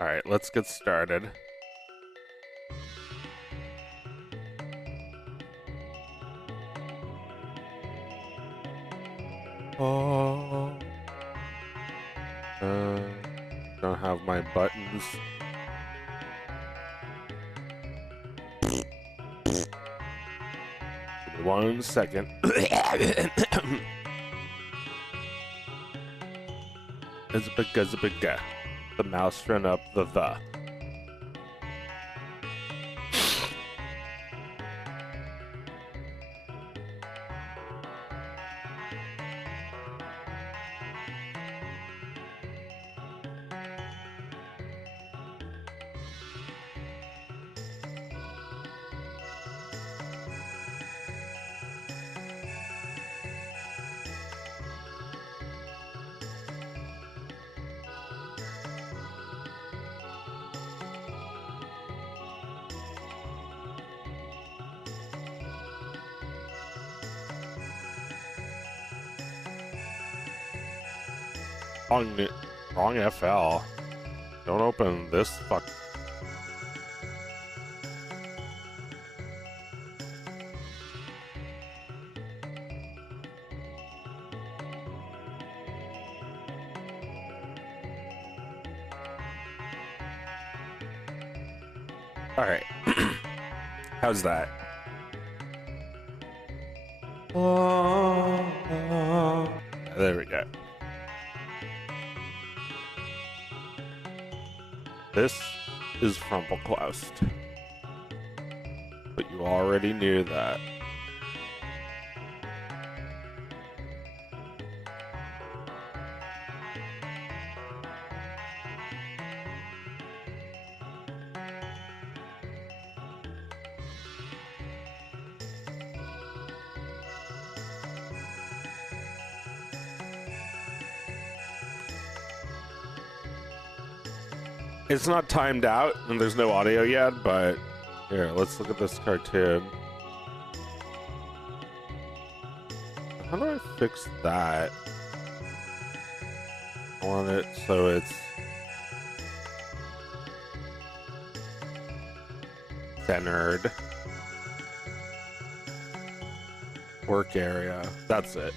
All right, let's get started. Oh, don't have my buttons. Give me 1 second. Izbigazbiga. The mouse ran up the. Wrong FL. Don't open this fuck. All right. How's that? There we go. This is FrumpleQuest. But you already knew that. It's not timed out and there's no audio yet, but here, let's look at this cartoon. How do I fix that? I want it so it's centered. Work area. That's it.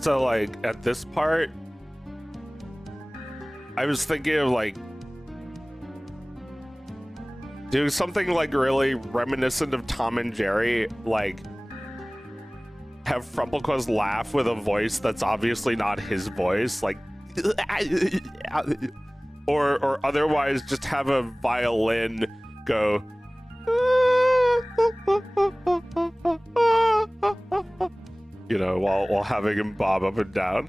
So like at this part, I was thinking of like doing something like really reminiscent of Tom and Jerry, like have FrumpleQuest laugh with a voice that's obviously not his voice, like or otherwise just have a violin go you know, while having him bob up and down.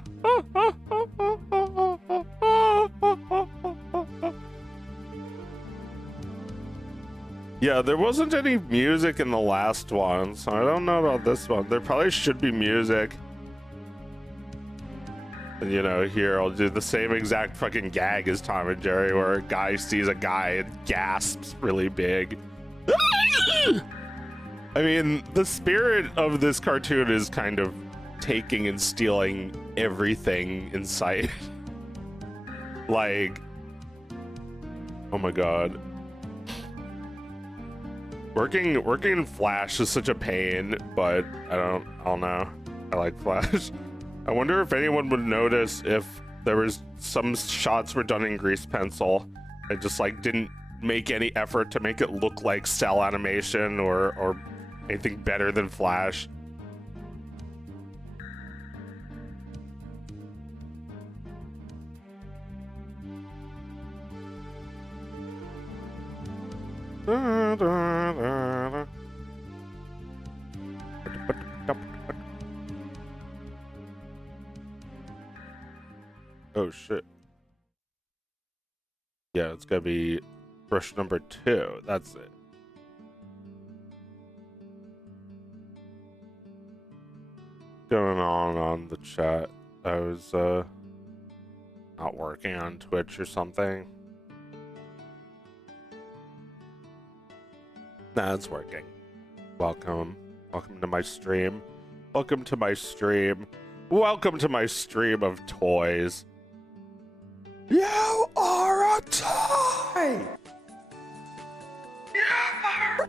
Yeah, there wasn't any music in the last one, so I don't know about this one. There probably should be music. And you know, here I'll do the same exact fucking gag as Tom and Jerry, where a guy sees a guy and gasps really big. I mean, the spirit of this cartoon is kind of taking and stealing everything in sight. Like, oh my god. Working in Flash is such a pain, but I don't know. I like Flash. I wonder if anyone would notice if there was some shots were done in grease pencil. I just like didn't make any effort to make it look like cell animation or anything better than Flash. Oh shit. Yeah, it's gonna be brush number 2. That's it. Going on the chat. I was not working on Twitch or something. Nah, it's working. Welcome to my stream. Welcome to my stream. Welcome to my stream of toys. You are a toy! You are...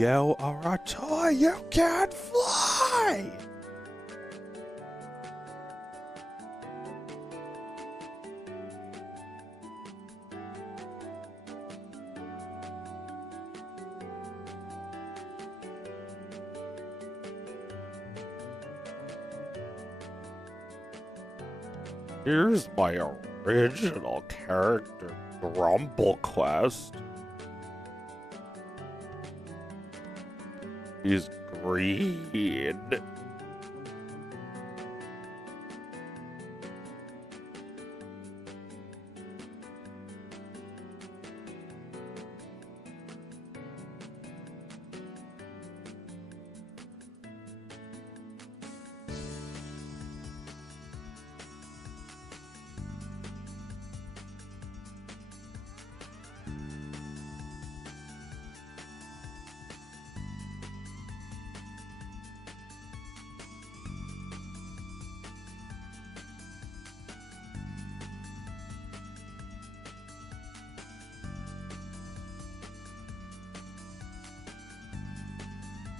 You are a toy, you can't fly! Here's my original character, FrumpleQuest. He's green.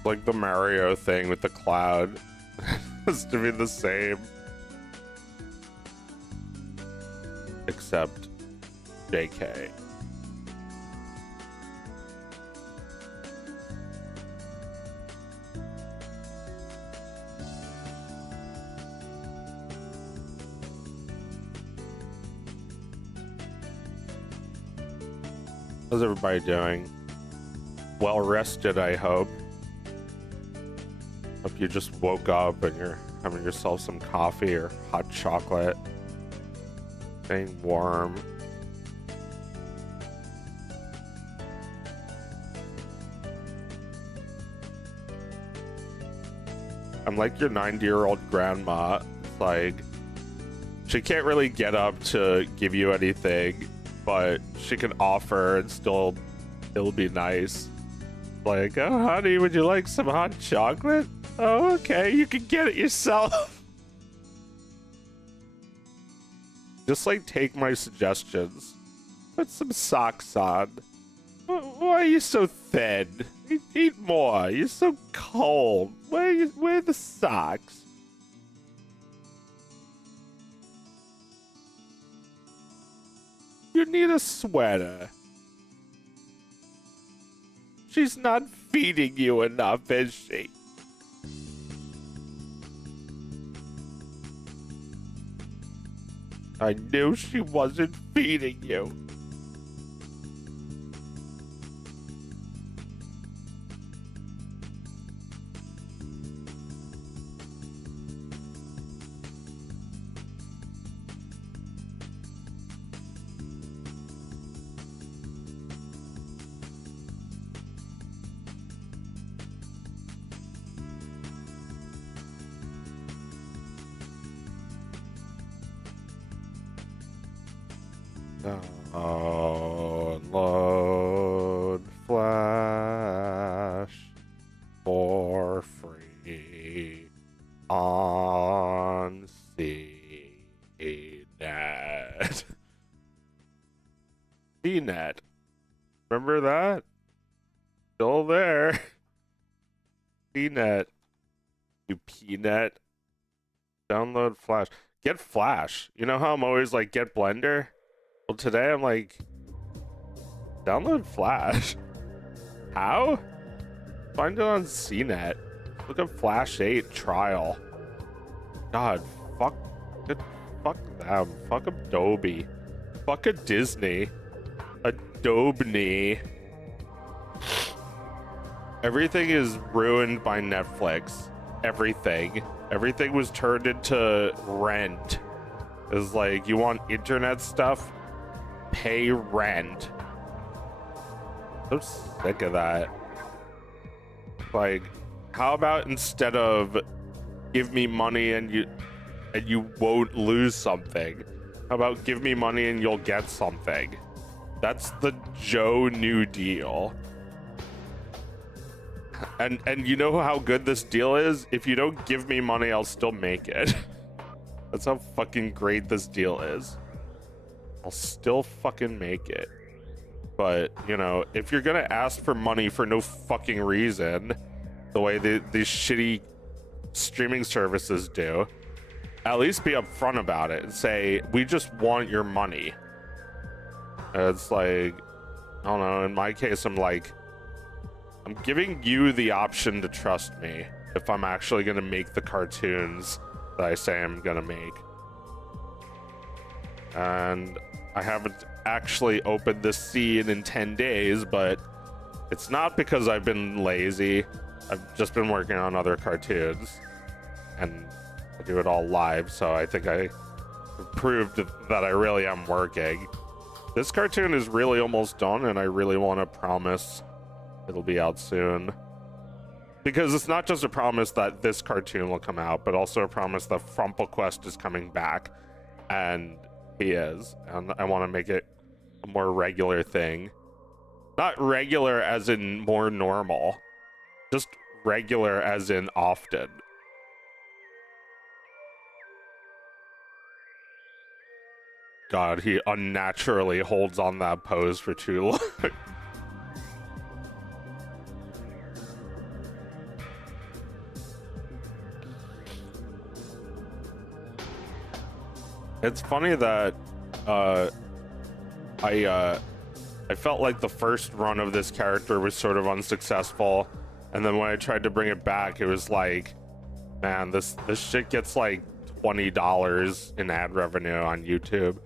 Like the Mario thing with the cloud has to be the same, except JK. How's everybody doing? Well rested, I hope. Hope you just woke up and you're having yourself some coffee or hot chocolate. Staying warm. I'm like your 90-year-old grandma. It's like, she can't really get up to give you anything, but she can offer and still, it'll be nice. Like, oh honey, would you like some hot chocolate? Oh, okay, you can get it yourself. Just like take my suggestions. Put some socks on. Why are you so thin? Eat more. You're so cold. Where are the socks? You need a sweater. She's not feeding you enough, is she? I knew she wasn't feeding you. Download Flash for free on CNET. CNET. Remember that? Still there. CNET. You PNET. Download Flash. Get Flash. You know how I'm always like, get Blender? Well, today I'm like, download Flash. How? Find it on CNET. Look up Flash 8 trial. God, fuck. Get Fuck them. Fuck Adobe. Fuck a Disney. Adobe. Everything is ruined by Netflix. Everything. Everything was turned into rent. It's like, you want internet stuff? Pay rent. I'm so sick of that. Like, how about instead of give me money and you won't lose something? How about give me money and you'll get something? That's the Joe New Deal. And you know how good this deal is? If you don't give me money, I'll still make it. That's how fucking great this deal is. I'll still fucking make it. But, you know, if you're gonna ask for money for no fucking reason, the way these shitty streaming services do, at least be upfront about it and say, we just want your money. It's like, I don't know, in my case, I'm like, I'm giving you the option to trust me if I'm actually gonna make the cartoons that I say I'm gonna make. And I haven't actually opened this scene in 10 days, but it's not because I've been lazy. I've just been working on other cartoons, and I do it all live, so I think I proved that I really am working. This cartoon is really almost done, and I really want to promise it'll be out soon. Because it's not just a promise that this cartoon will come out, but also a promise that FrumpleQuest is coming back, and he is, and I want to make it a more regular thing. Not regular as in more normal, just regular as in often. God, he unnaturally holds on that pose for too long. It's funny that I felt like the first run of this character was sort of unsuccessful, and then when I tried to bring it back, it was like, man, this shit gets like $20 in ad revenue on YouTube.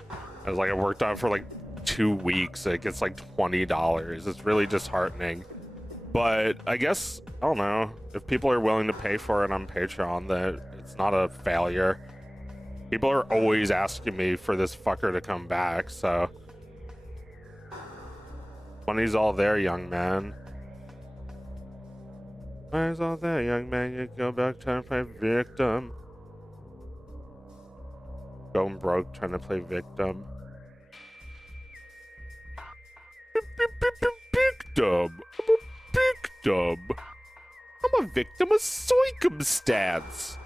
I was like, I worked on it for like 2 weeks, it gets like $20. It's really disheartening. But I guess, I don't know, if people are willing to pay for it on Patreon, that it's not a failure. People are always asking me for this fucker to come back, so money's all there, young man. Money's all there, young man. You go back trying to play victim. Going broke trying to play victim. Victim. I'm a victim. I'm a victim of circumstance.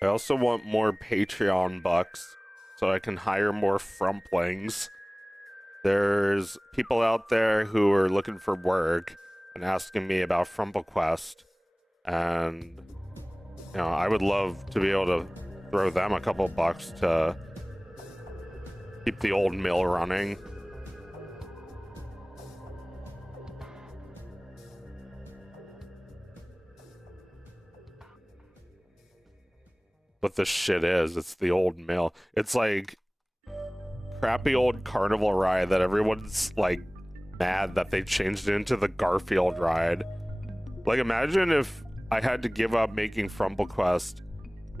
I also want more Patreon bucks so I can hire more frumplings. There's people out there who are looking for work and asking me about FrumpleQuest, and you know, I would love to be able to throw them a couple bucks to keep the old mill running. What this shit is, it's the old mill. It's like crappy old carnival ride that everyone's like mad that they changed it into the Garfield ride. Like, imagine if I had to give up making FrumpleQuest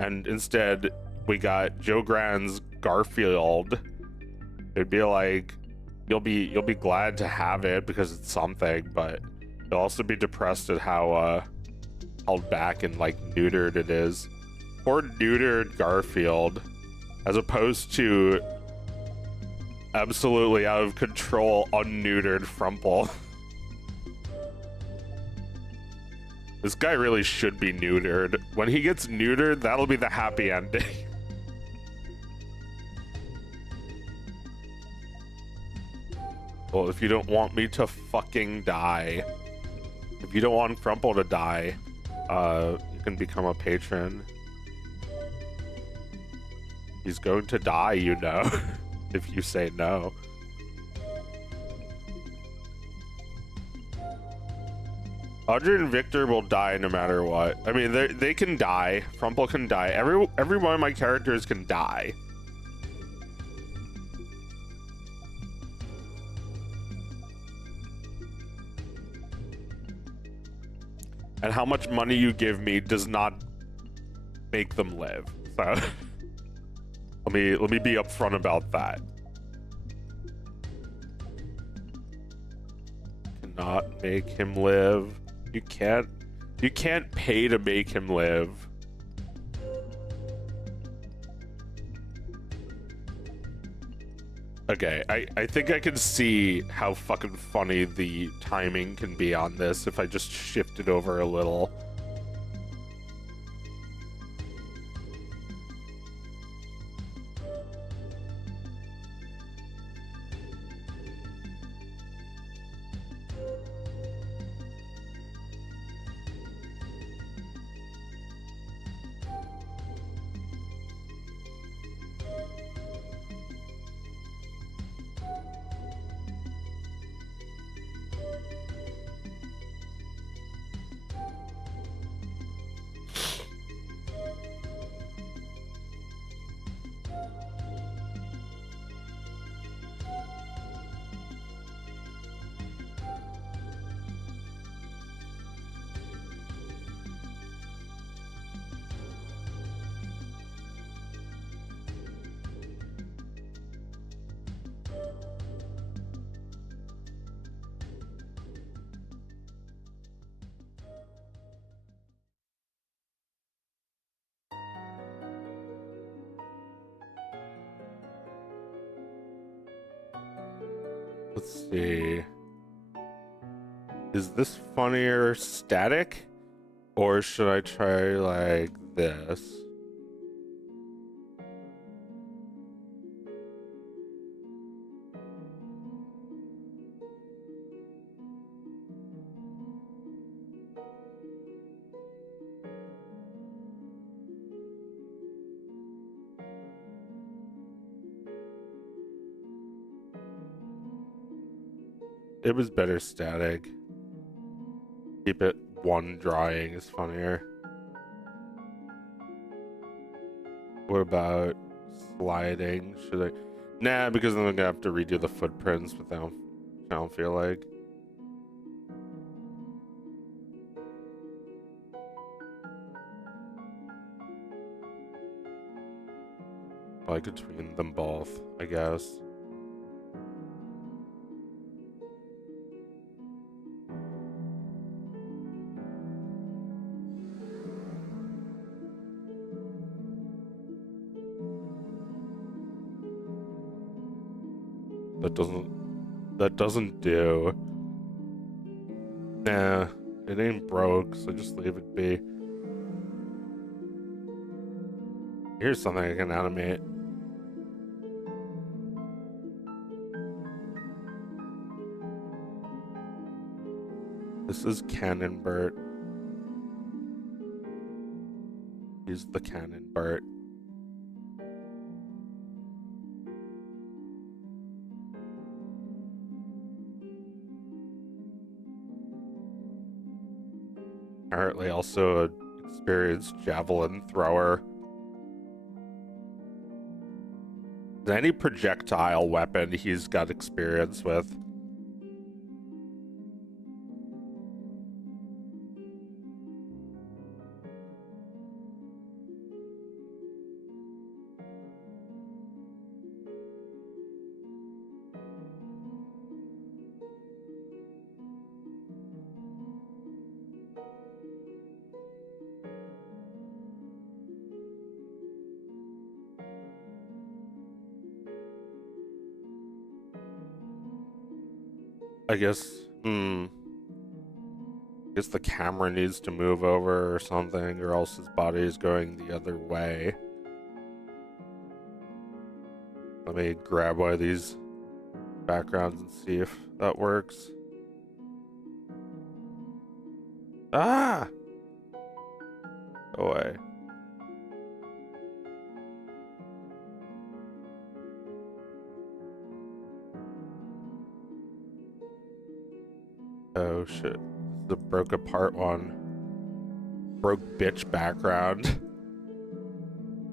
and instead we got Joe Grand's Garfield. It'd be like, you'll be glad to have it because it's something, but you'll also be depressed at how held back and like neutered it is. Or neutered Garfield, as opposed to absolutely out of control unneutered Frumple. This guy really should be neutered. When he gets neutered, that'll be the happy ending. Well, if you don't want me to fucking die, if you don't want Frumple to die, you can become a patron. He's going to die, you know, if you say no. Audrey and Victor will die no matter what. I mean, they can die. Frumple can die. Every one of my characters can die. And how much money you give me does not make them live. So let me be upfront about that. Cannot make him live. You can't pay to make him live. Okay, I think I can see how fucking funny the timing can be on this if I just shift it over a little. Let's see. Is this funnier static? Or should I try like this? It was better static. Keep it one drawing is funnier. What about sliding? Should I? Nah, because then I'm gonna have to redo the footprints without. I don't feel like. Like between them both, I guess. That doesn't do. Nah, it ain't broke, so just leave it be. Here's something I can animate. This is Cannon Bert. He's the Cannon Bert. Apparently also an experienced javelin thrower. Any projectile weapon he's got experience with. I guess, I guess the camera needs to move over or something, or else his body is going the other way. Let me grab one of these backgrounds and see if that works. Ah! Go away. Oh shit. The broke apart one. Broke bitch background.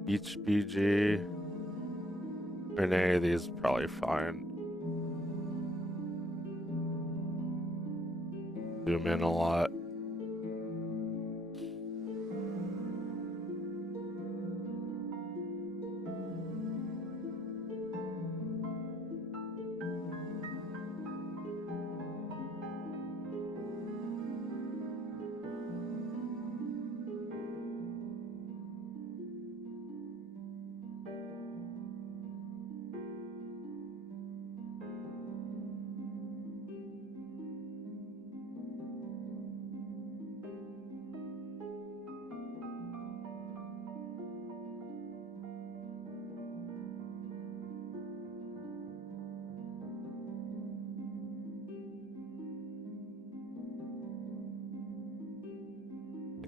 Each BG. And any of these probably fine. Zoom in a lot.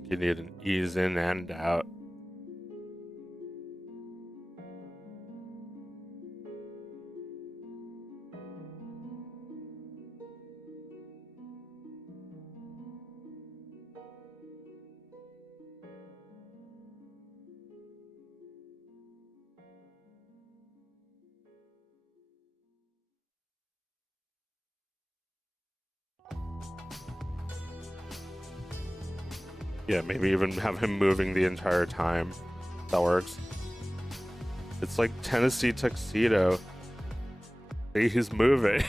You need an ease in and out. Yeah, maybe even have him moving the entire time. That works. It's like Tennessee Tuxedo. He's moving.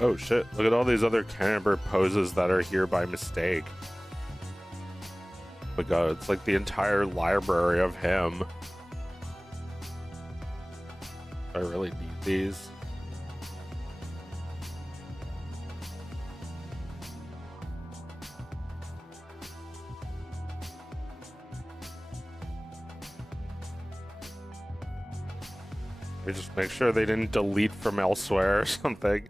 Oh shit, look at all these other Canberra poses that are here by mistake. Oh my god, it's like the entire library of him. I really need these. We just make sure they didn't delete from elsewhere or something.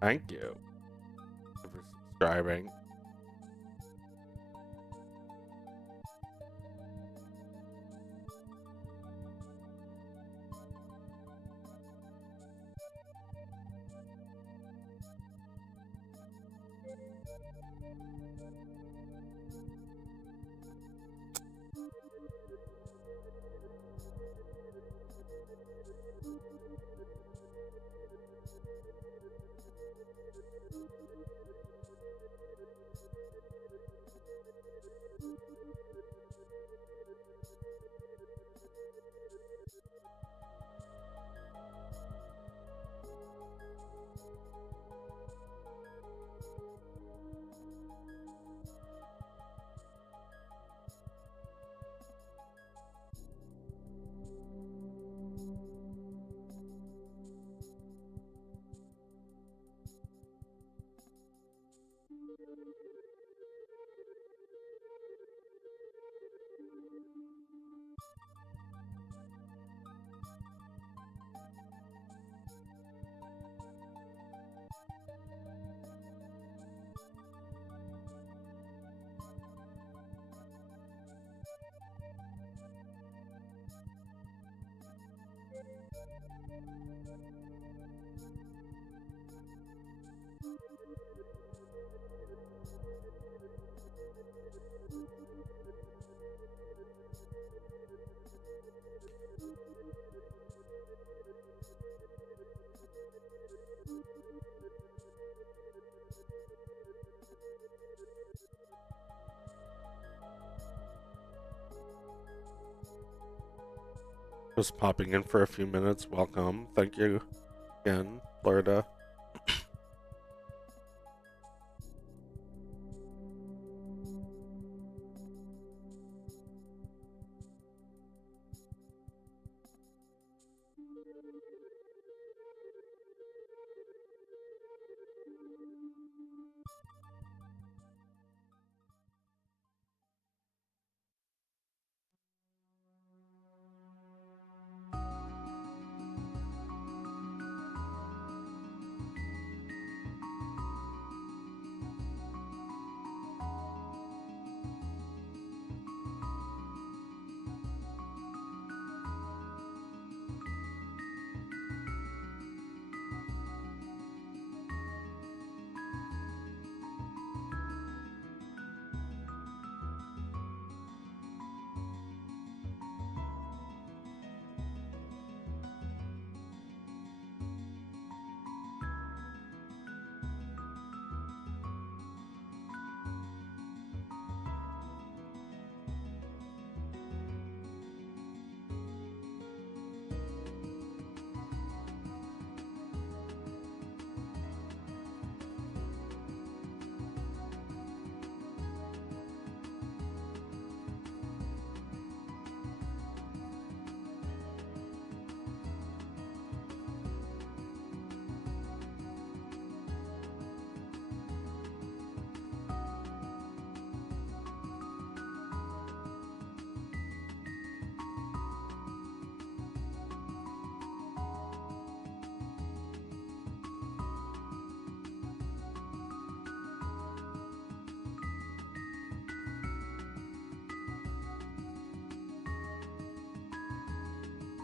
Thank you for subscribing. Just popping in for a few minutes. Welcome. Thank you again, Florida.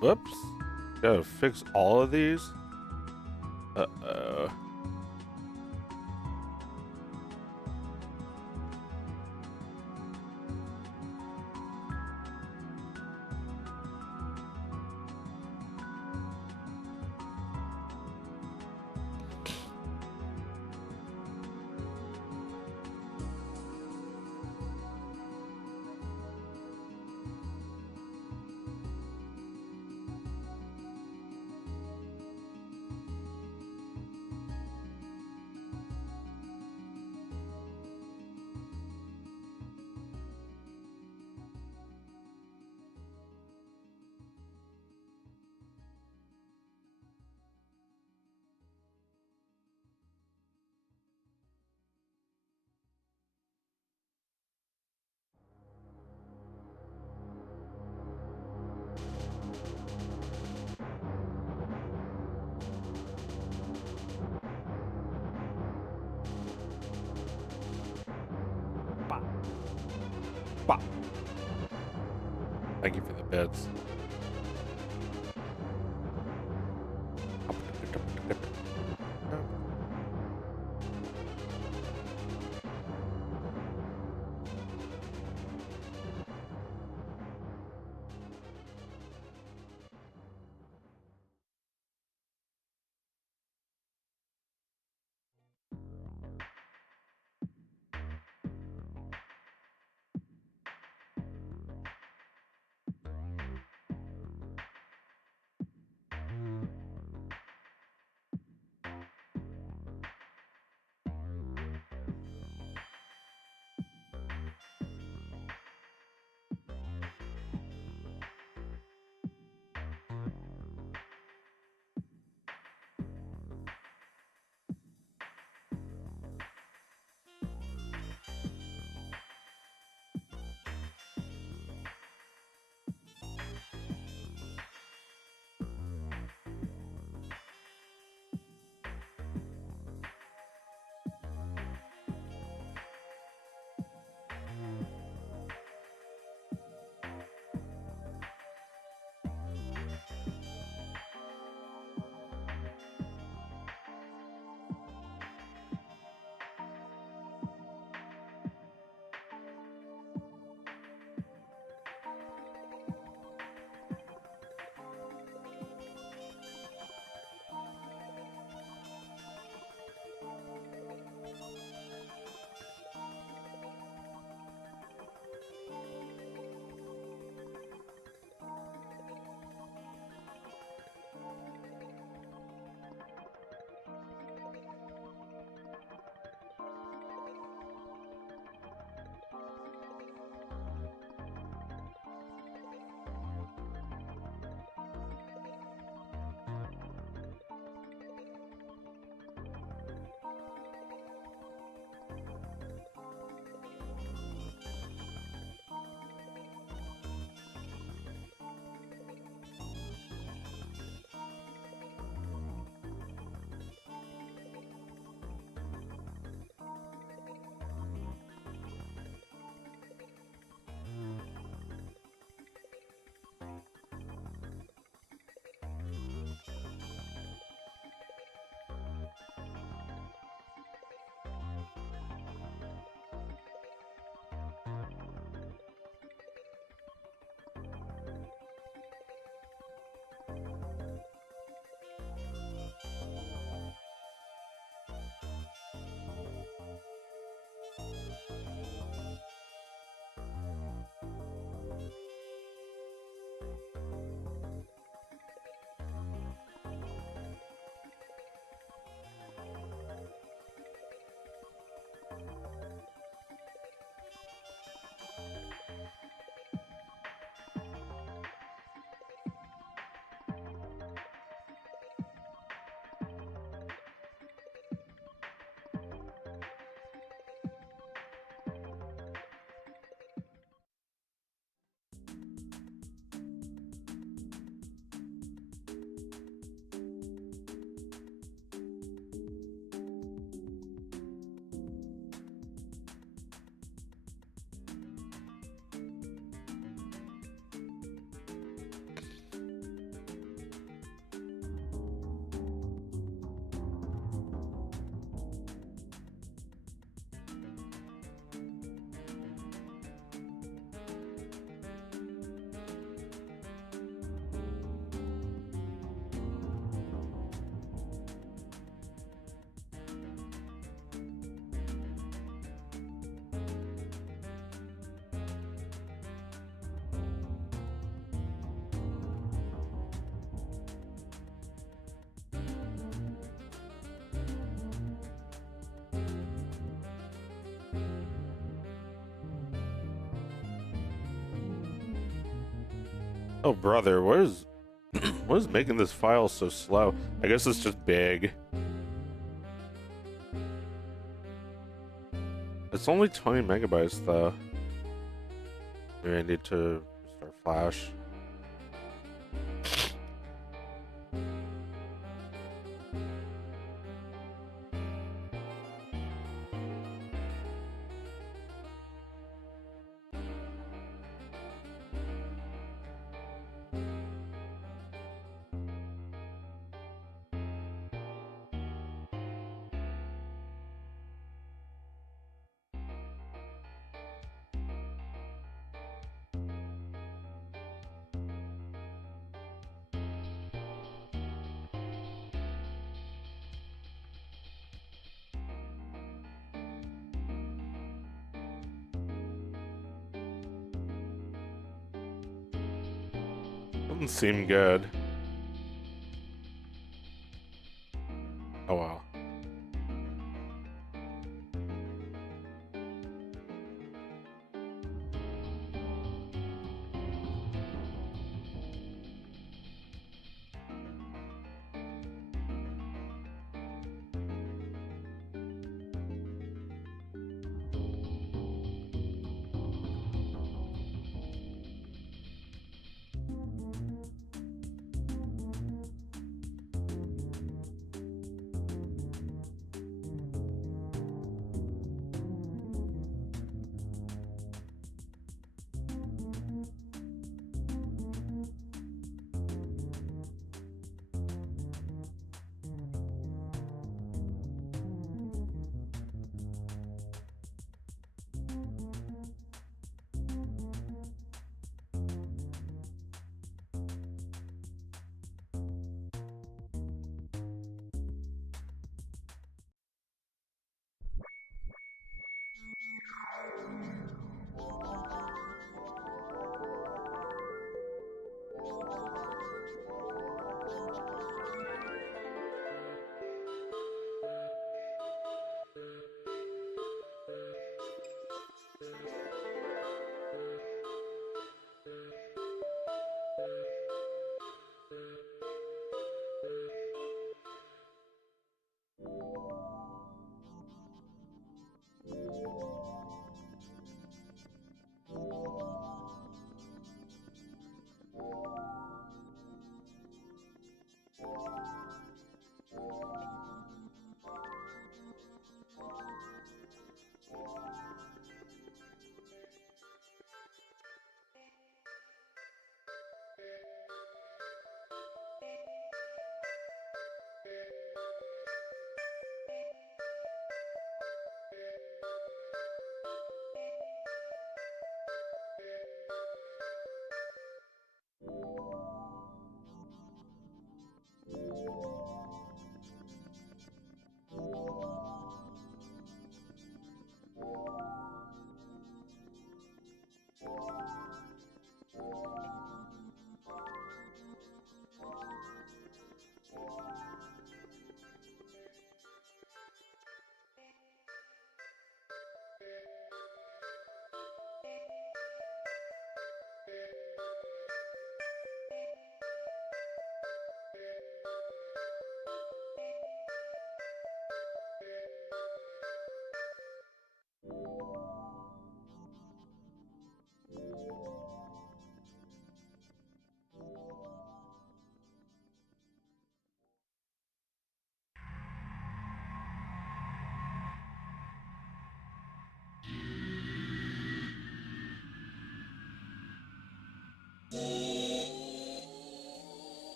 Whoops. Gotta fix all of these? Uh-oh. Bah. Thank you for the bits. Oh, brother, what is what is making this file so slow? I guess it's just big. It's only 20 megabytes, though. Maybe I need to start Flash. Doesn't seem good. Oh well.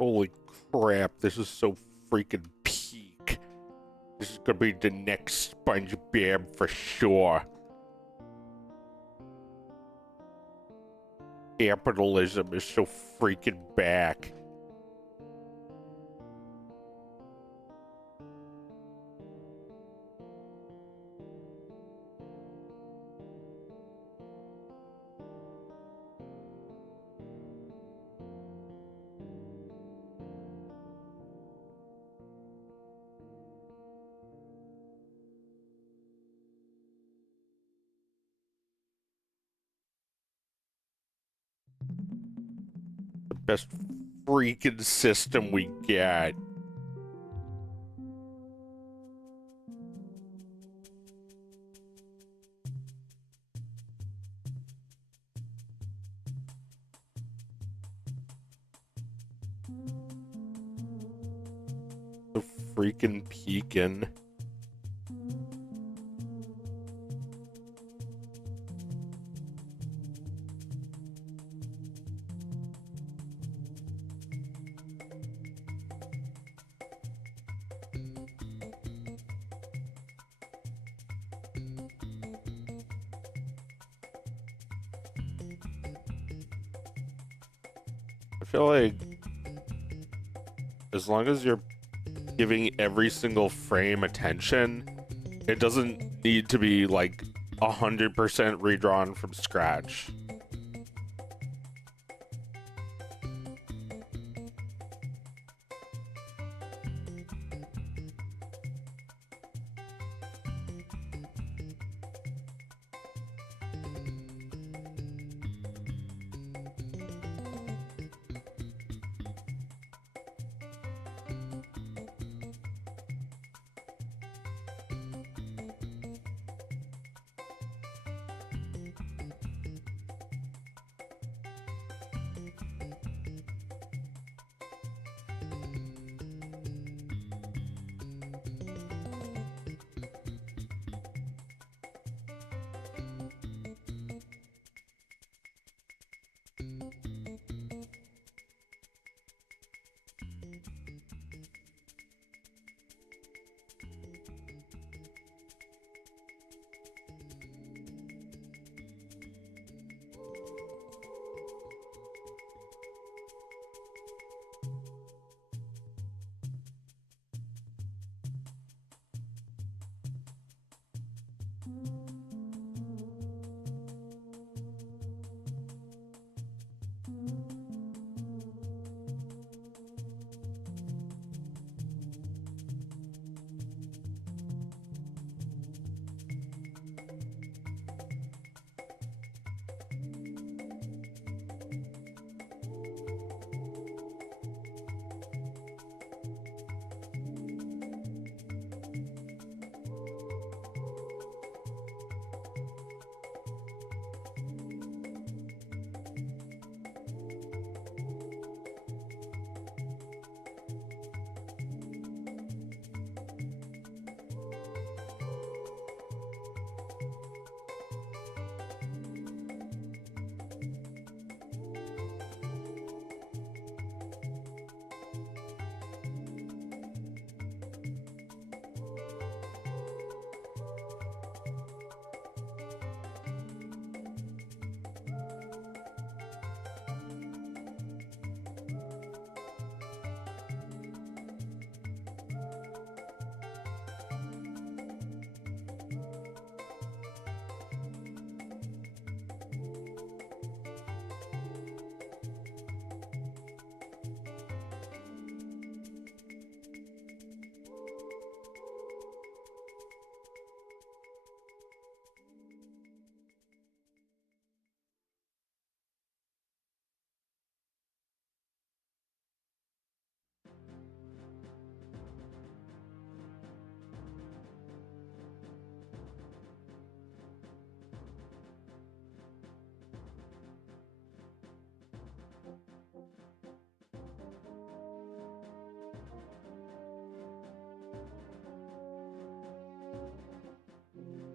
Holy crap, this is so freaking peak. This is gonna be the next SpongeBob for sure. Capitalism is so freaking back. The best freaking system we get. So freaking peaking. I feel like as long as you're giving every single frame attention, it doesn't need to be like 100% redrawn from scratch.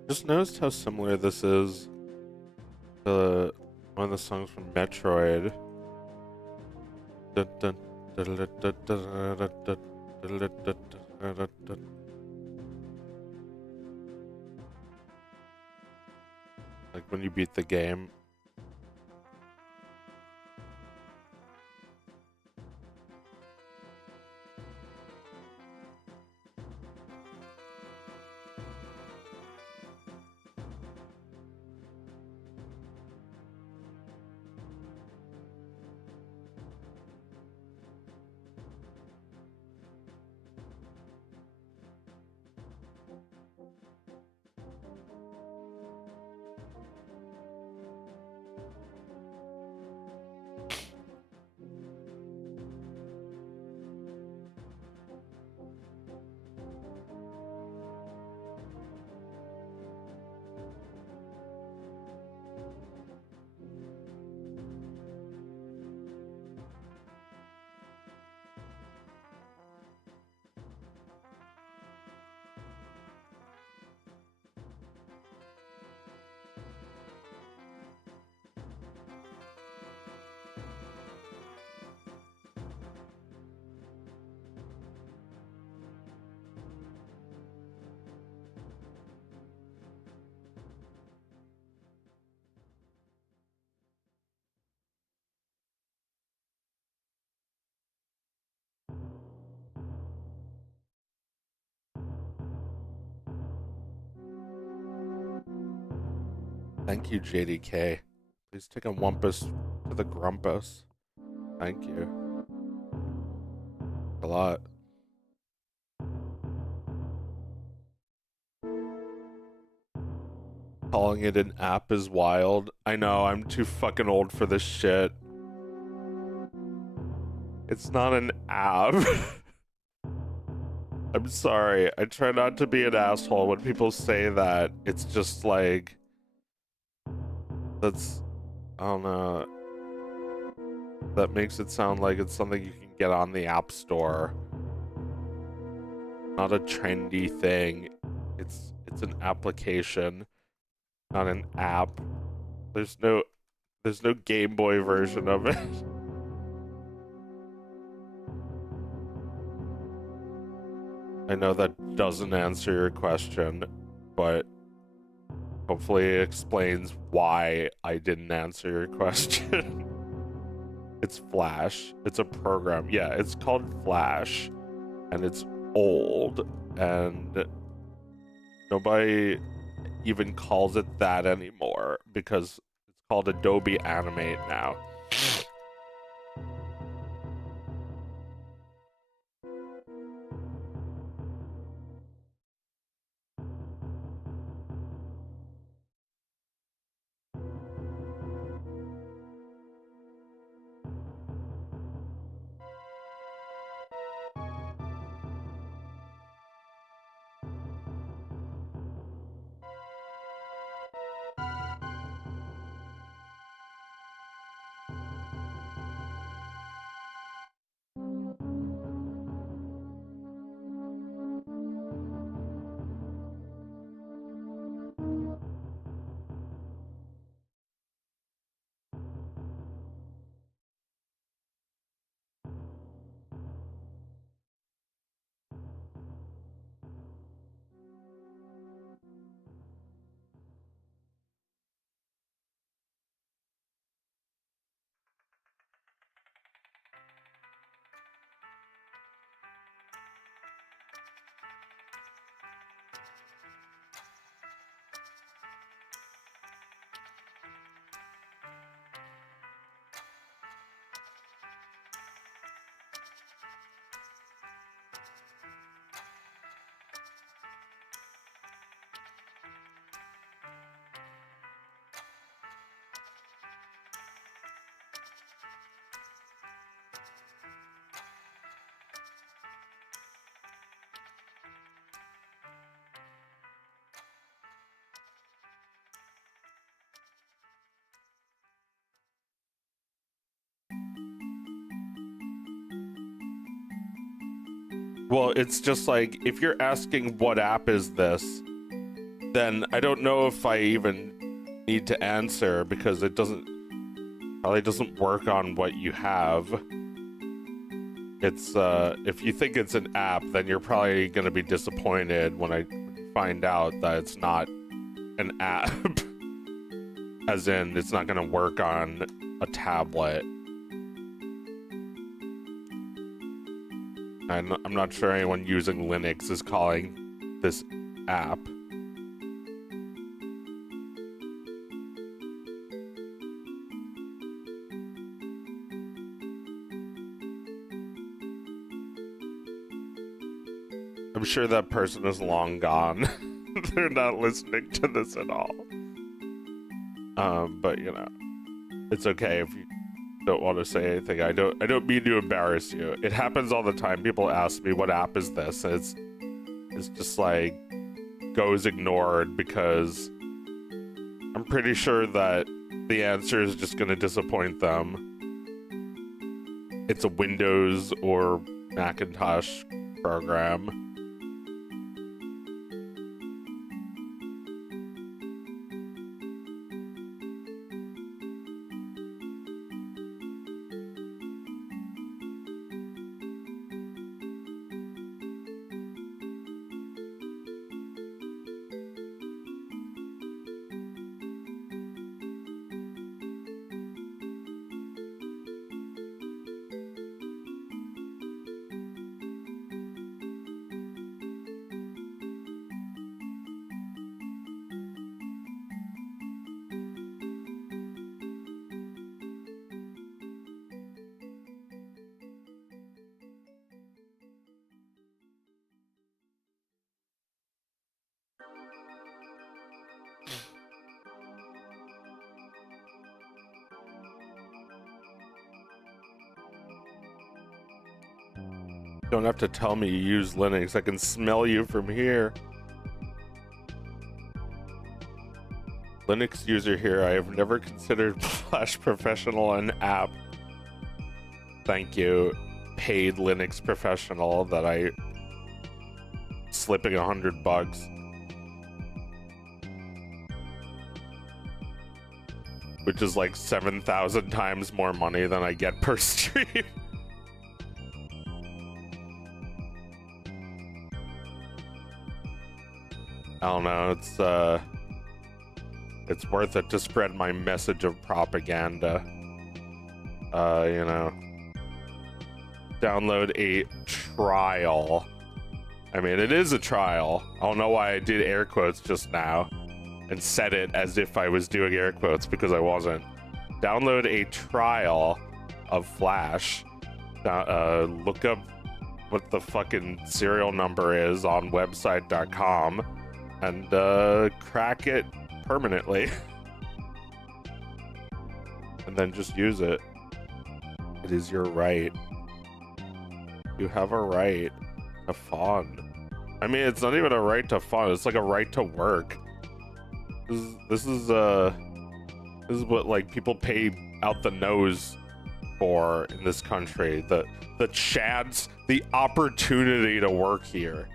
Just noticed how similar this is to one of the songs from Metroid. Dun, dun, Like when you beat the game. Thank you, JDK. Please take a wumpus to the grumpus. Thank you. A lot. Calling it an app is wild. I know, I'm too fucking old for this shit. It's not an app. I'm sorry. I try not to be an asshole when people say that. It's just like... That's... I don't know. That makes it sound like it's something you can get on the App Store. Not a trendy thing. It's an application, not an app. There's no Game Boy version of it. I know that doesn't answer your question, but hopefully it explains why I didn't answer your question. It's Flash. It's a program. Yeah, it's called Flash, and it's old, and nobody even calls it that anymore because it's called Adobe Animate now. Well, it's just like, if you're asking what app is this, then I don't know if I even need to answer because it probably doesn't work on what you have. It's if you think it's an app, then you're probably gonna be disappointed when I find out that it's not an app. As in, it's not gonna work on a tablet. And I'm not sure anyone using Linux is calling this app. I'm sure that person is long gone. They're not listening to this at all. But you know, it's okay if you don't want to say anything. I don't mean to embarrass you. It happens all the time. People ask me, what app is this? And it's just like goes ignored because I'm pretty sure that the answer is just gonna disappoint them. It's a Windows or Macintosh program. Don't have to tell me you use Linux. I can smell you from here. Linux user here. I have never considered Flash Professional an app. Thank you, paid Linux professional that I slipping $100. Which is like 7,000 times more money than I get per stream. I don't know, it's worth it to spread my message of propaganda. You know, download a trial. I mean, it is a trial. I don't know why I did air quotes just now and said it as if I was doing air quotes because I wasn't. Download a trial of Flash. Look up what the fucking serial number is on website.com and crack it permanently. And then just use it. It is your right. You have a right to fun. I mean, it's not even a right to fun, it's like a right to work. This is what like people pay out the nose for in this country. The chance, the opportunity to work here.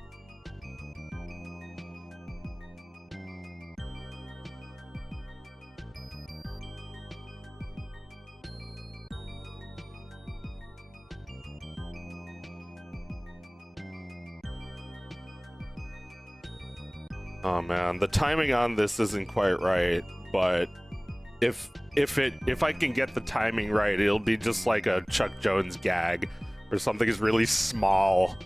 Oh man, the timing on this isn't quite right, but if I can get the timing right, it'll be just like a Chuck Jones gag or something is really small.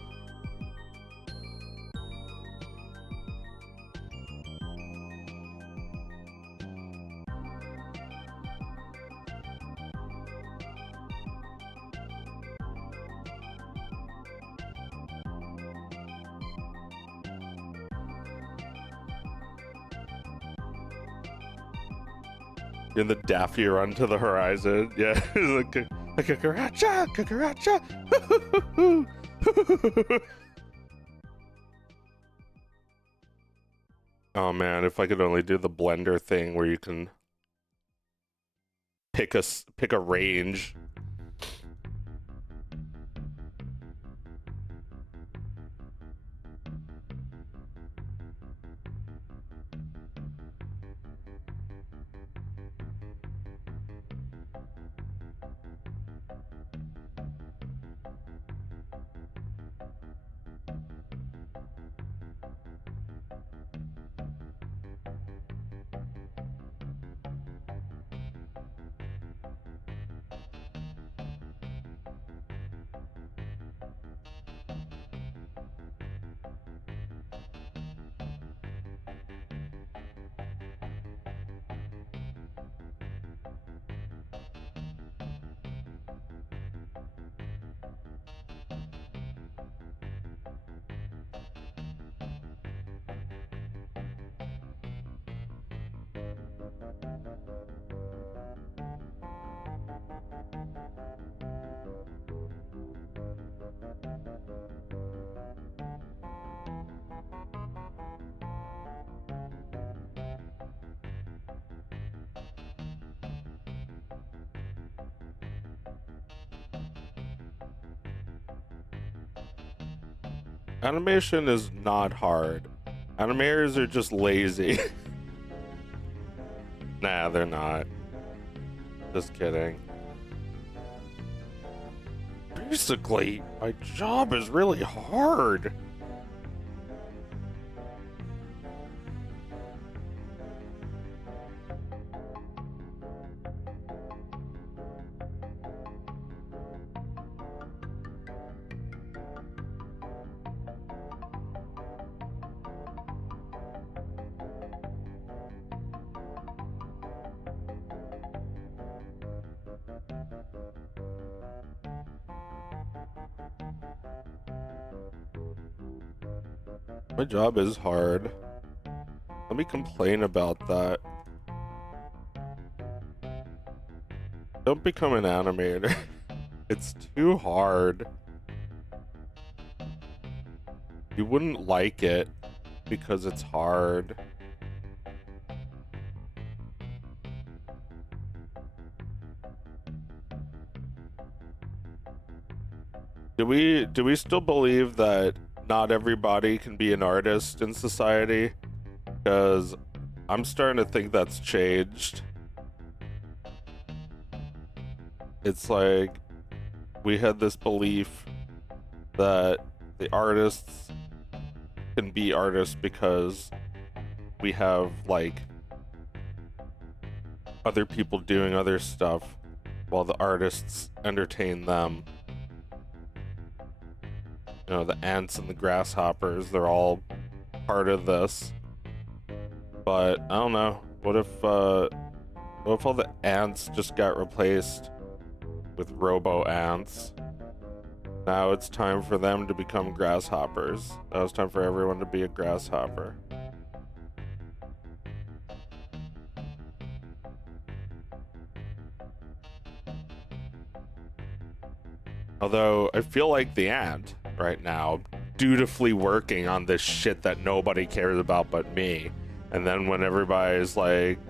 In the Daffy run to the horizon. Yeah, like a cucaracha, cucaracha. Oh man, if I could only do the blender thing where you can pick a range. Animation is not hard. Animators are just lazy. Nah, they're not. Just kidding. Basically, my job is really hard. My job is hard. Let me complain about that. Don't become an animator. It's too hard. You wouldn't like it because it's hard. Do we still believe that not everybody can be an artist in society? Because I'm starting to think that's changed. It's like we had this belief that the artists can be artists because we have like other people doing other stuff while the artists entertain them. You know, the ants and the grasshoppers, they're all part of this. But I don't know. What if all the ants just got replaced with robo ants? Now it's time for them to become grasshoppers. Now it's time for everyone to be a grasshopper. Although I feel like the ant right now dutifully working on this shit that nobody cares about but me. And then when everybody's like,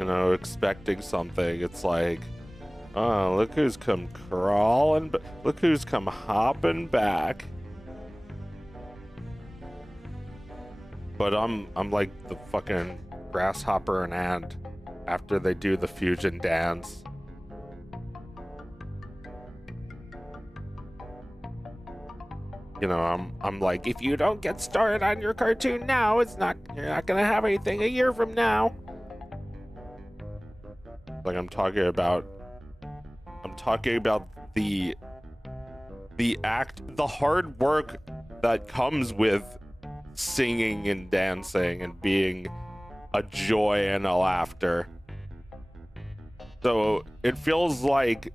you know, expecting something, it's like, oh, look who's come crawling, look who's come hopping back. But I'm like the fucking grasshopper and ant after they do the fusion dance. You know, I'm like, if you don't get started on your cartoon now, you're not gonna have anything a year from now. Like I'm talking about the hard work that comes with singing and dancing and being a joy and a laughter. So it feels like,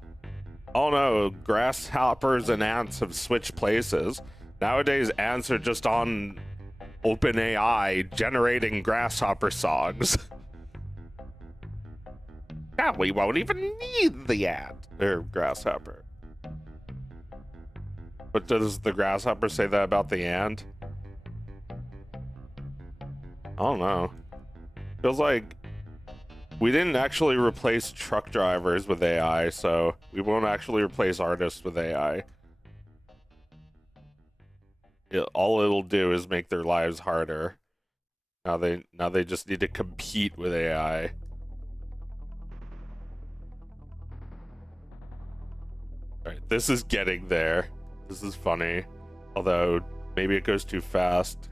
oh no, grasshoppers and ants have switched places. Nowadays, ants are just on OpenAI generating grasshopper songs. Now we won't even need the ant or grasshopper. But does the grasshopper say that about the ant? I don't know. Feels like we didn't actually replace truck drivers with AI, so we won't actually replace artists with AI. All it'll do is make their lives harder. Now they just need to compete with AI. Alright, this is getting there. This is funny. Although, maybe it goes too fast.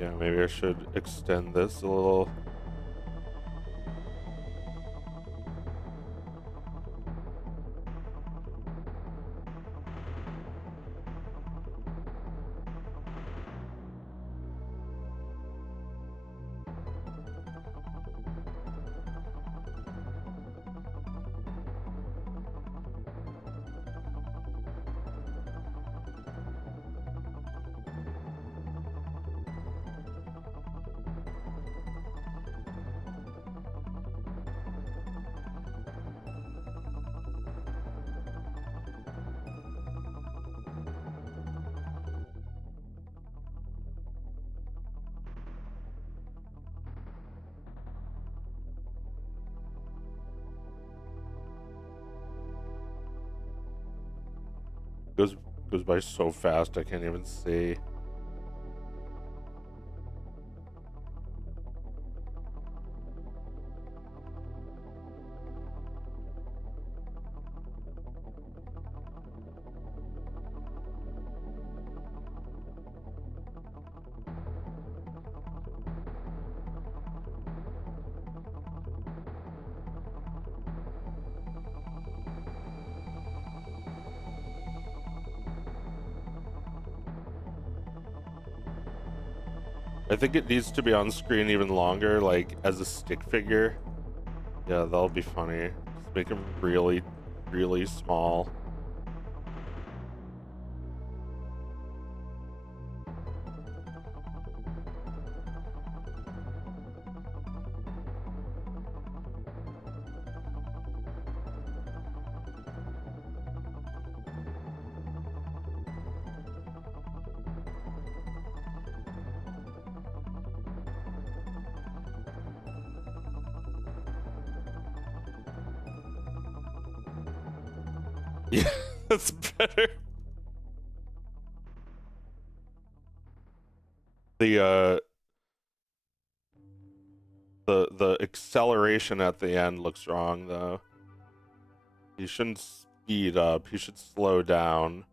Yeah, maybe I should extend this a little. Goes by so fast I can't even see. I think it needs to be on screen even longer, like as a stick figure. Yeah, that'll be funny. Just make them really, really small. Yeah, that's better. The the acceleration at the end looks wrong though. You shouldn't speed up, you should slow down.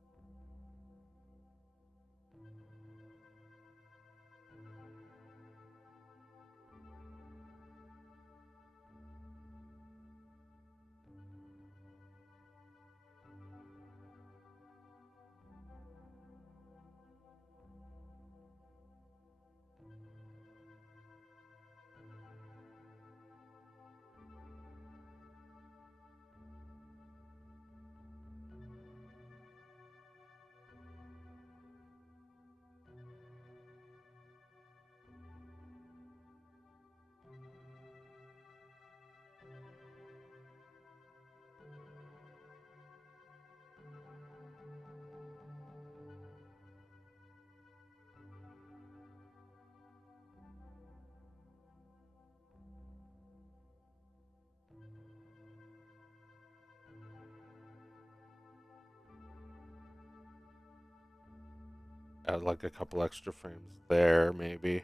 Add like a couple extra frames there, maybe.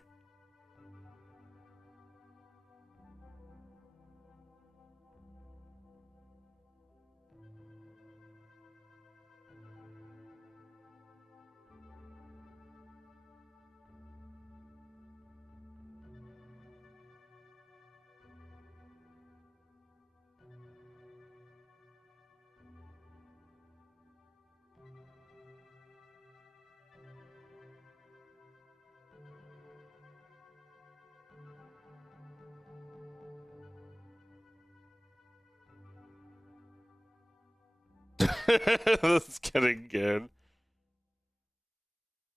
That's getting good.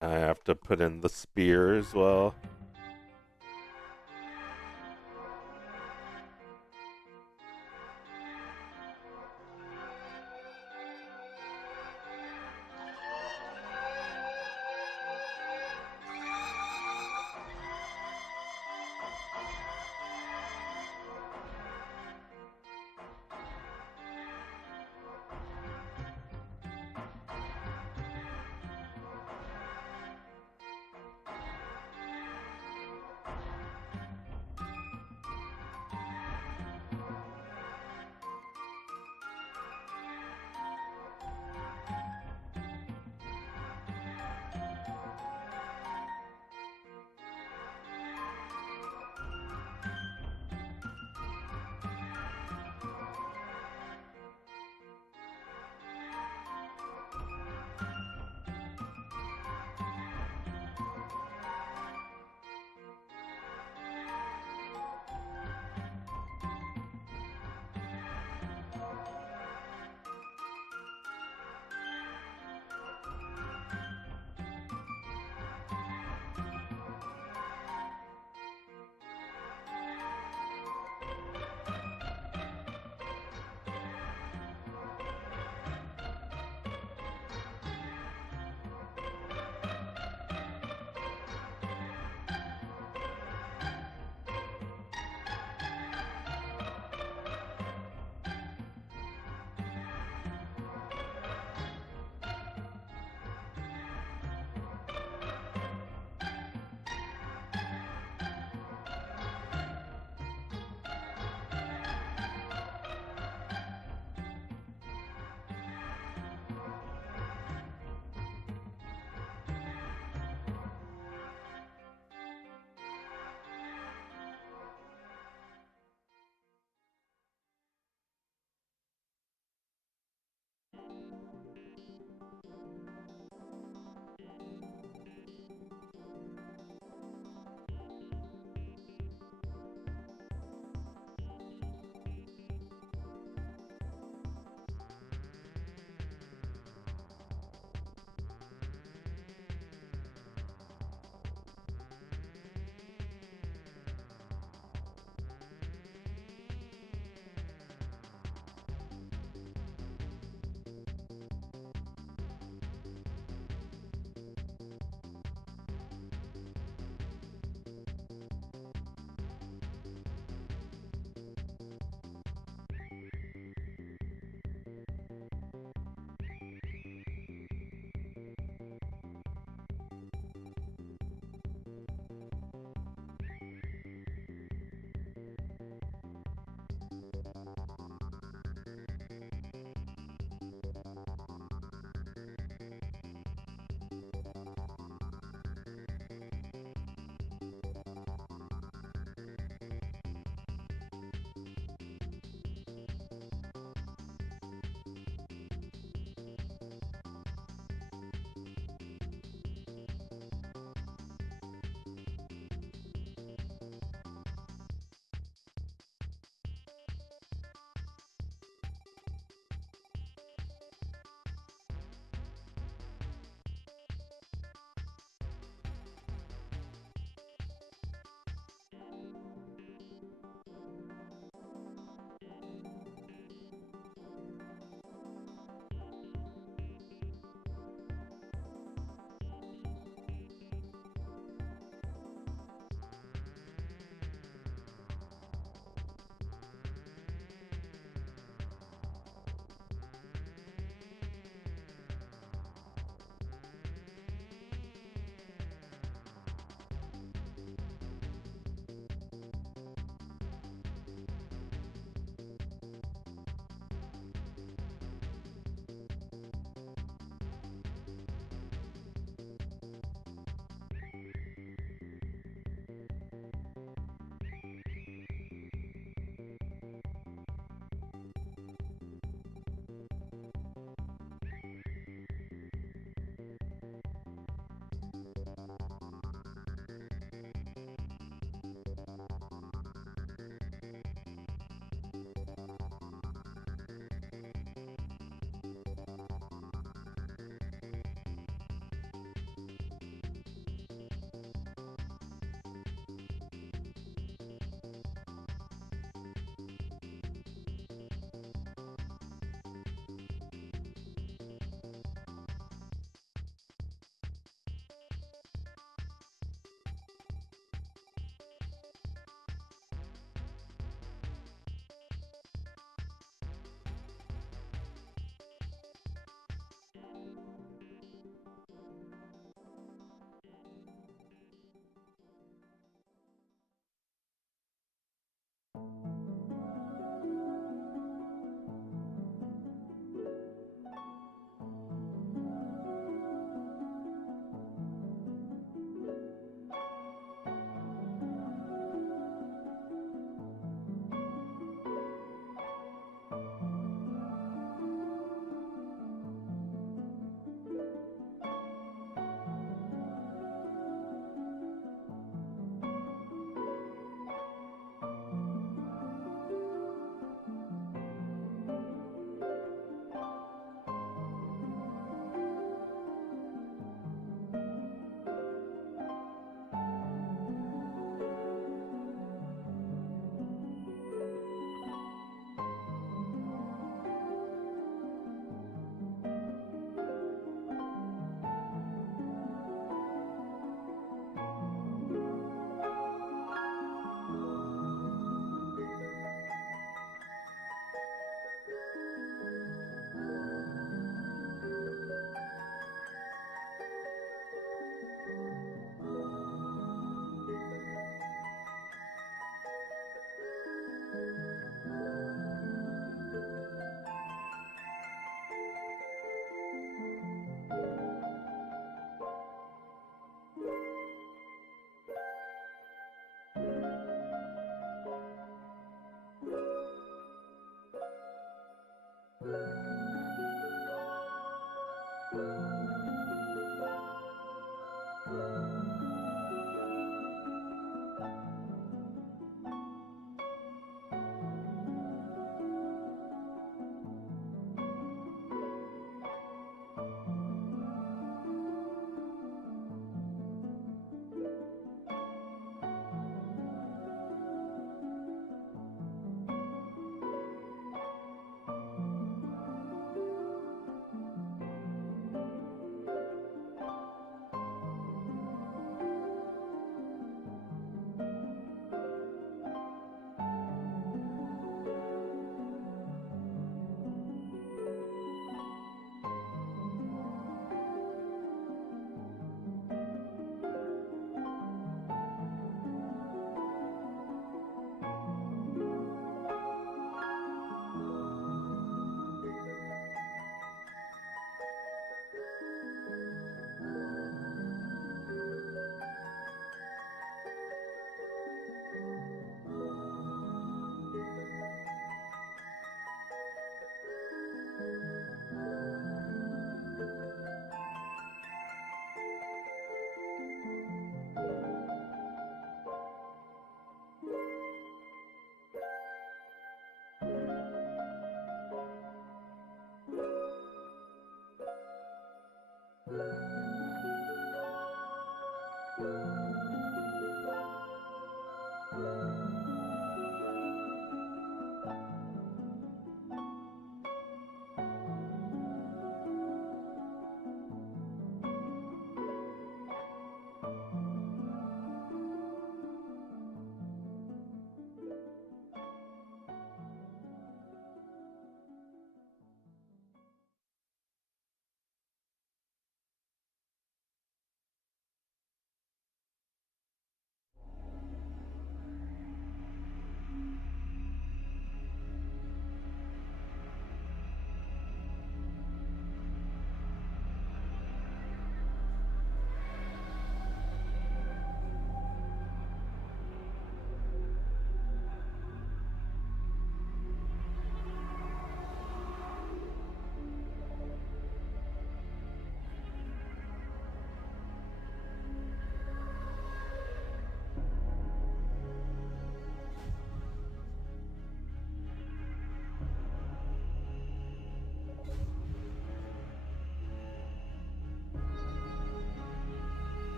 I have to put in the spear as well.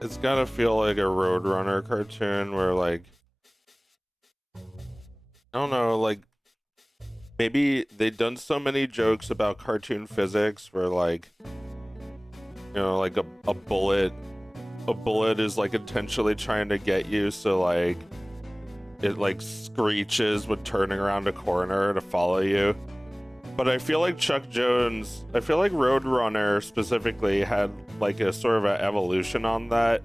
It's gotta feel like a Roadrunner cartoon where, like, I don't know, like, maybe they've done so many jokes about cartoon physics where, like, you know, like a bullet is like intentionally trying to get you, so like it like screeches when turning around a corner to follow you. But I feel like Chuck Jones, I feel like Roadrunner specifically had like a sort of an evolution on that,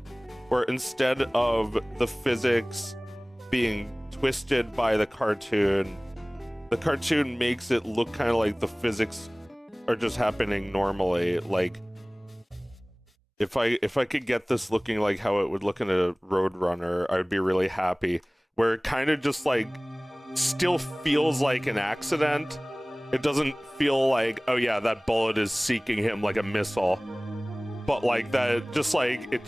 where instead of the physics being twisted by the cartoon makes it look kind of like the physics are just happening normally. Like if I could get this looking like how it would look in a Roadrunner, I would be really happy. Where it kind of just like still feels like an accident. It doesn't feel like, oh yeah, that bullet is seeking him like a missile. But like that, just like it,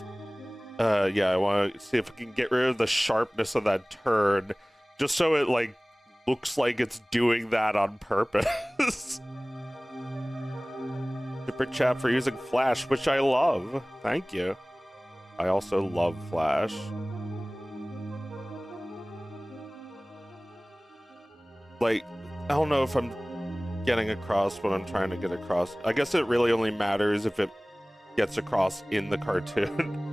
yeah, I want to see if I can get rid of the sharpness of that turn, just so it like looks like it's doing that on purpose. Super chat for using Flash, which I love. Thank you. I also love Flash. Like, I don't know if I'm getting across what I'm trying to get across. I guess it really only matters if it gets across in the cartoon.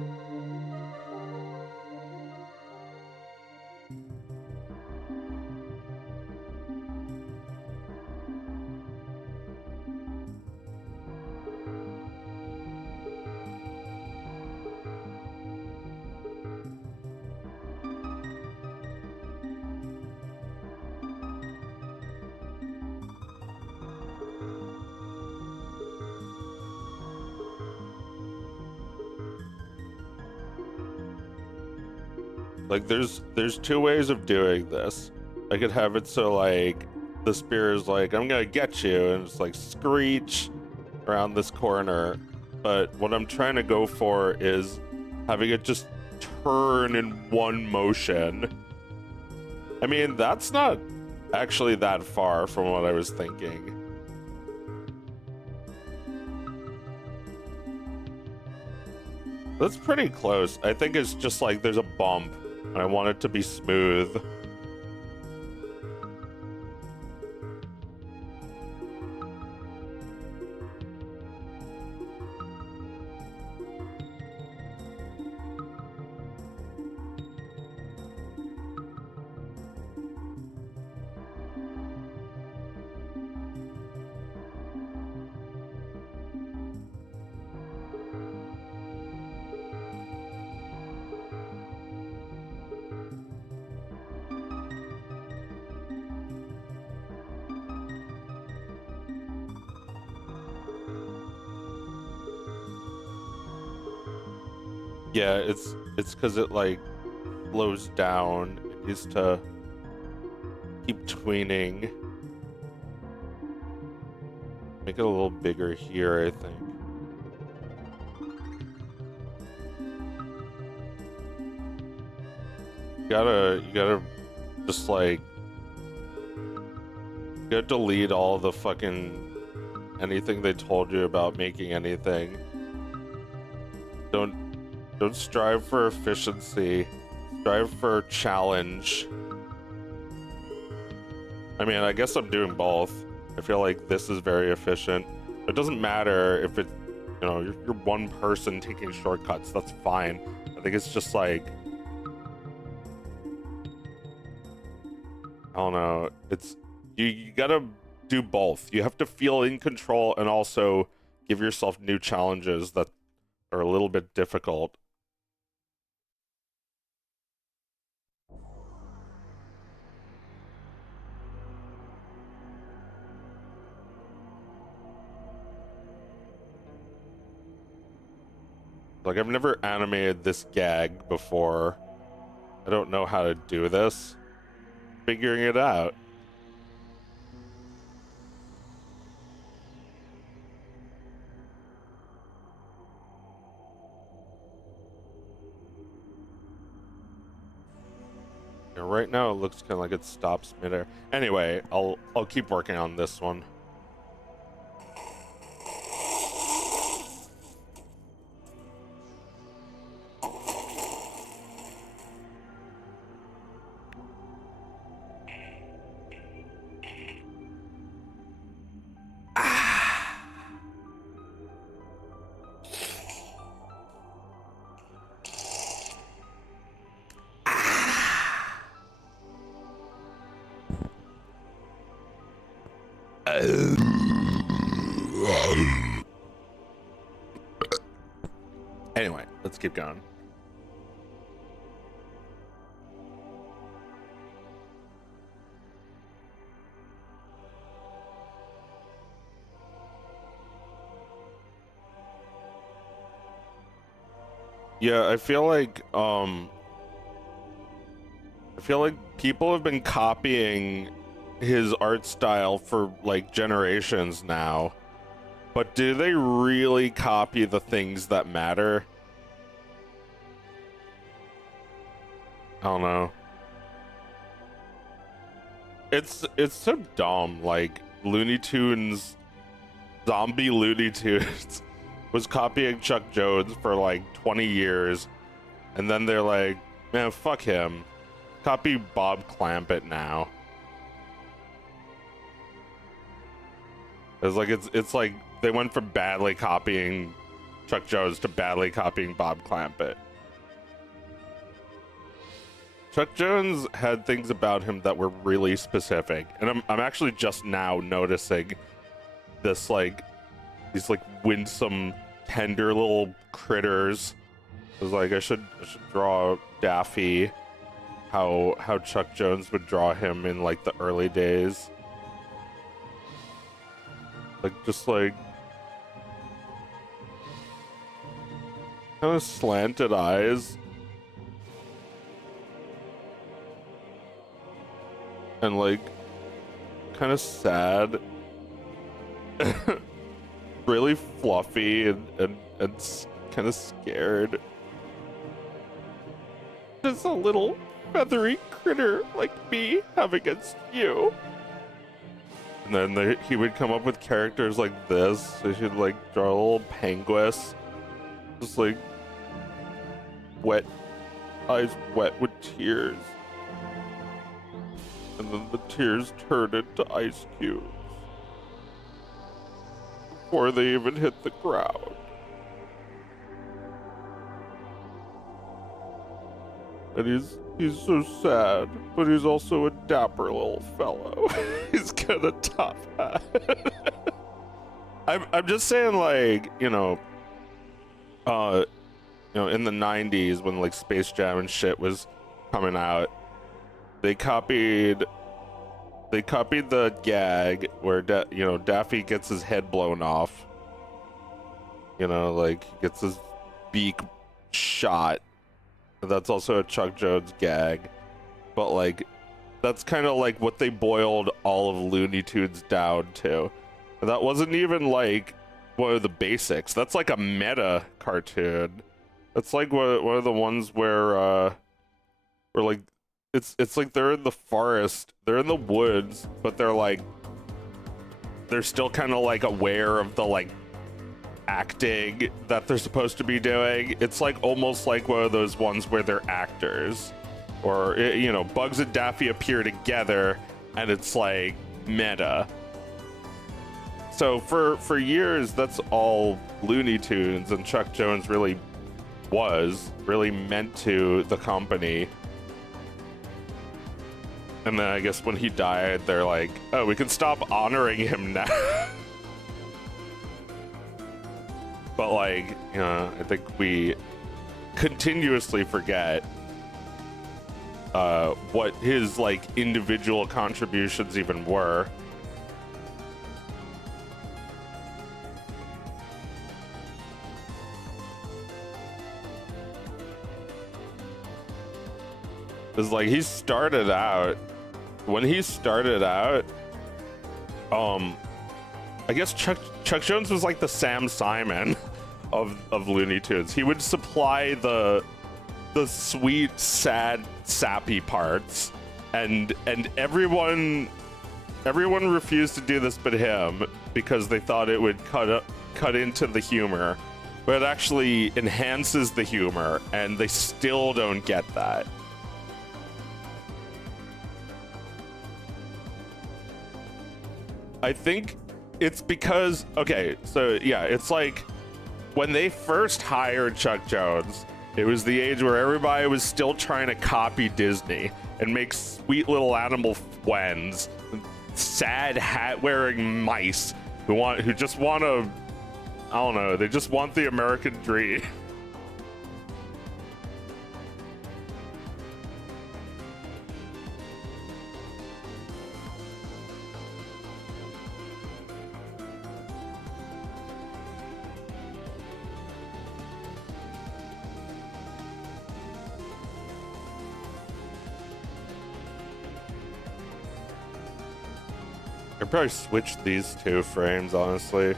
Like there's two ways of doing this. I could have it so like the spear is like, I'm gonna get you, and it's like screech around this corner. But what I'm trying to go for is having it just turn in one motion. I mean, that's not actually that far from what I was thinking. That's pretty close. I think it's just like there's a bump. I want it to be smooth. Yeah, it's because it like slows down. It needs to keep tweening. Make it a little bigger here, I think. You gotta just like, you gotta delete all the fucking anything they told you about making anything. Don't strive for efficiency. Strive for challenge. I mean, I guess I'm doing both. I feel like this is very efficient. It doesn't matter if it, you know, you're one person taking shortcuts. That's fine. I think it's just like, I don't know. It's you gotta do both. You have to feel in control and also give yourself new challenges that are a little bit difficult. Like, I've never animated this gag before. I don't know how to do this. Figuring it out. Yeah, right now it looks kind of like it stops midair. Anyway, I'll keep working on this one. Anyway, let's keep going. Yeah, I feel like people have been copying his art style for like generations now. But do they really copy the things that matter? I don't know. It's so dumb. Like Looney Tunes, zombie Looney Tunes was copying Chuck Jones for like 20 years, and then they're like, man, fuck him. Copy Bob Clampett now. It's like they went from badly copying Chuck Jones to badly copying Bob Clampett. Chuck Jones had things about him that were really specific, and I'm actually just now noticing this, like these like winsome, tender little critters. I was like, I should draw Daffy how Chuck Jones would draw him in like the early days. Like just like kind of slanted eyes. And like kind of sad. Really fluffy and kind of scared. Just a little feathery critter like me have against you. And then he would come up with characters like this. So he'd like draw a little panguis, just like wet eyes, wet with tears, and then the tears turned into ice cubes before they even hit the ground. And he's so sad, but he's also a dapper little fellow. He's got a top hat. I'm just saying, like, you know, in the 90s when like Space Jam and shit was coming out, they copied the gag where Daffy gets his head blown off. You know, like gets his beak shot. That's also a Chuck Jones gag, but like that's kind of like what they boiled all of Looney Tunes down to. And that wasn't even like one of the basics. That's like a meta cartoon. That's like one of the ones where like it's like they're in the forest, they're in the woods, but they're still kind of like aware of the like acting that they're supposed to be doing. It's like almost like one of those ones where they're actors, or you know, Bugs and Daffy appear together and it's like meta. So for years that's all Looney Tunes and Chuck Jones really meant to the company. And then I guess when he died, they're like, oh, we can stop honoring him now. But like, you know, I think we continuously forget what his like individual contributions even were. It's like when he started out, I guess Chuck Jones was like the Sam Simon of Looney Tunes. He would supply the sweet, sad, sappy parts, and everyone refused to do this but him, because they thought it would cut into the humor, but it actually enhances the humor, and they still don't get that. I think it's because, okay, so yeah, it's like when they first hired Chuck Jones, it was the age where everybody was still trying to copy Disney and make sweet little animal friends, sad hat-wearing mice who just want to, I don't know, they just want the American dream. I'd probably switch these two frames, honestly.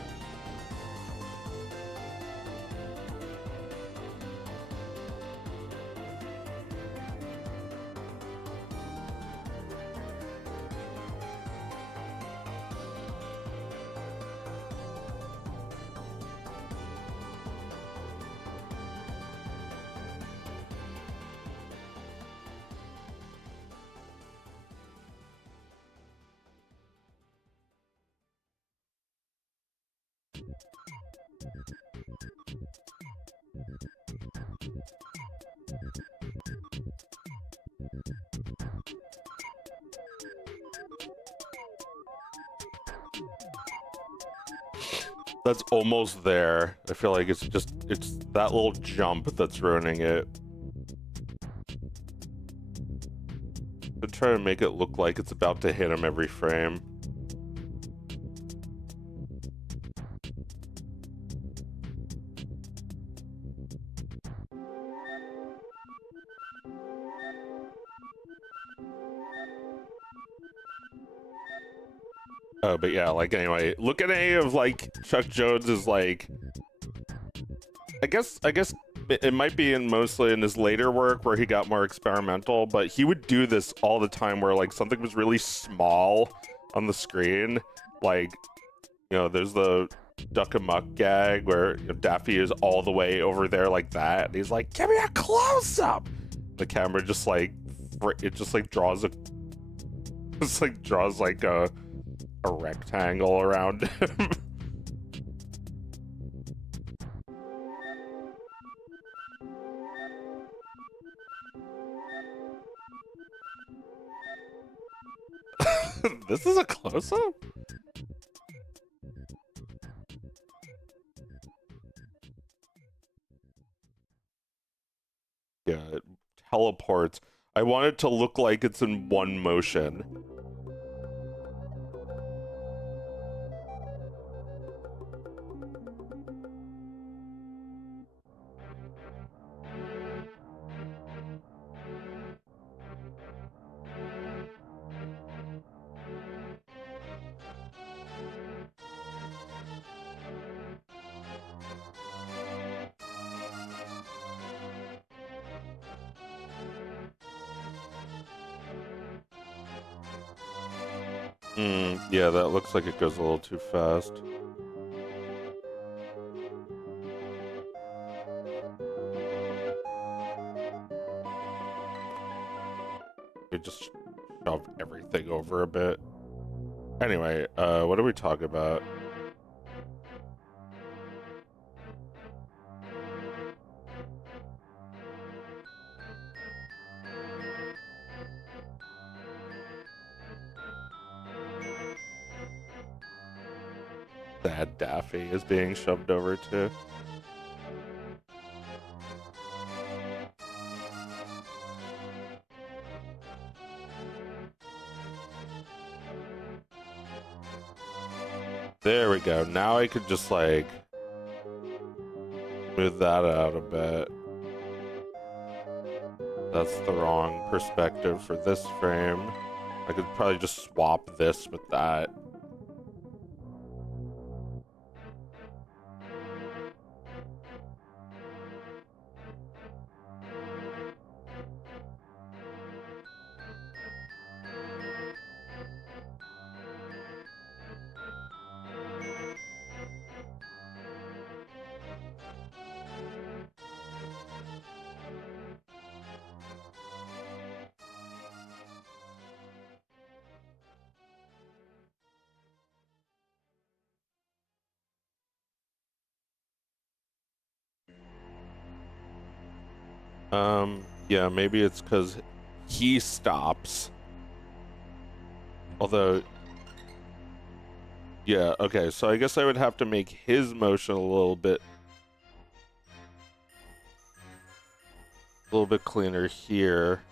That's almost there. I feel like it's that little jump that's ruining it. I'm trying to make it look like it's about to hit him every frame. Oh, but yeah, like, anyway, look at any of, like, Chuck Jones's, like, I guess it might be mostly in his later work where he got more experimental, but he would do this all the time where, like, something was really small on the screen. Like, you know, there's the Duck Amuck gag where, you know, Daffy is all the way over there like that, and he's like, give me a close-up! The camera just, like, it just, like, draws a rectangle around him. This is a close-up? Yeah, it teleports. I want it to look like it's in one motion. Yeah, that looks like it goes a little too fast. It just shoved everything over a bit. Anyway, what are we talking about? Sad Daffy is being shoved over too. There we go. Now I could just, like, move that out a bit. That's the wrong perspective for this frame. I could probably just swap this with that. Yeah, maybe it's because he stops. Although, yeah, okay, so I guess I would have to make his motion a little bit cleaner here.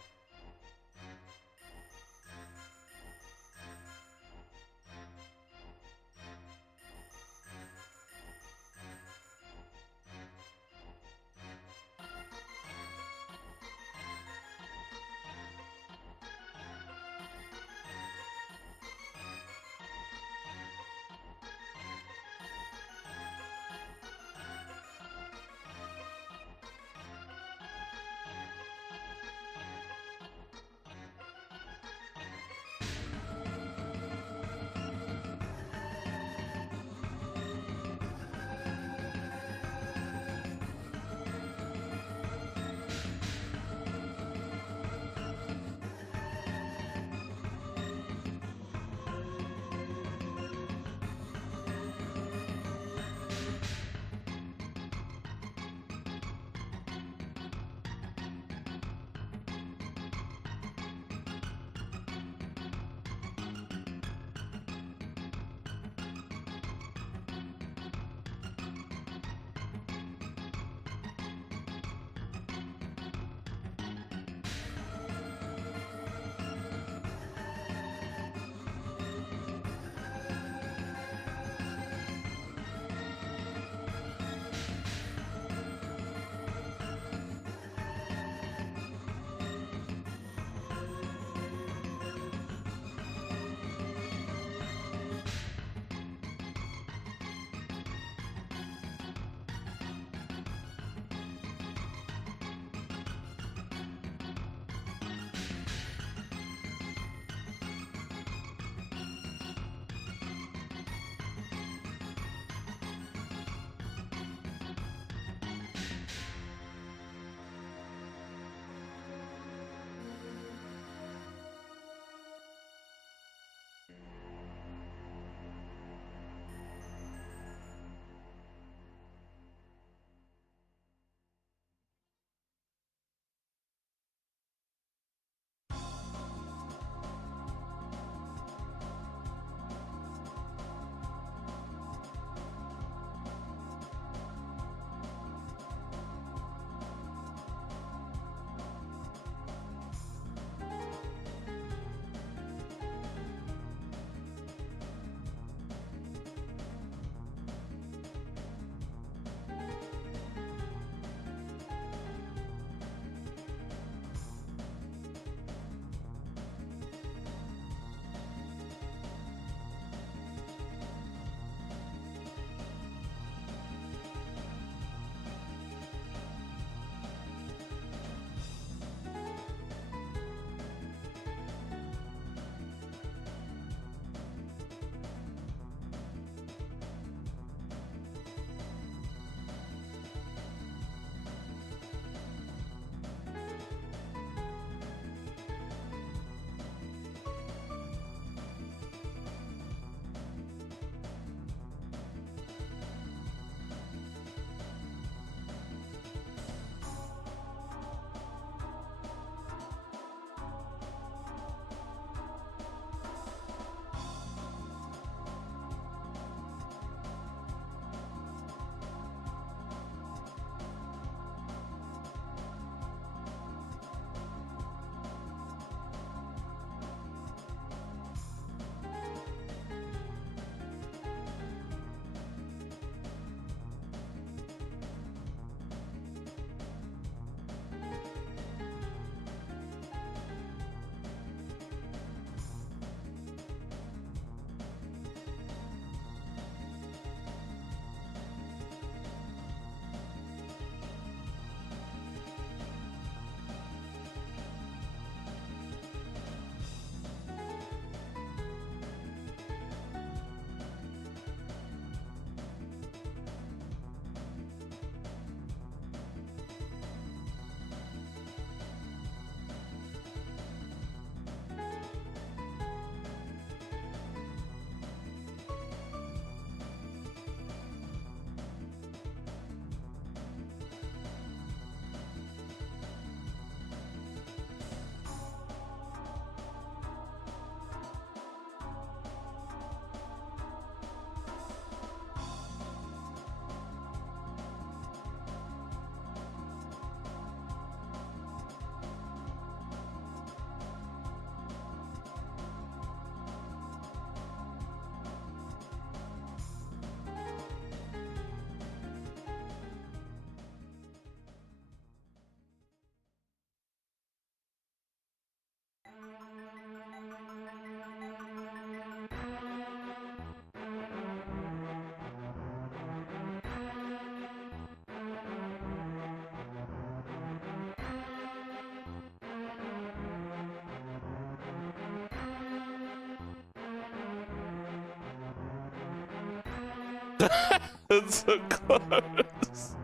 It's so close.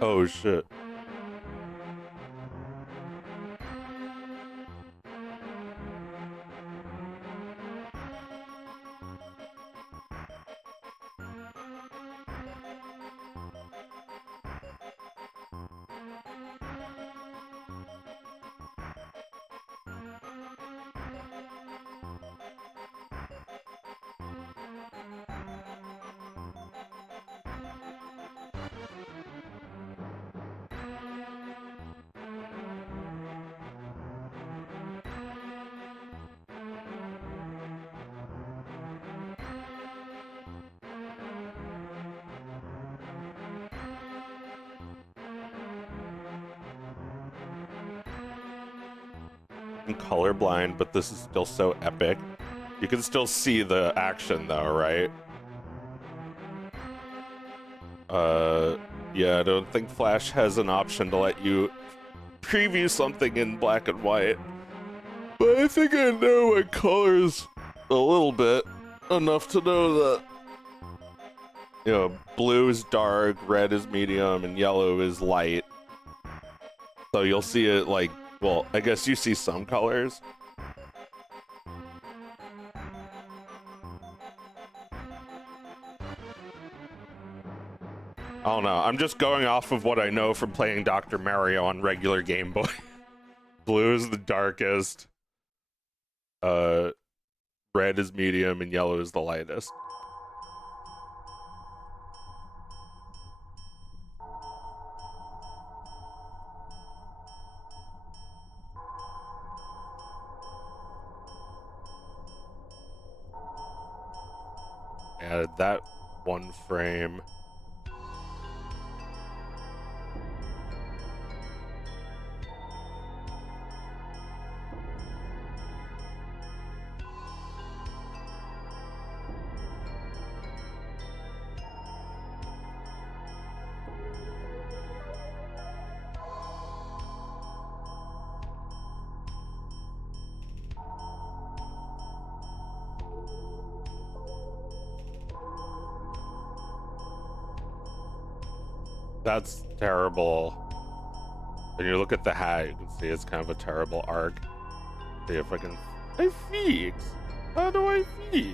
Oh shit. I'm colorblind, but this is still so epic. You can still see the action though, right? Yeah, I don't think Flash has an option to let you preview something in black and white. But I think I know my colors a little bit, enough to know that, you know, blue is dark, red is medium, and yellow is light. So you'll see it like, well, I guess you see some colors. I don't know. I'm just going off of what I know from playing Dr. Mario on regular Game Boy. Blue is the darkest. Red is medium, and yellow is the lightest. Added that one frame. That's terrible. When you look at the hat, you can see it's kind of a terrible arc. See if I can... I fix! How do I fix?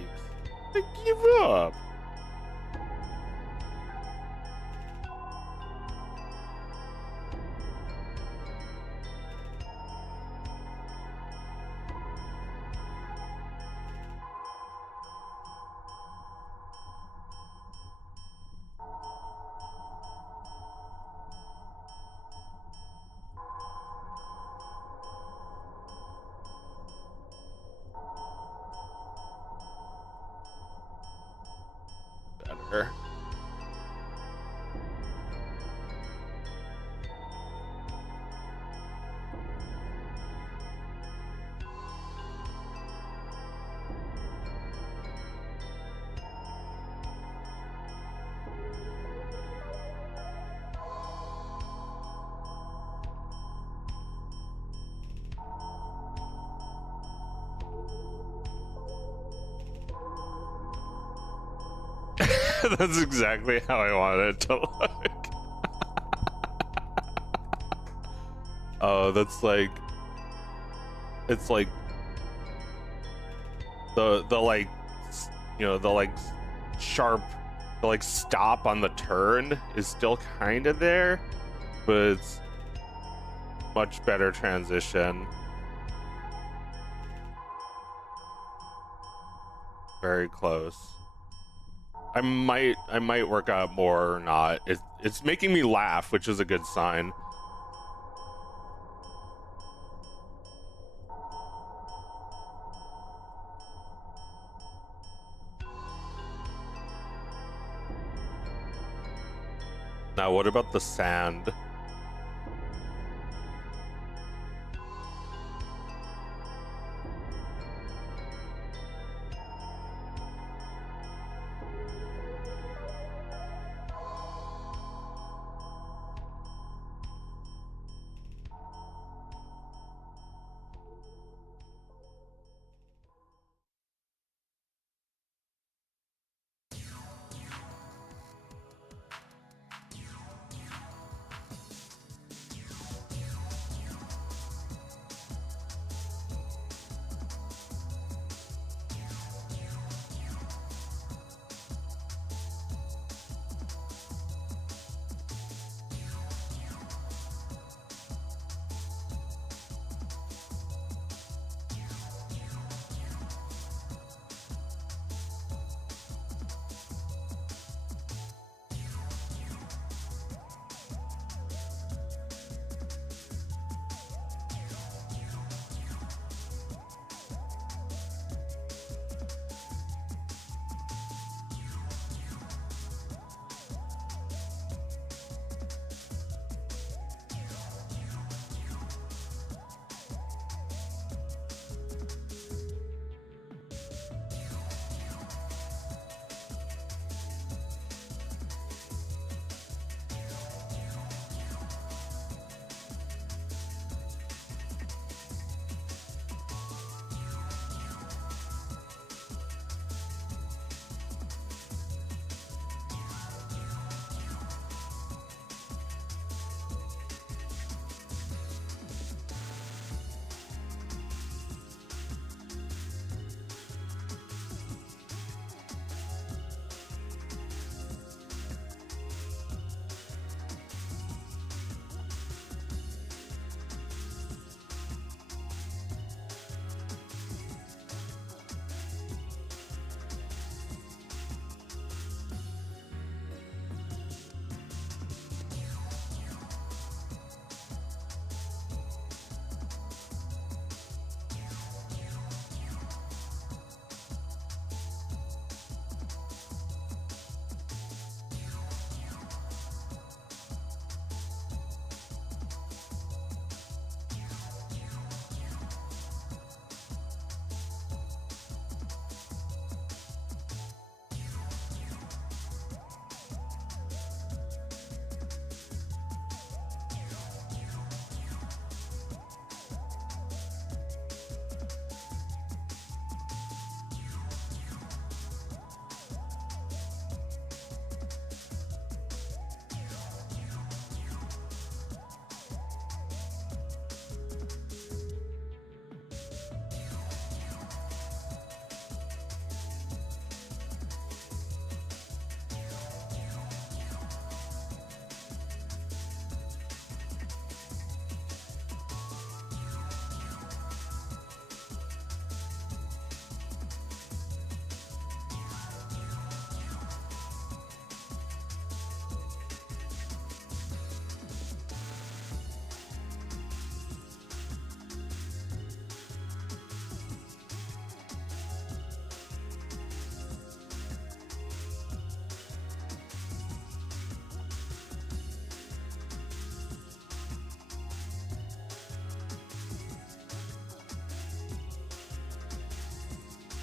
I give up! Better. That's exactly how I wanted it to look. Oh, that's like... It's like... The like... You know, the like... Sharp... The like stop on the turn is still kind of there, but it's... Much better transition. Very close. I might work out more or not. It's making me laugh, which is a good sign. Now, what about the sand?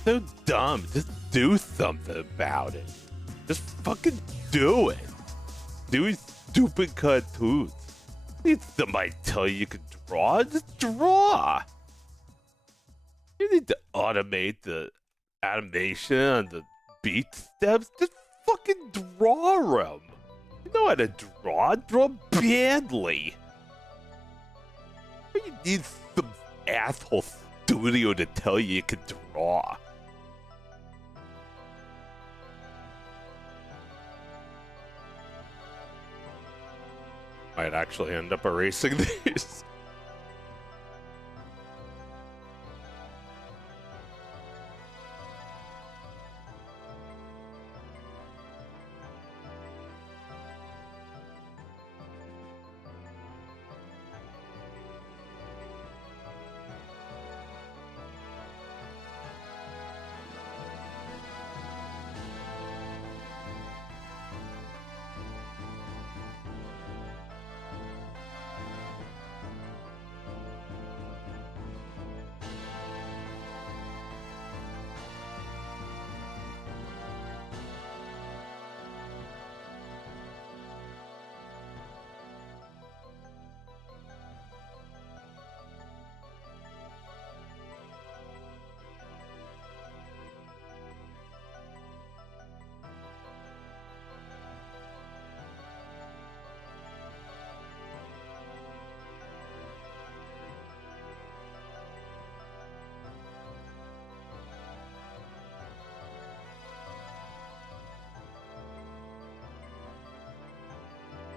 so dumb. Just do something about it. Just fucking do it. Do stupid cartoons. Need somebody tell you can draw? Just draw. You need to automate the animation and the beat steps. Just fucking draw them. You know how to draw? Draw badly. You need some asshole studio to tell you can draw. Might actually end up erasing these.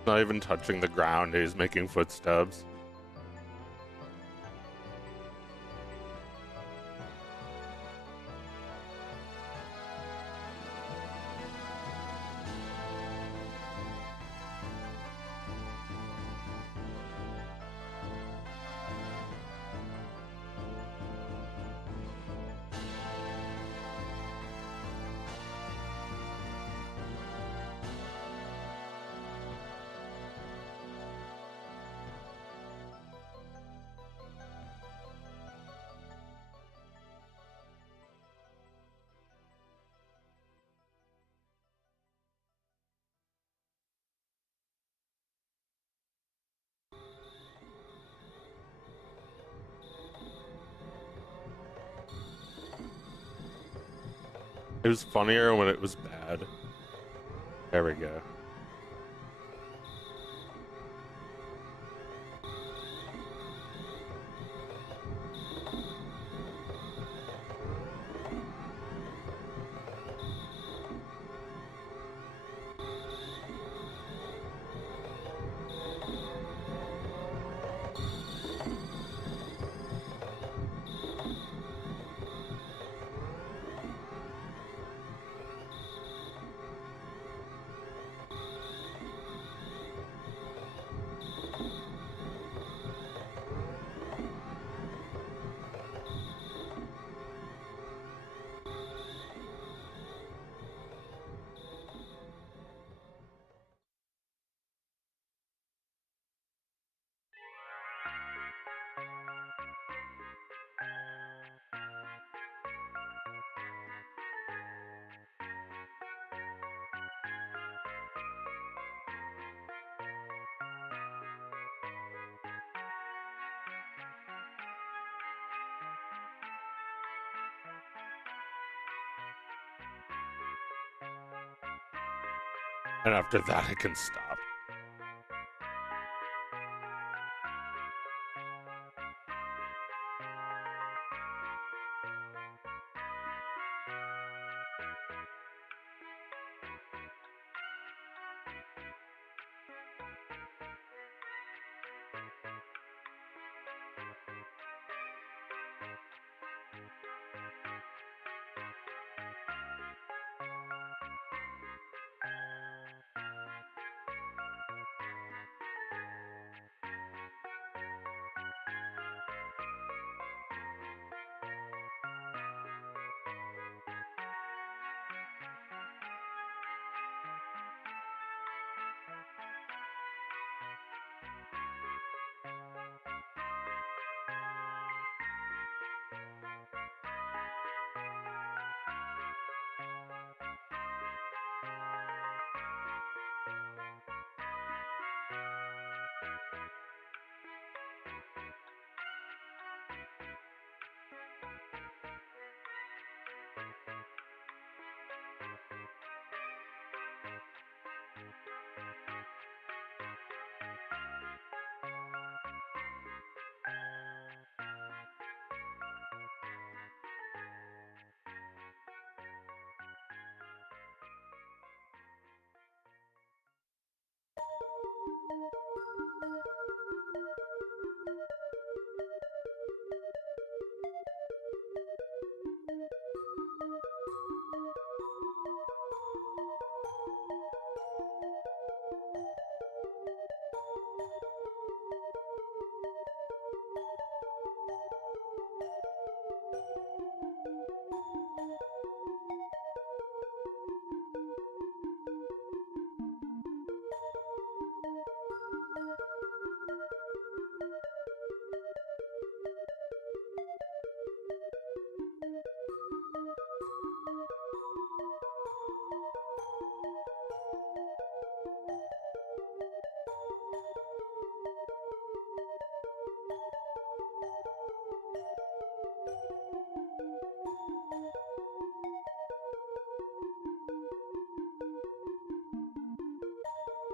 Not even touching the ground, he's making footsteps. It was funnier when it was bad. There we go. And after that, I can stop.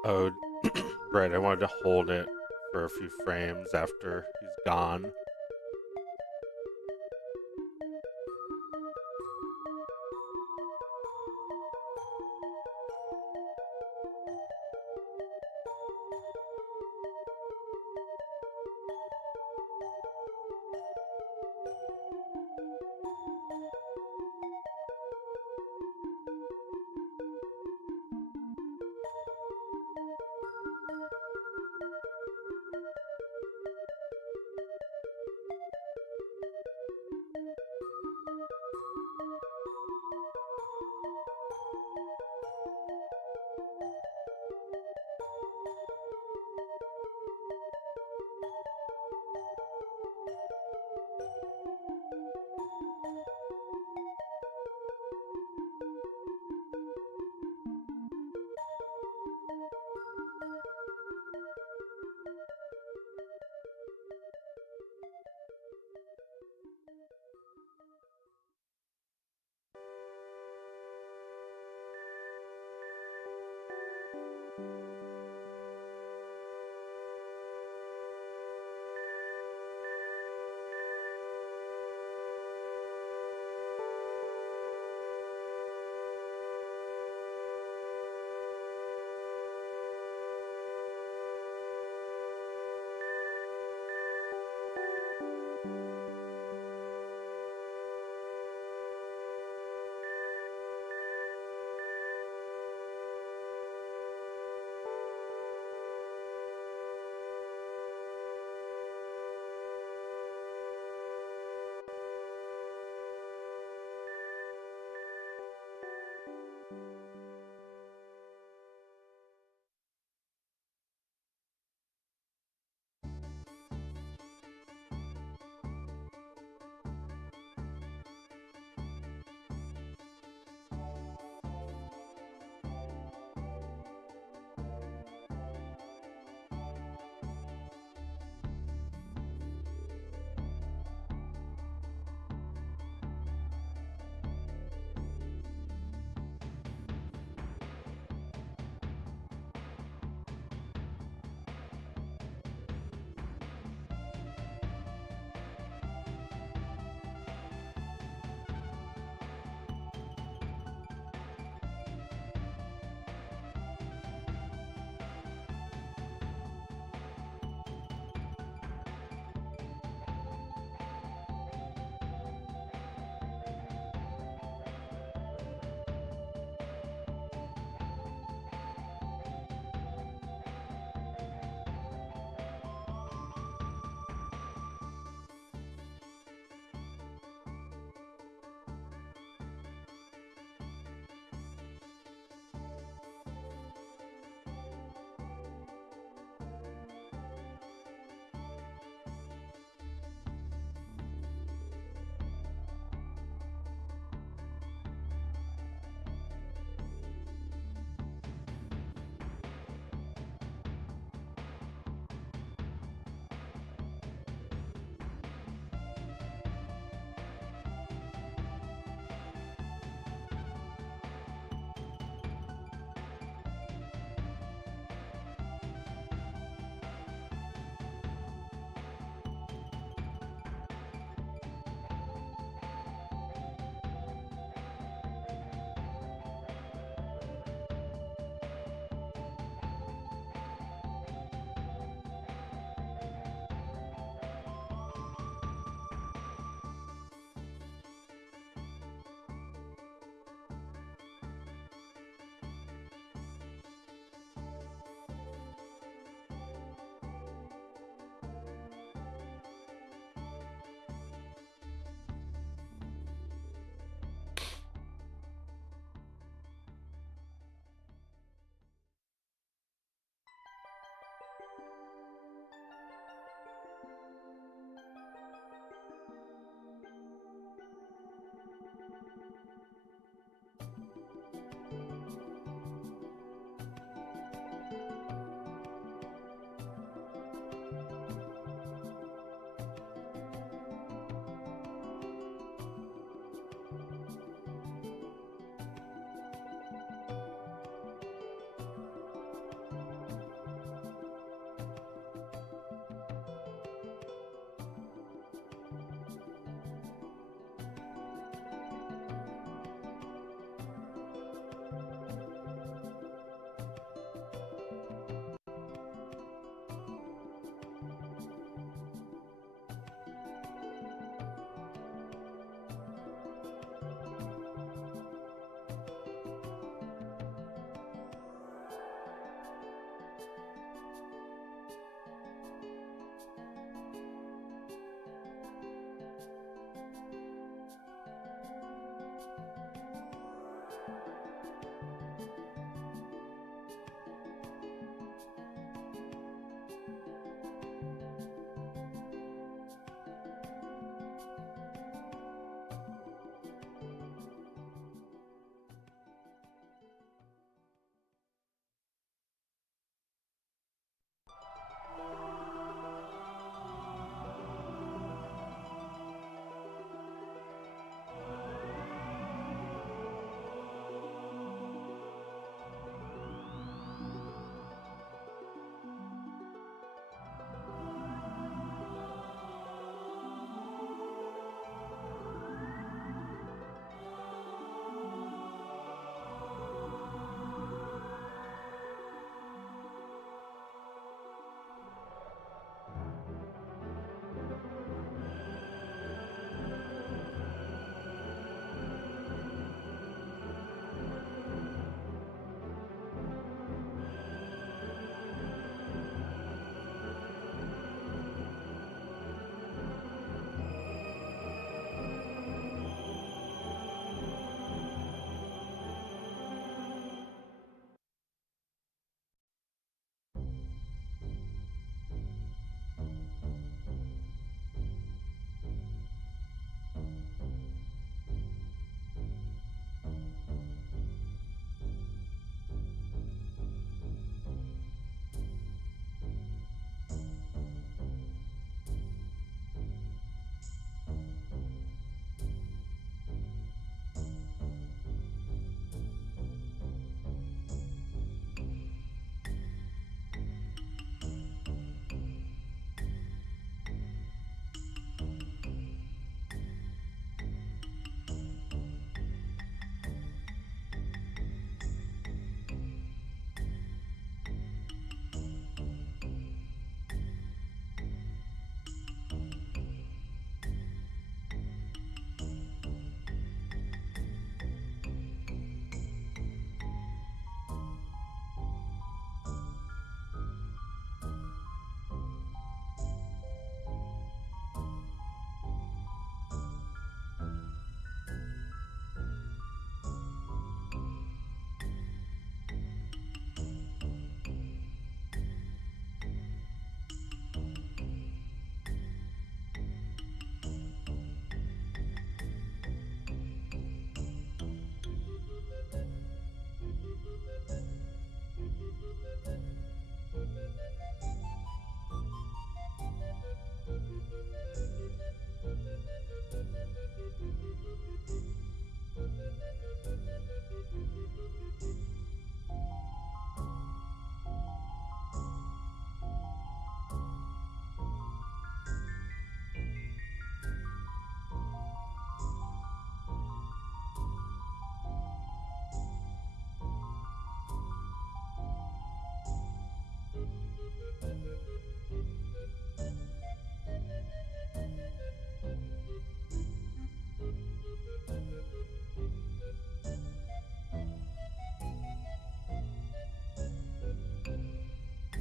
Oh, right. I wanted to hold it for a few frames after he's gone.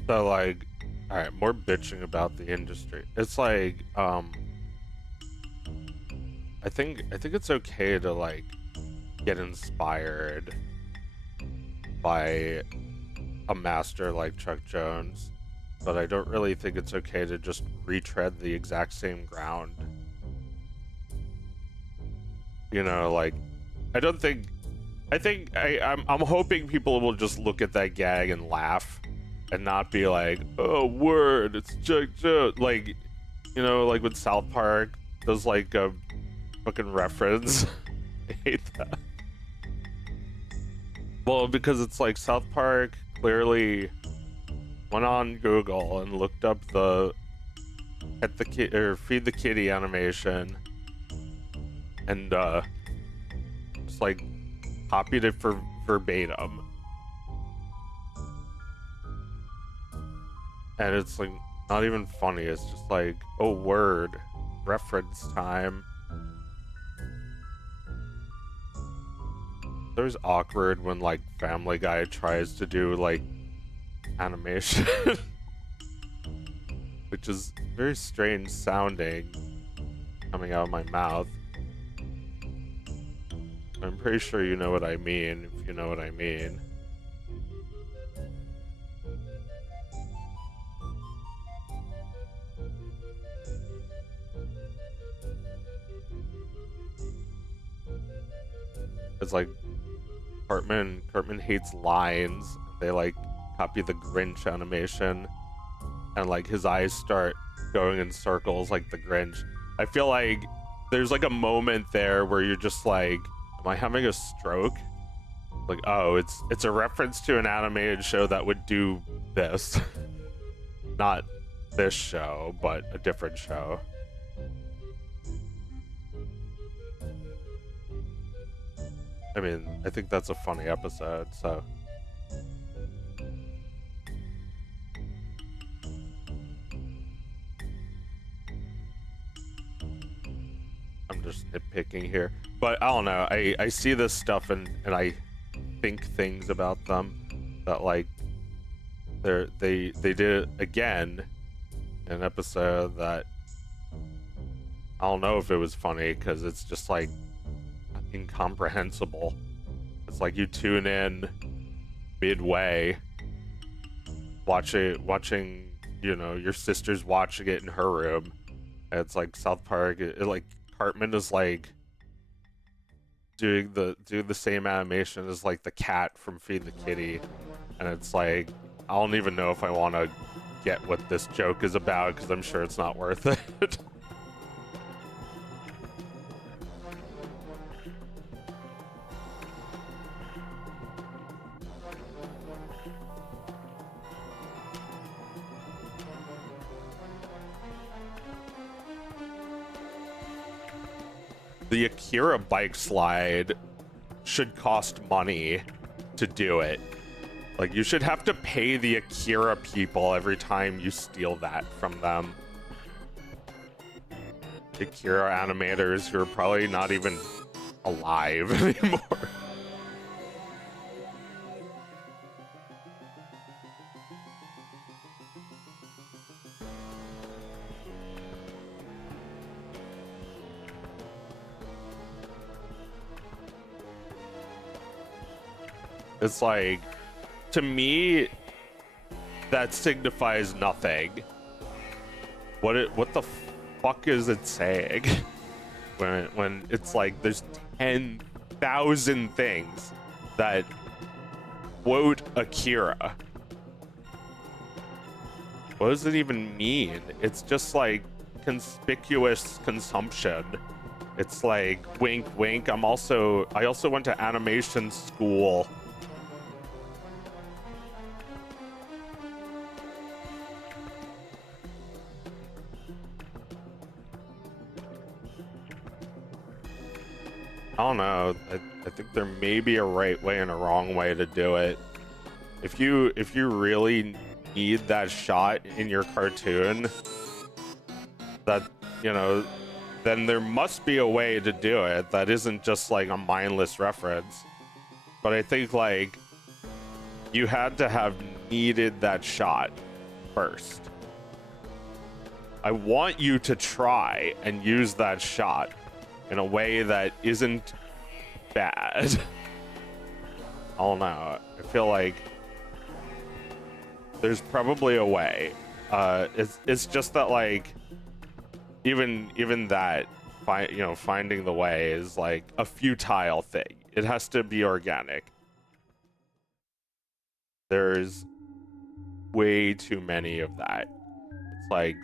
So like, all right, more bitching about the industry. It's like, I think it's okay to like get inspired by a master like Chuck Jones, but I don't really think it's okay to just retread the exact same ground. You know, like, I don't think, I'm hoping people will just look at that gag and laugh and not be like, oh, word, it's Chuck Jones. Like, you know, like with South Park, does like a fucking reference. I hate that. Well, because it's like South Park clearly went on Google and looked up the Pet the Kid or Feed the Kitty animation and just like copied it for verbatim. And it's like not even funny, it's just like, oh word, reference time. It was awkward when like Family Guy tries to do like animation, which is very strange sounding coming out of my mouth. I'm pretty sure you know what I mean, if you know what I mean. It's like Cartman hates lines. They like copy the Grinch animation, and like his eyes start going in circles like the Grinch. I feel like there's like a moment there where you're just like, am I having a stroke? Like, oh, it's a reference to an animated show that would do this. Not this show, but a different show. I mean, I think that's a funny episode, so. I'm just nitpicking here. But I don't know, I see this stuff and I think things about them that like they did it again in an episode that I don't know if it was funny because it's just like incomprehensible. It's like you tune in midway watching, you know, your sister's watching it in her room, and it's like South Park, like Cartman is like doing the same animation as like the cat from Feed the Kitty, and it's like I don't even know if I want to get what this joke is about because I'm sure it's not worth it. The Akira bike slide should cost money to do it. Like, you should have to pay the Akira people every time you steal that from them. Akira animators who are probably not even alive anymore. It's like, to me, that signifies nothing. What the fuck is it saying? when it's like there's 10,000 things that quote Akira. What does it even mean? It's just like conspicuous consumption. It's like wink wink. I also went to animation school. I don't know. I think there may be a right way and a wrong way to do it. If you really need that shot in your cartoon, that, you know, then there must be a way to do it that isn't just like a mindless reference. But I think like you had to have needed that shot first. I want you to try and use that shot in a way that isn't bad. I don't know. I feel like there's probably a way. It's just that, like, even that, finding the way is like a futile thing. It has to be organic. There's way too many of that. It's like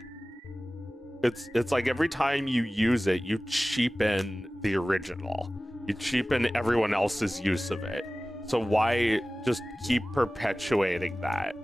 it's like every time you use it, you cheapen the original. You cheapen everyone else's use of it. So why just keep perpetuating that?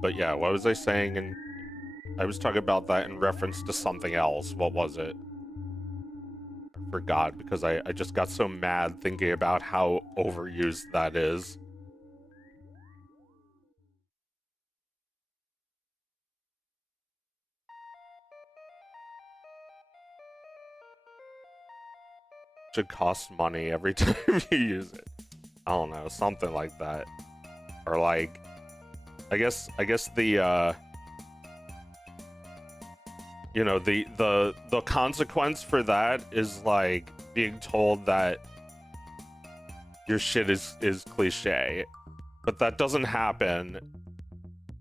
But yeah, what was I saying? And I was talking about that in reference to something else. What was it? I forgot because I just got so mad thinking about how overused that is. Should cost money every time you use it. I don't know, something like that. Or like, I guess the the consequence for that is like being told that your shit is cliche. But that doesn't happen.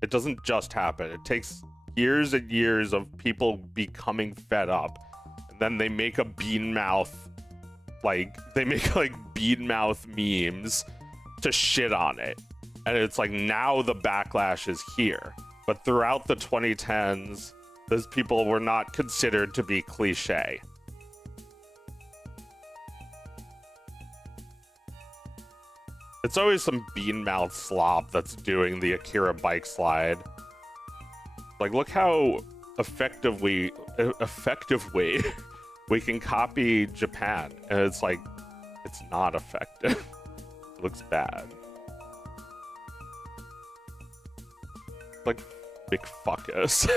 It doesn't just happen. It takes years and years of people becoming fed up. And then they make a bean mouth, like bean mouth memes to shit on it. And it's like now the backlash is here. But throughout the 2010s, those people were not considered to be cliche. It's always some bean mouth slob that's doing the Akira bike slide. Like, look how effectively we can copy Japan, and it's like, it's not effective. It looks bad. Like, big fuck us.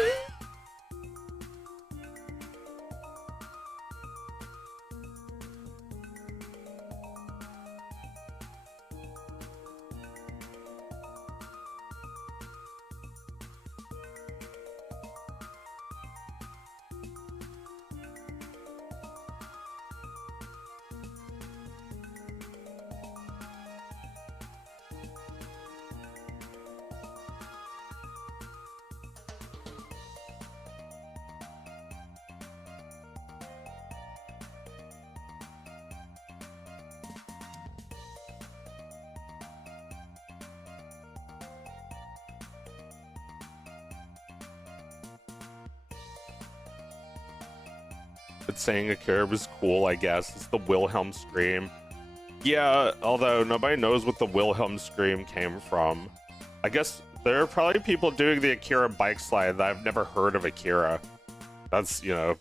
It's saying Akira was cool, I guess. It's the Wilhelm scream. Yeah, although nobody knows what the Wilhelm scream came from. I guess there are probably people doing the Akira bike slide that I've never heard of Akira. That's, you know,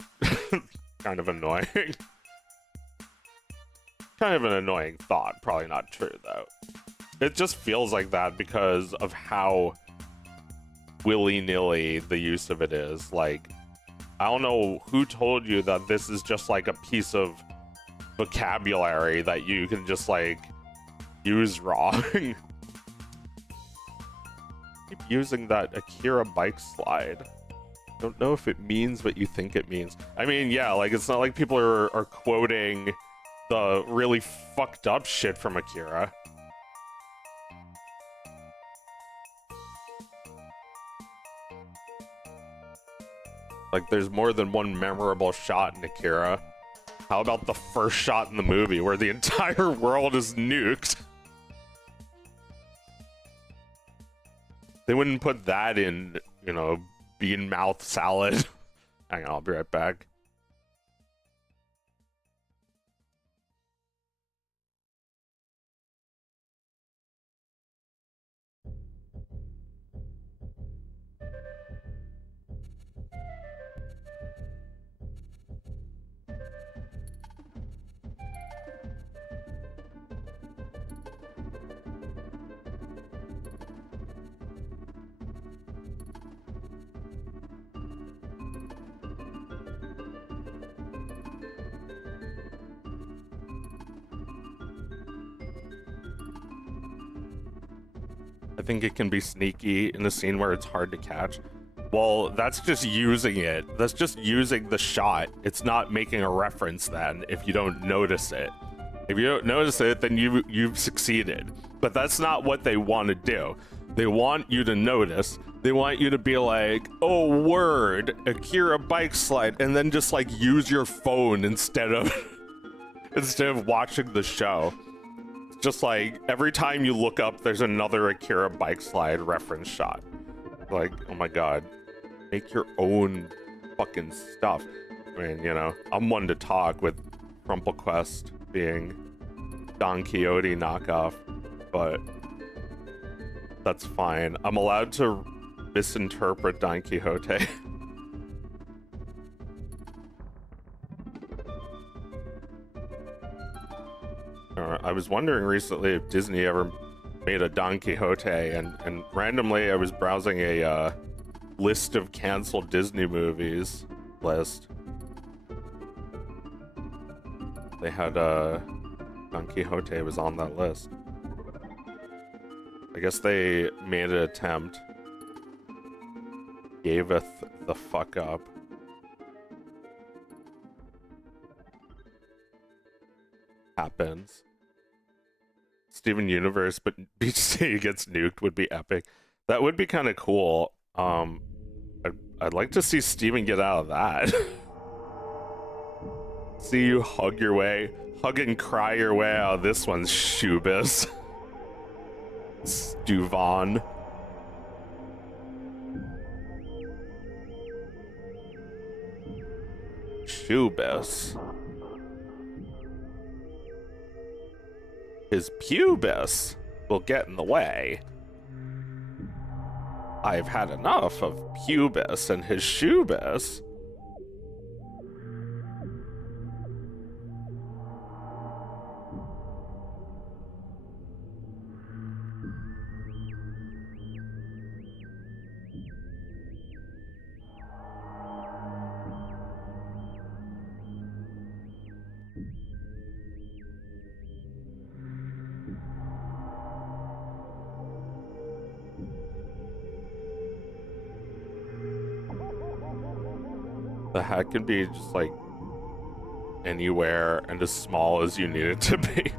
kind of annoying. Kind of an annoying thought. Probably not true, though. It just feels like that because of how willy-nilly the use of it is. Like, I don't know who told you that this is just like a piece of vocabulary that you can just like use wrong. Keep using that Akira bike slide. Don't know if it means what you think it means. I mean, yeah, like it's not like people are quoting the really fucked up shit from Akira. Like, there's more than one memorable shot in Akira. How about the first shot in the movie where the entire world is nuked? They wouldn't put that in, you know, bean mouth salad Hang on, I'll be right back. I think it can be sneaky in a scene where it's hard to catch. Well, that's just using it. That's just using the shot. It's not making a reference then if you don't notice it. If you don't notice it, then you've succeeded. But that's not what they want to do. They want you to notice. They want you to be like, oh, word, Akira bike slide, and then just like use your phone instead of watching the show. Just like every time you look up, there's another Akira bike slide reference shot. Like, oh my god, make your own fucking stuff. I mean, you know, I'm one to talk with FrumpleQuest being Don Quixote knockoff, but that's fine. I'm allowed to misinterpret Don Quixote. I was wondering recently if Disney ever made a Don Quixote, and randomly I was browsing a list of canceled Disney movies list. They had Don Quixote was on that list. I guess they made an attempt. Gave it the fuck up. Happens. Steven Universe, but Beach City gets nuked would be epic. That would be kind of cool. I'd like to see Steven get out of that. See you hug and cry your way out of this one's Shubis. Stuvan. Shubis. His pubis will get in the way. I've had enough of pubis and his shubis. The hat can be just like anywhere and as small as you need it to be.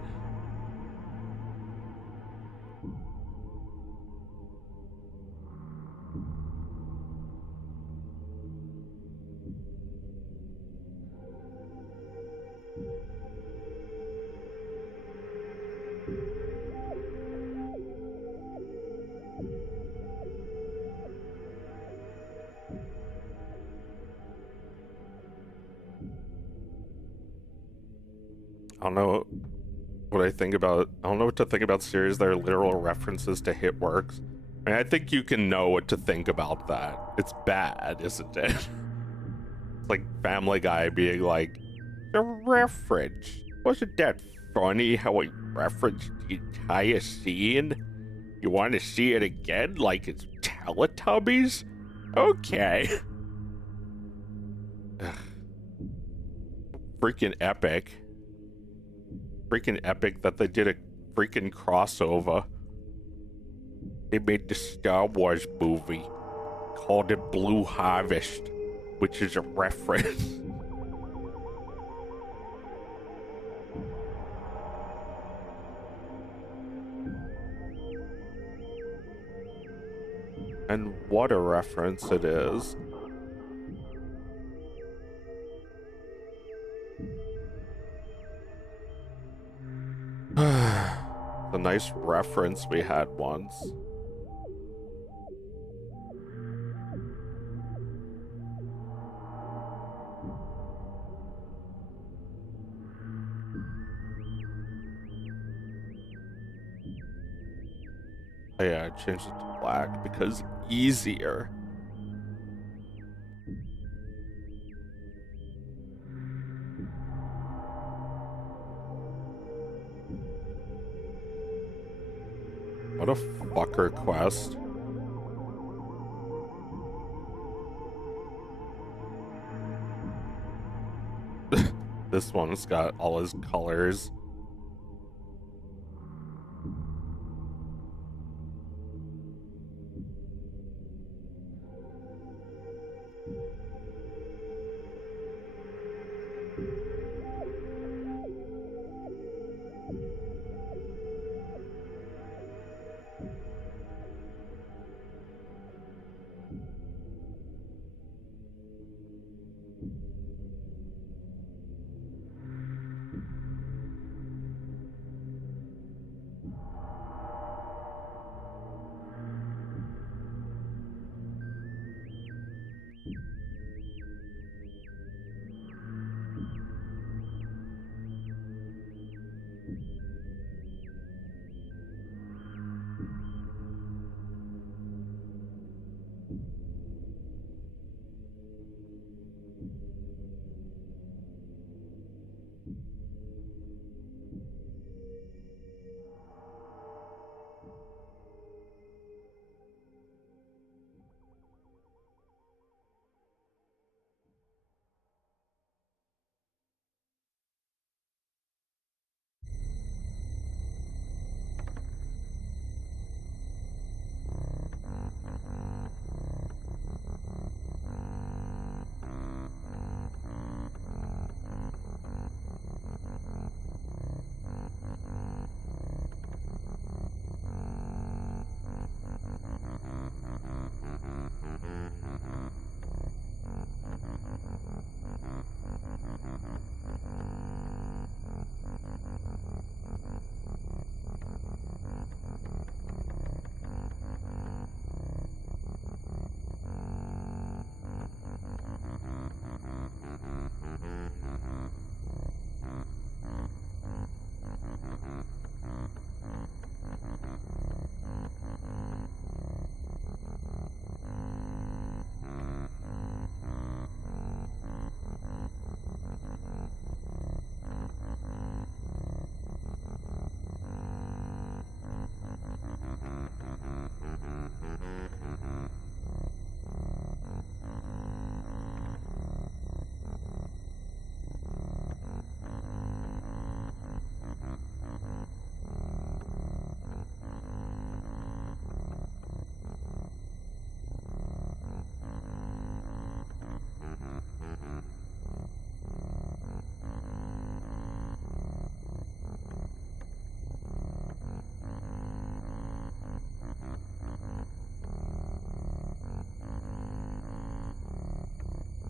I don't know what I think about. I don't know what to think about series that are literal references to hit works. I mean, I think you can know what to think about that. It's bad, isn't it? It's like Family Guy being like, the reference. Wasn't that funny how it referenced the entire scene? You want to see it again like it's Teletubbies? Okay. Freaking epic. Freaking epic that they did a freaking crossover. They made the Star Wars movie, called it Blue Harvest, which is a reference. And what a reference it is. The nice reference we had once. Oh yeah, I changed it to black because easier. What a fucker quest. This one's got all his colors.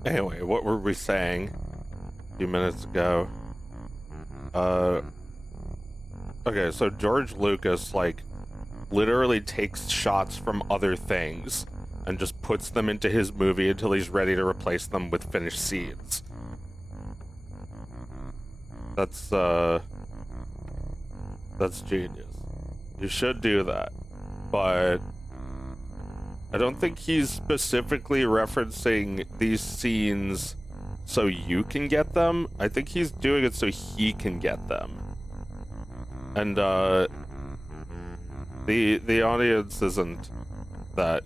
Anyway, what were we saying a few minutes ago? Okay, so George Lucas, like, literally takes shots from other things and just puts them into his movie until he's ready to replace them with finished scenes. That's genius. You should do that. But I don't think he's specifically referencing these scenes so you can get them. I think he's doing it so he can get them. And the audience isn't that,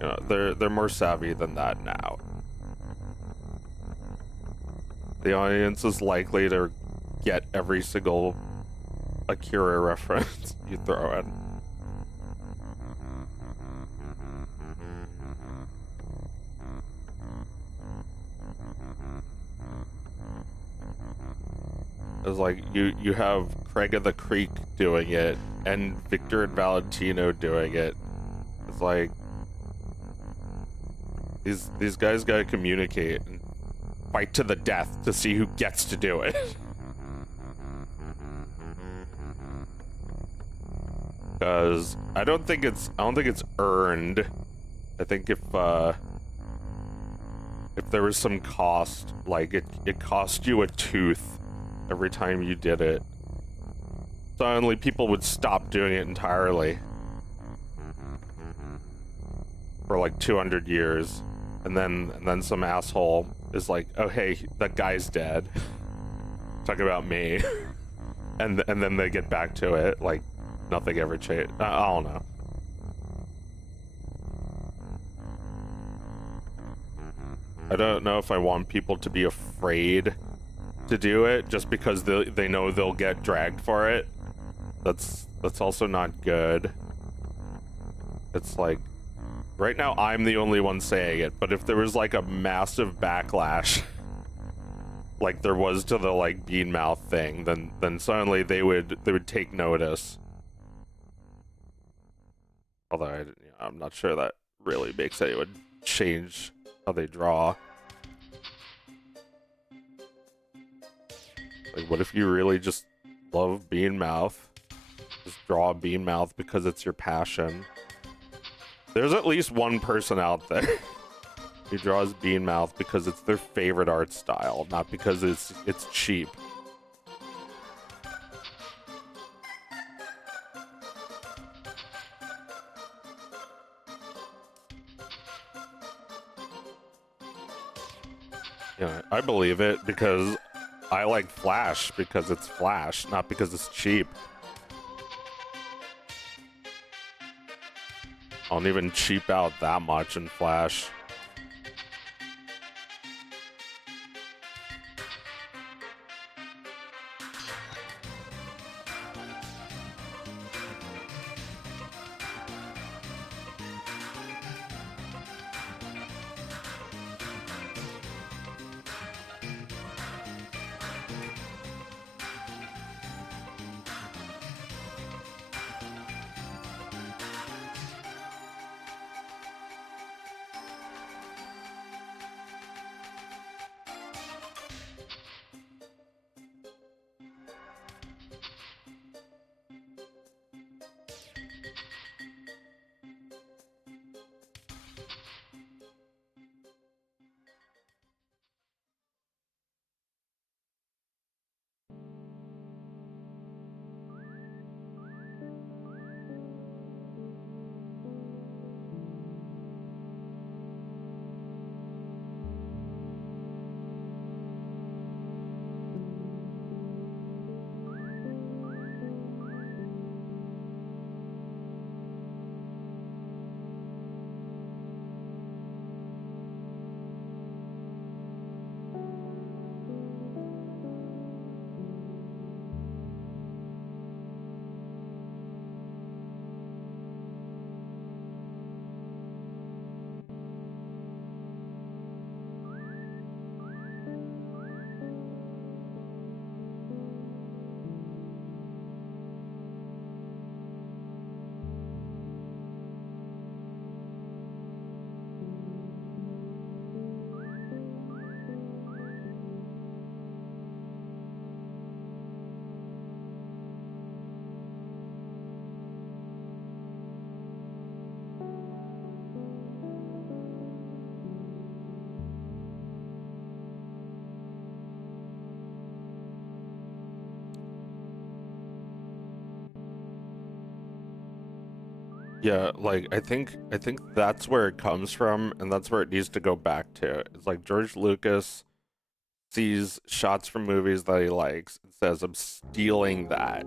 you know, they're more savvy than that now. The audience is likely to get every single Akira reference you throw in. It's like you have Craig of the Creek doing it and Victor and Valentino doing it. It's like these guys gotta communicate and fight to the death to see who gets to do it. Because I don't think it's earned. I think if there was some cost, like it cost you a tooth every time you did it, suddenly people would stop doing it entirely. for like 200 years, and then some asshole is like, oh hey, that guy's dead. Talk about me. and then they get back to it like nothing ever changed. I don't know. I don't know if I want people to be afraid to do it just because they know they'll get dragged for it. That's also not good. It's like, right now I'm the only one saying it, but if there was like a massive backlash like there was to the like bean mouth thing, then suddenly they would take notice. Although I'm not sure that really makes anyone change how they draw. Like, what if you really just love bean mouth? Just draw a bean mouth because it's your passion. There's at least one person out there who draws bean mouth because it's their favorite art style, not because it's cheap. Yeah, I believe it because I like Flash because it's Flash, not because it's cheap. I don't even cheap out that much in Flash. Yeah, like I think that's where it comes from, and that's where it needs to go back to. It's like George Lucas sees shots from movies that he likes and says, "I'm stealing that."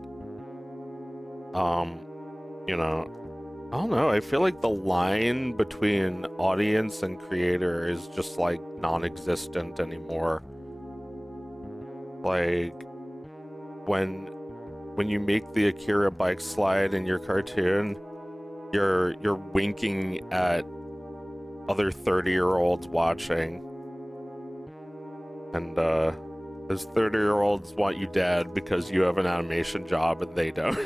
You know, I don't know. I feel like the line between audience and creator is just like non-existent anymore. Like when you make the Akira bike slide in your cartoon, you're winking at other 30-year-olds watching, and those 30-year-olds want you dead because you have an animation job and they don't.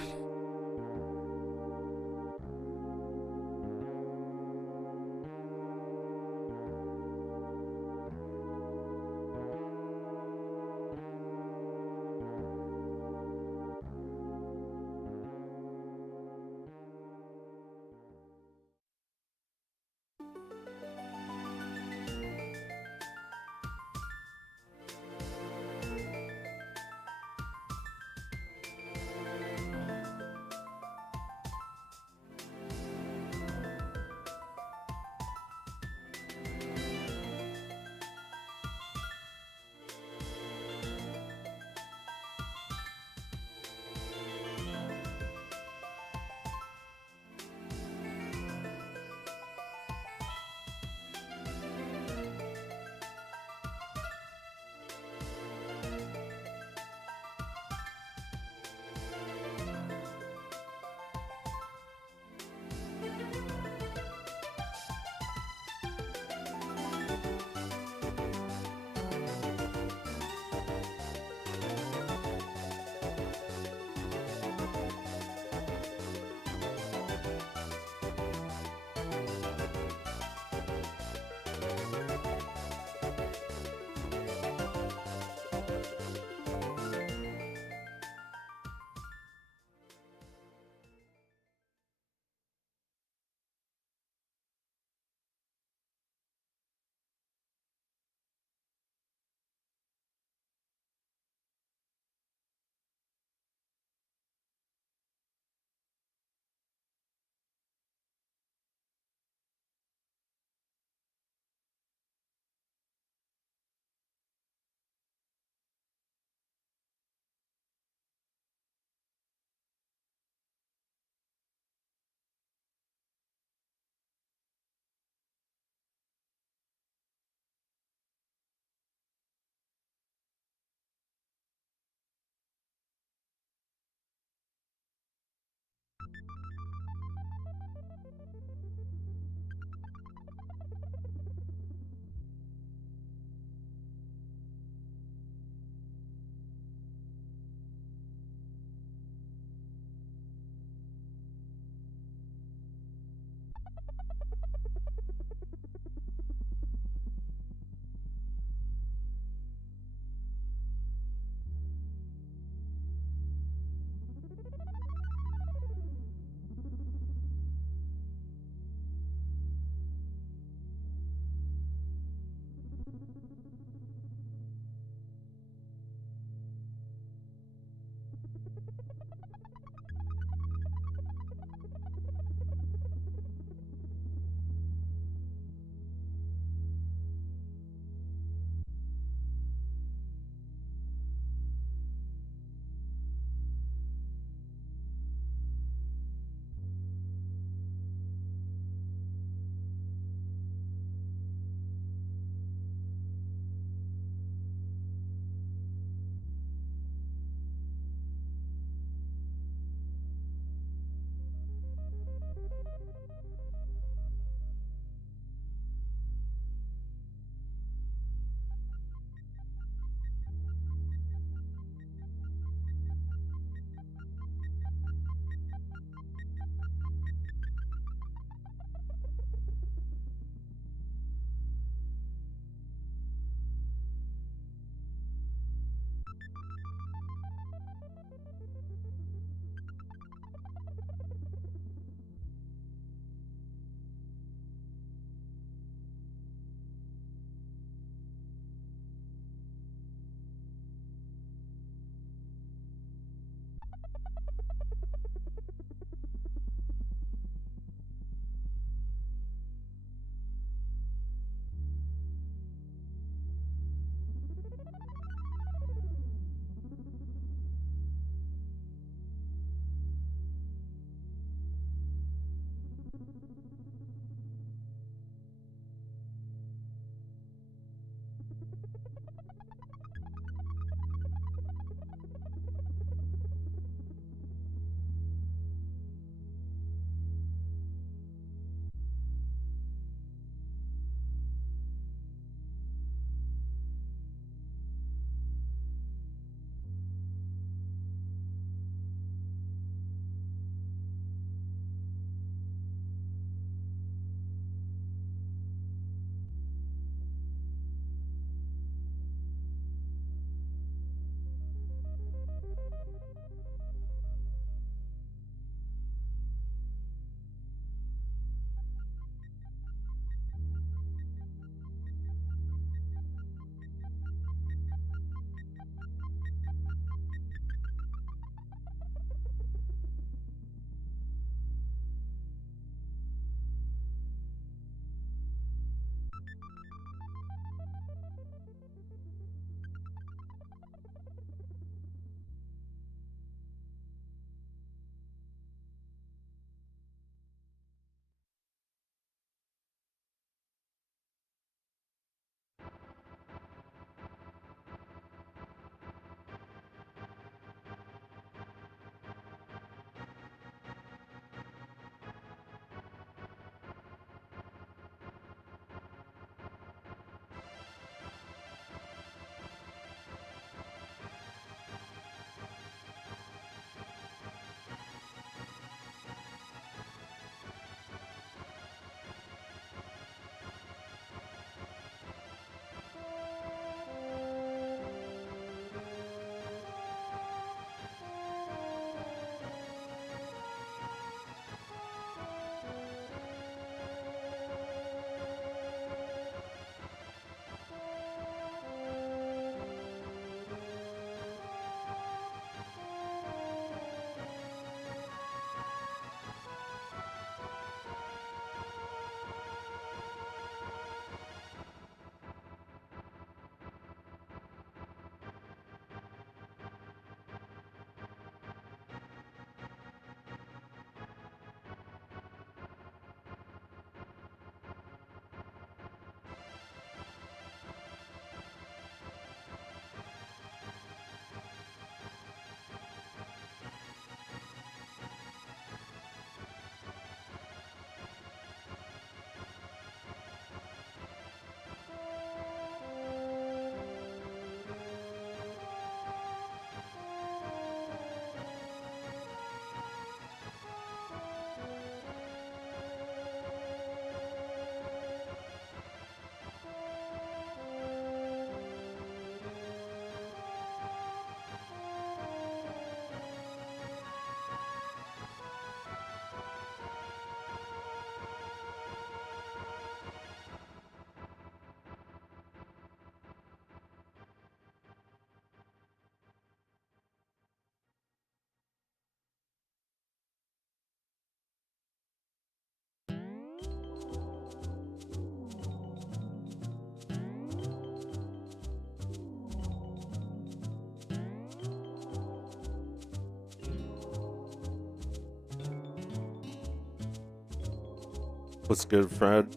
What's good, Fred?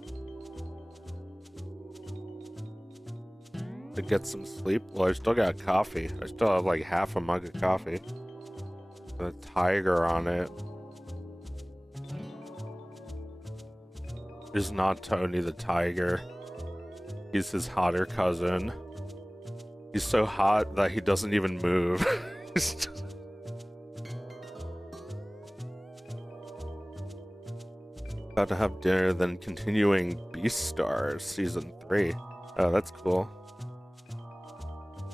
To get some sleep? Well, I still got coffee. I still have like half a mug of coffee. The tiger on it. Is not Tony the tiger. He's his hotter cousin. He's so hot that he doesn't even move. He's just... About to have dinner, then continuing Beastars Season 3. Oh, that's cool.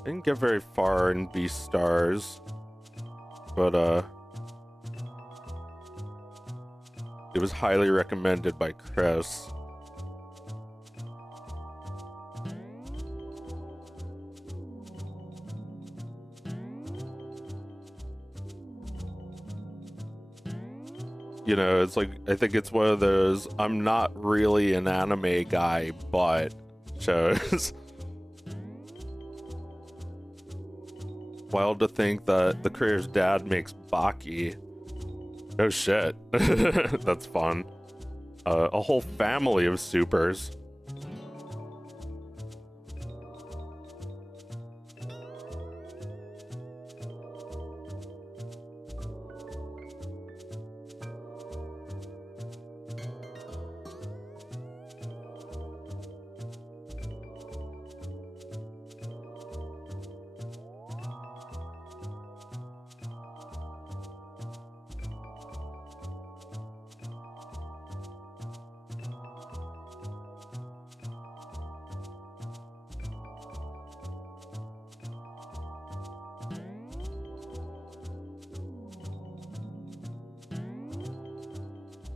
Didn't get very far in Beastars, but it was highly recommended by Chris. You know, it's like, I think it's one of those I'm not really an anime guy, but shows. Wild to think that the creator's dad makes Baki. No shit. That's fun. A whole family of supers.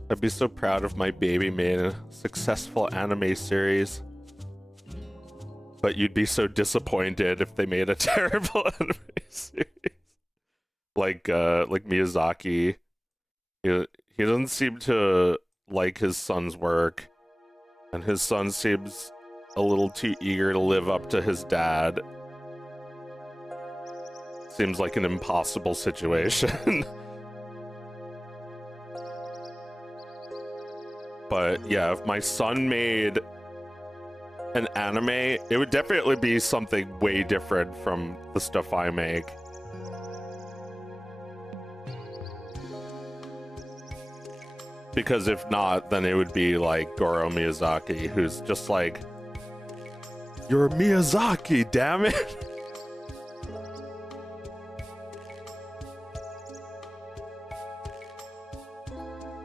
I'd be so proud if my baby made a successful anime series. But you'd be so disappointed if they made a terrible anime series. Like Miyazaki. He doesn't seem to like his son's work. And his son seems a little too eager to live up to his dad. Seems like an impossible situation. But yeah, if my son made an anime, it would definitely be something way different from the stuff I make. Because if not, then it would be like Goro Miyazaki, who's just like, you're Miyazaki, damn it!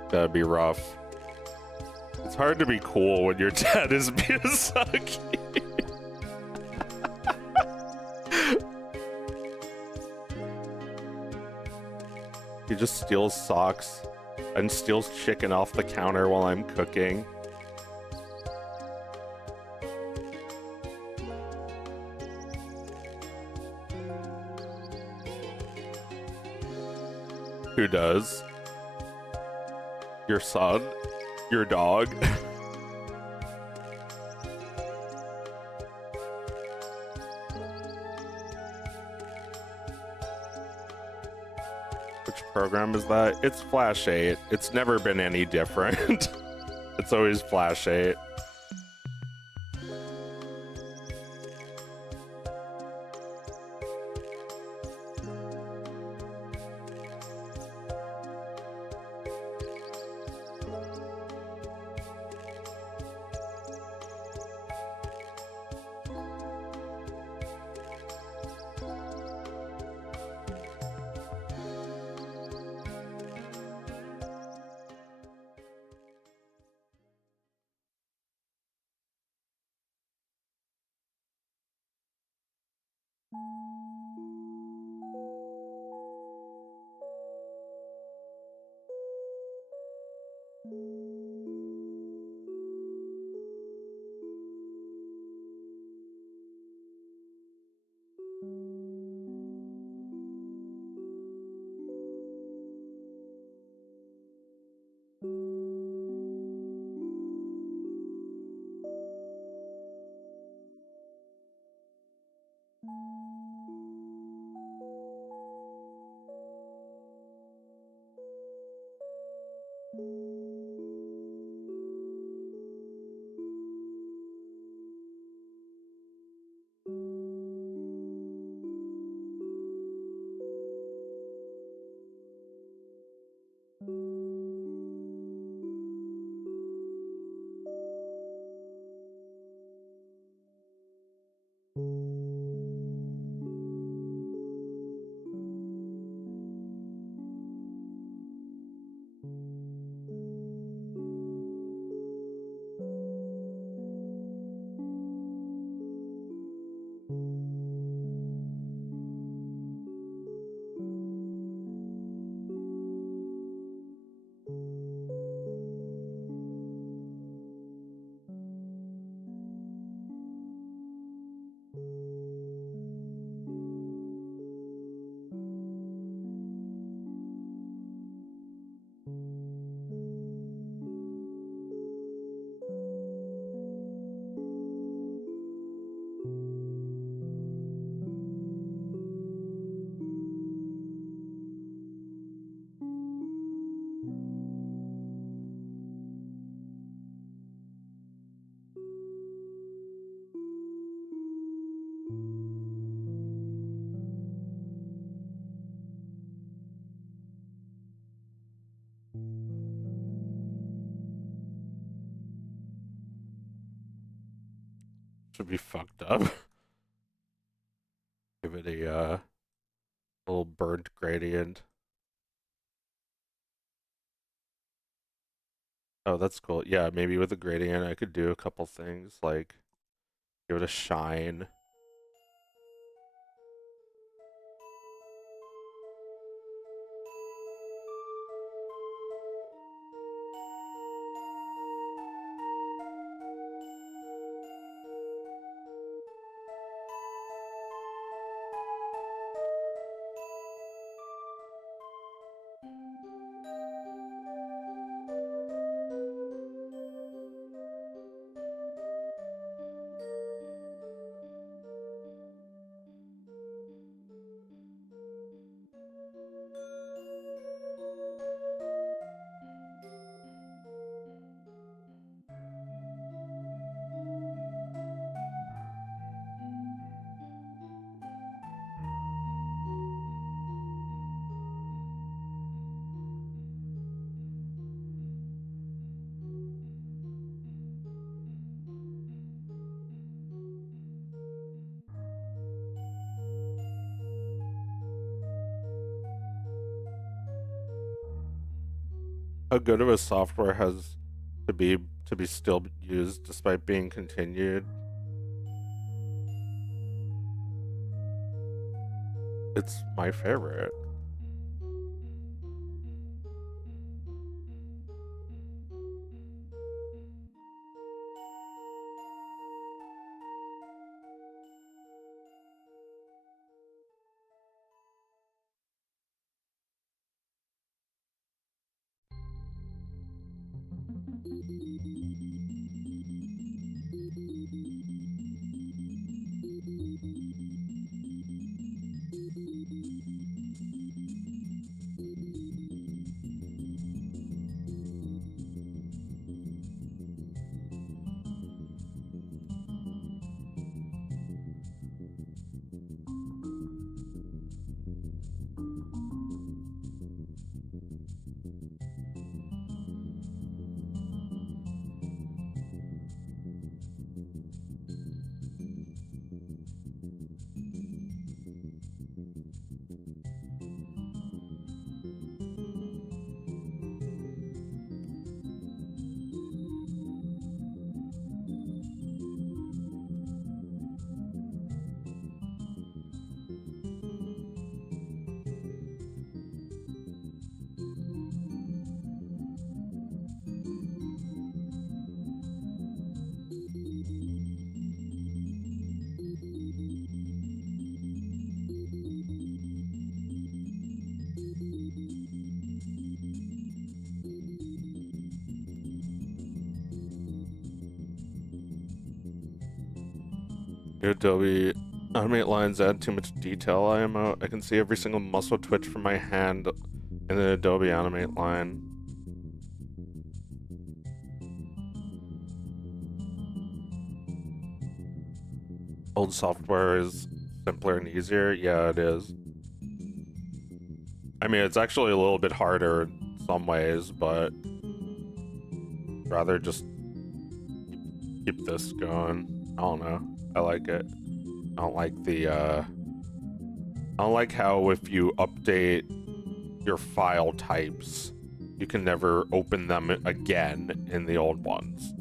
That'd be rough. It's hard to be cool when your dad is Miyazaki. He just steals socks and steals chicken off the counter while I'm cooking. Who does? Your son? Your dog? Which program is that? It's Flash 8. It's never been any different. It's always Flash 8. Should be fucked up. Give it a little burnt gradient. Oh, that's cool. Yeah, maybe with a gradient I could do a couple things, like give it a shine. how good of a software has to be still used despite being continued. It's my favorite. Adobe animate lines add too much detail IMO. I can see every single muscle twitch from my hand in the Adobe animate line. Old software is simpler and easier. Yeah, it is. I mean, it's actually a little bit harder in some ways, but rather just keep this going. I don't know. I like it. I don't like the, I don't like how if you update your file types, you can never open them again in the old ones.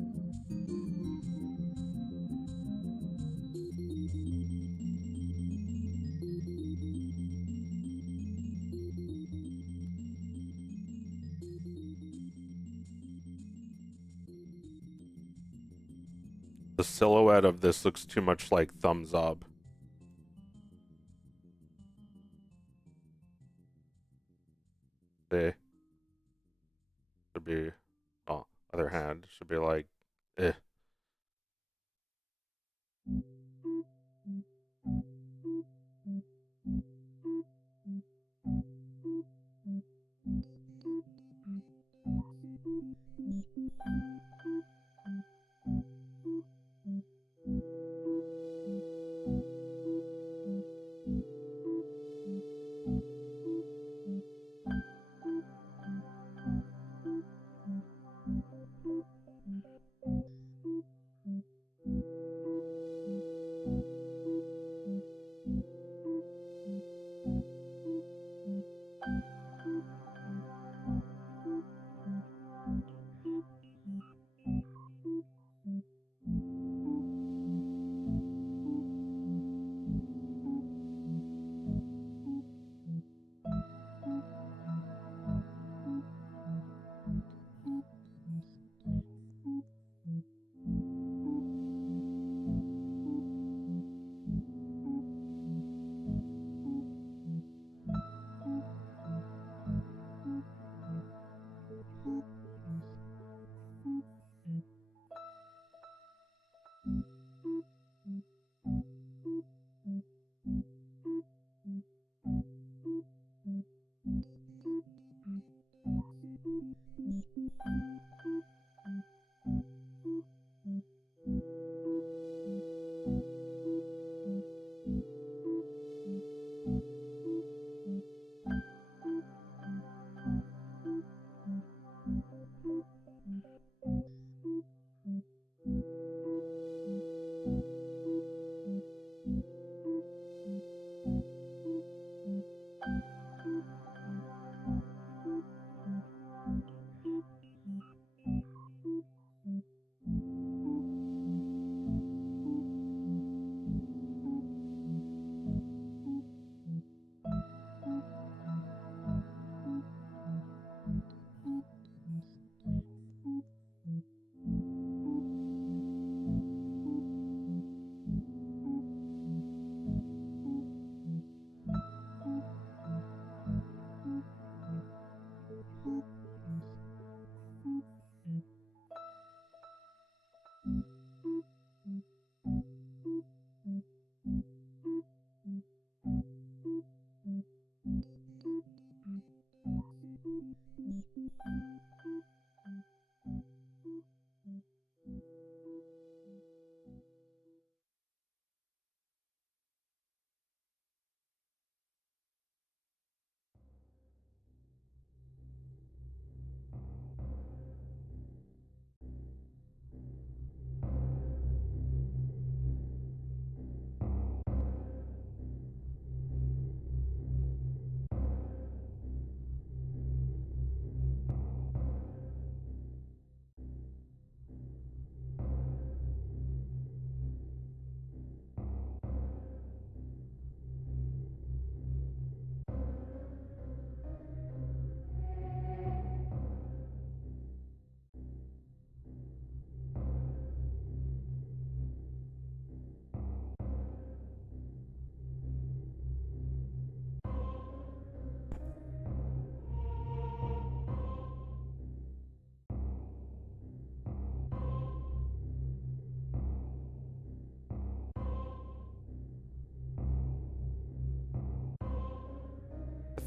The silhouette of this looks too much like thumbs up. They should be, oh, other hand, should be like, eh.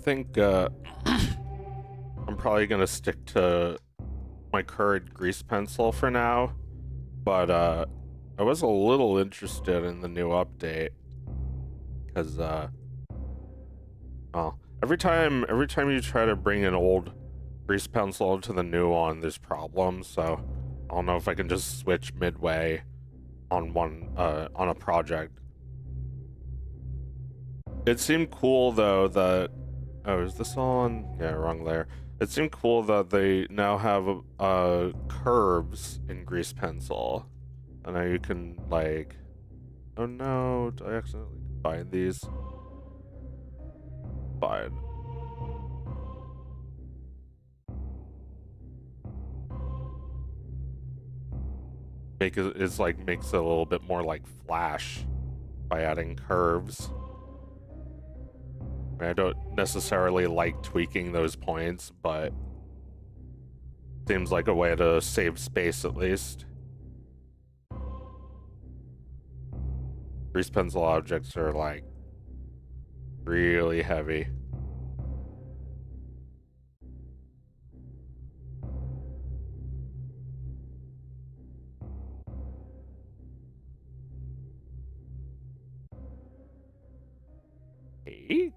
think I'm probably gonna stick to my current grease pencil for now, but I was a little interested in the new update because well, every time you try to bring an old grease pencil to the new one, there's problems. So I don't know if I can just switch midway on one on a project. It seemed cool though that is this on? Yeah, wrong layer. It seemed cool that they now have curves in grease pencil, and now you can like. Oh no! Did I accidentally combine these? Fine. Makes it a little bit more like Flash by adding curves. I don't necessarily like tweaking those points, but seems like a way to save space at least. Grease pencil objects are like really heavy. Eek.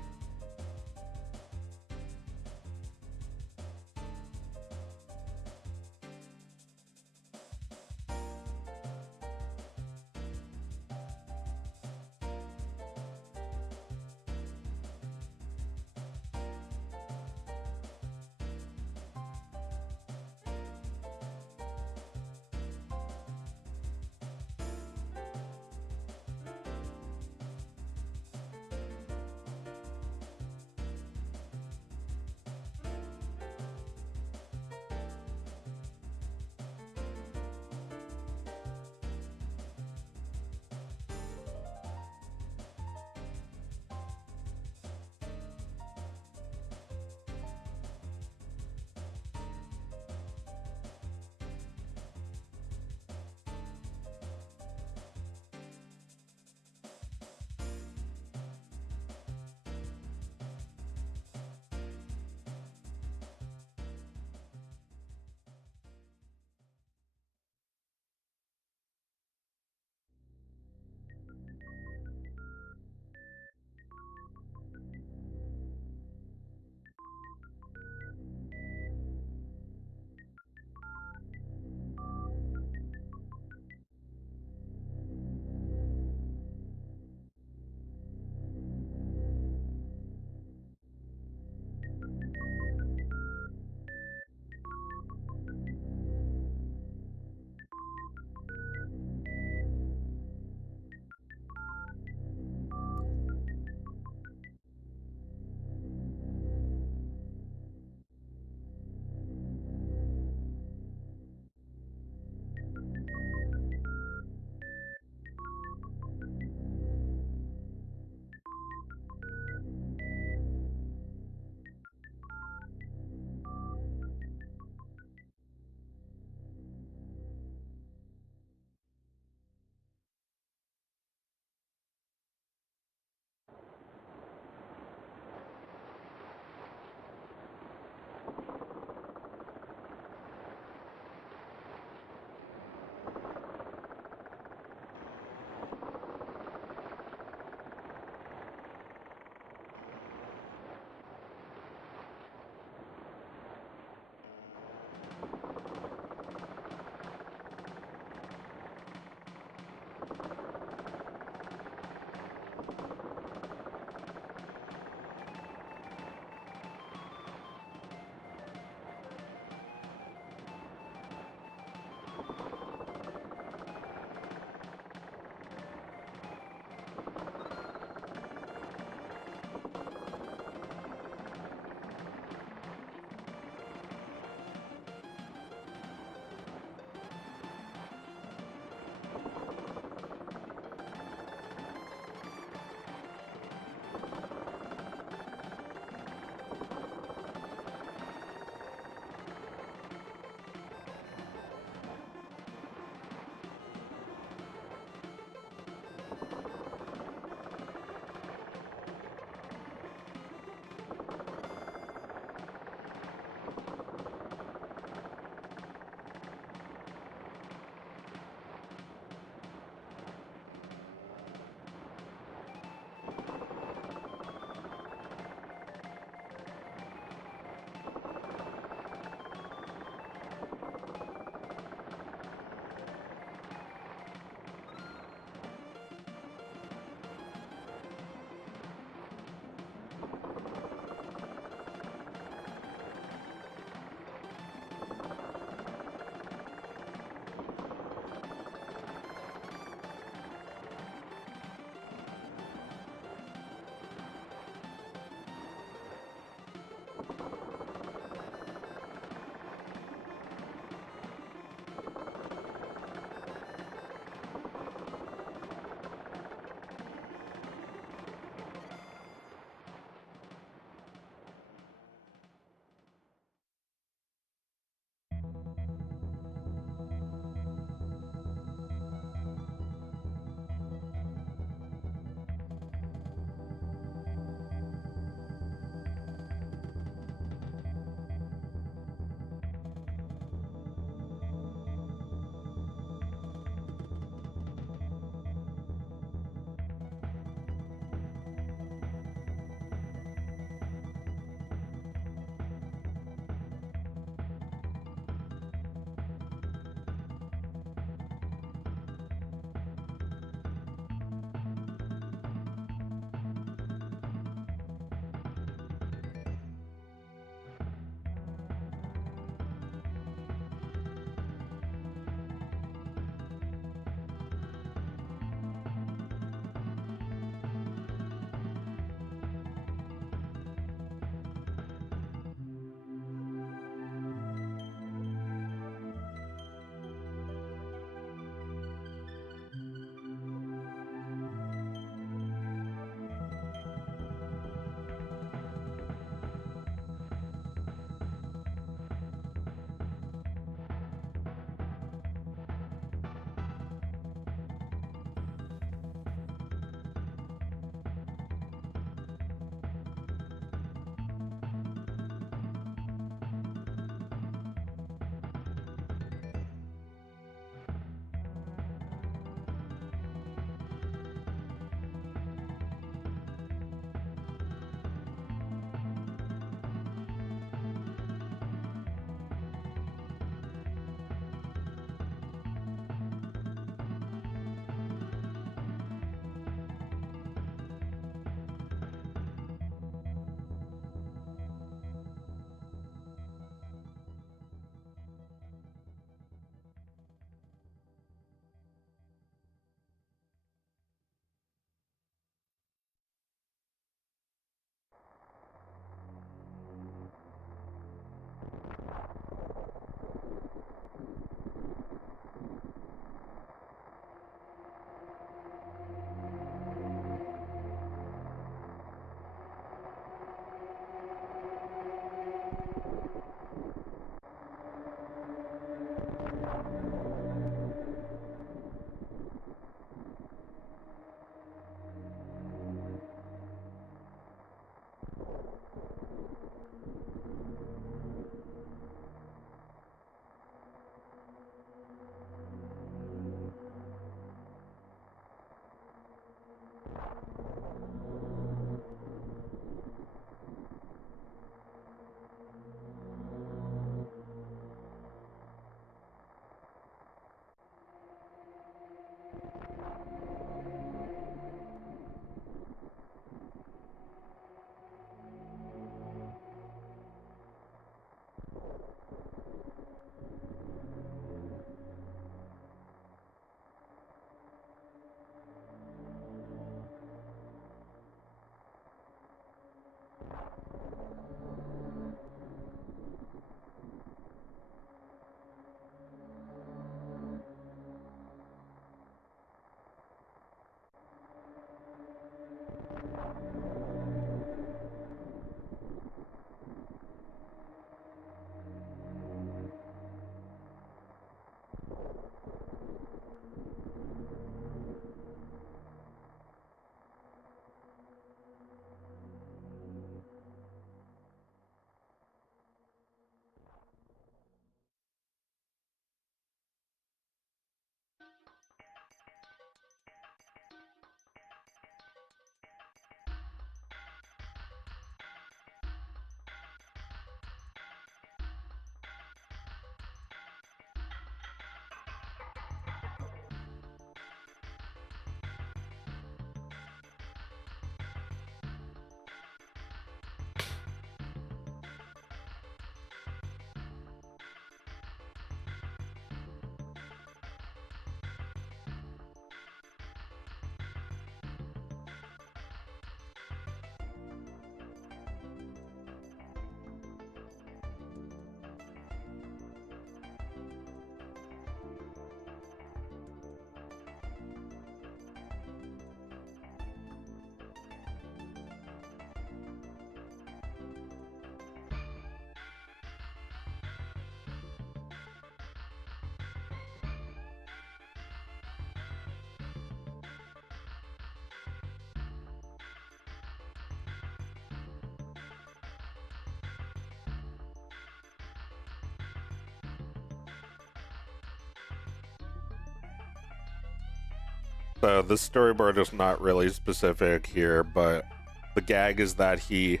So this storyboard is not really specific here, but the gag is that it's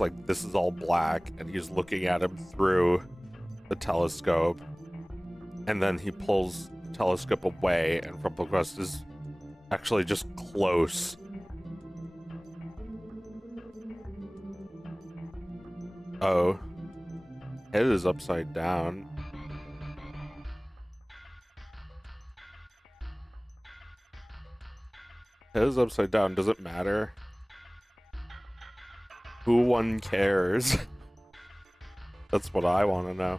like this is all black and he's looking at him through the telescope, and then he pulls the telescope away and FrumpleQuest is actually just close. Oh, head is upside down. Head is upside down. Does it matter? Who one cares? That's what I want to know.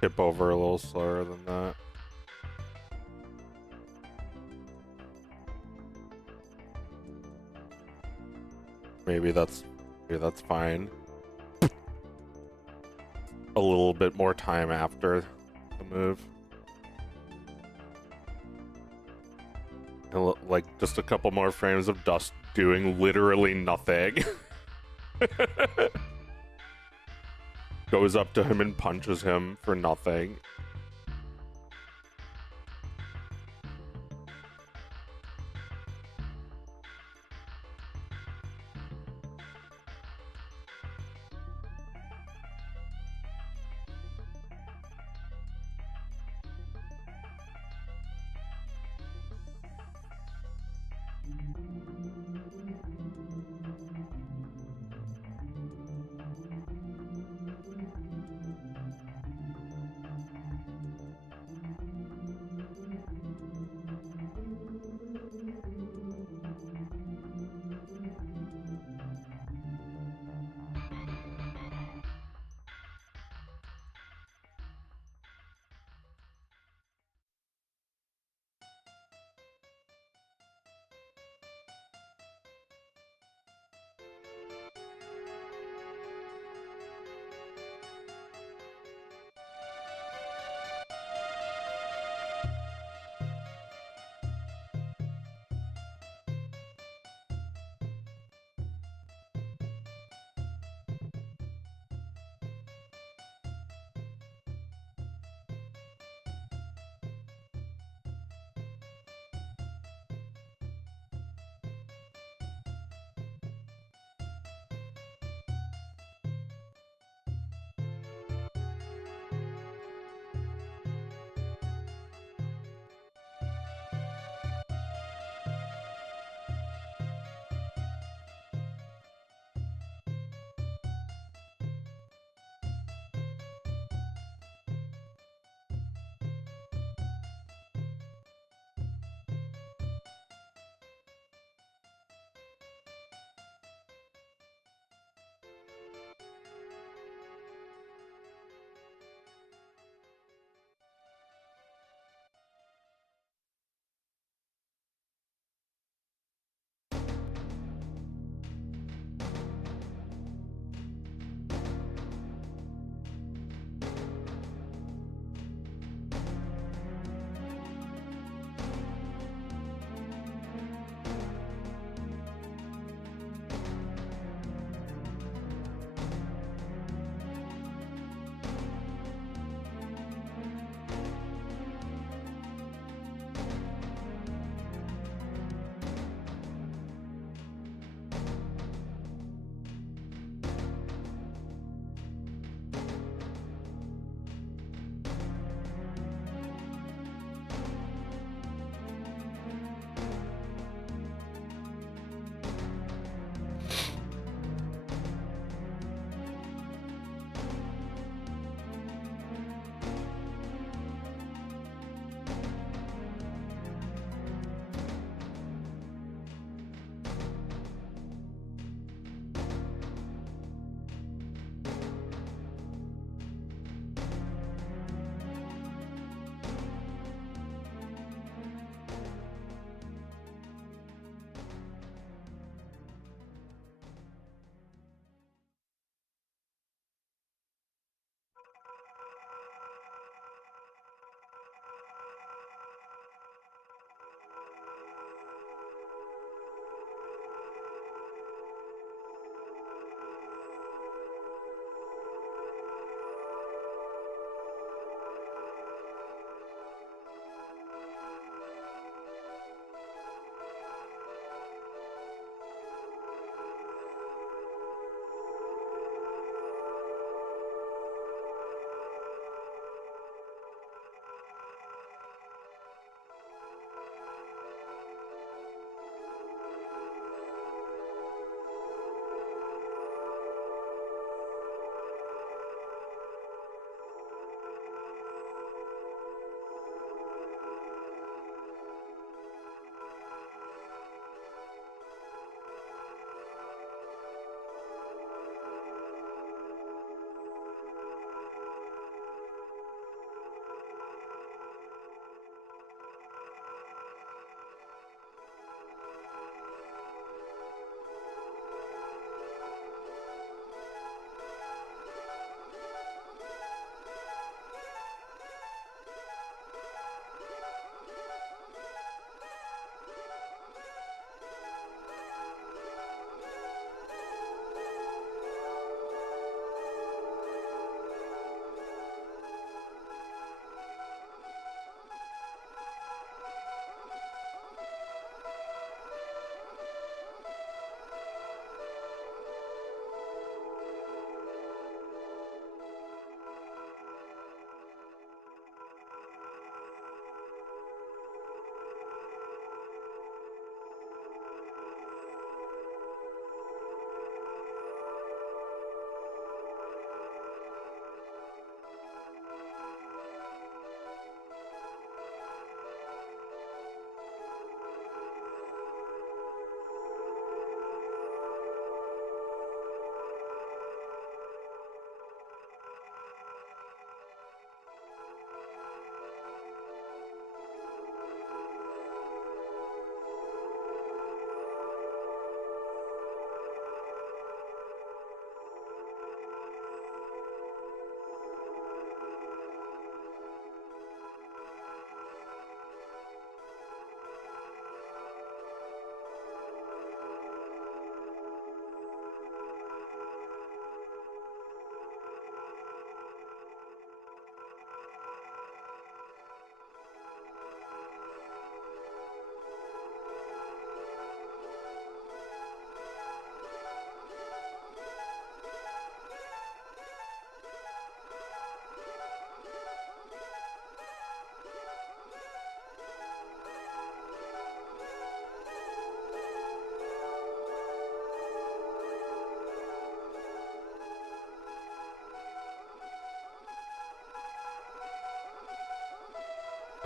Tip over a little slower than that. Maybe that's fine. A little bit more time after the move. And like just a couple more frames of Dust doing literally nothing. Goes up to him and punches him for nothing.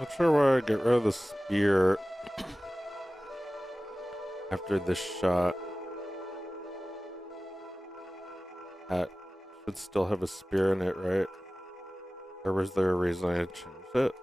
Not sure why I get rid of the spear after this shot. Hat should still have a spear in it, right? Or was there a reason I changed it?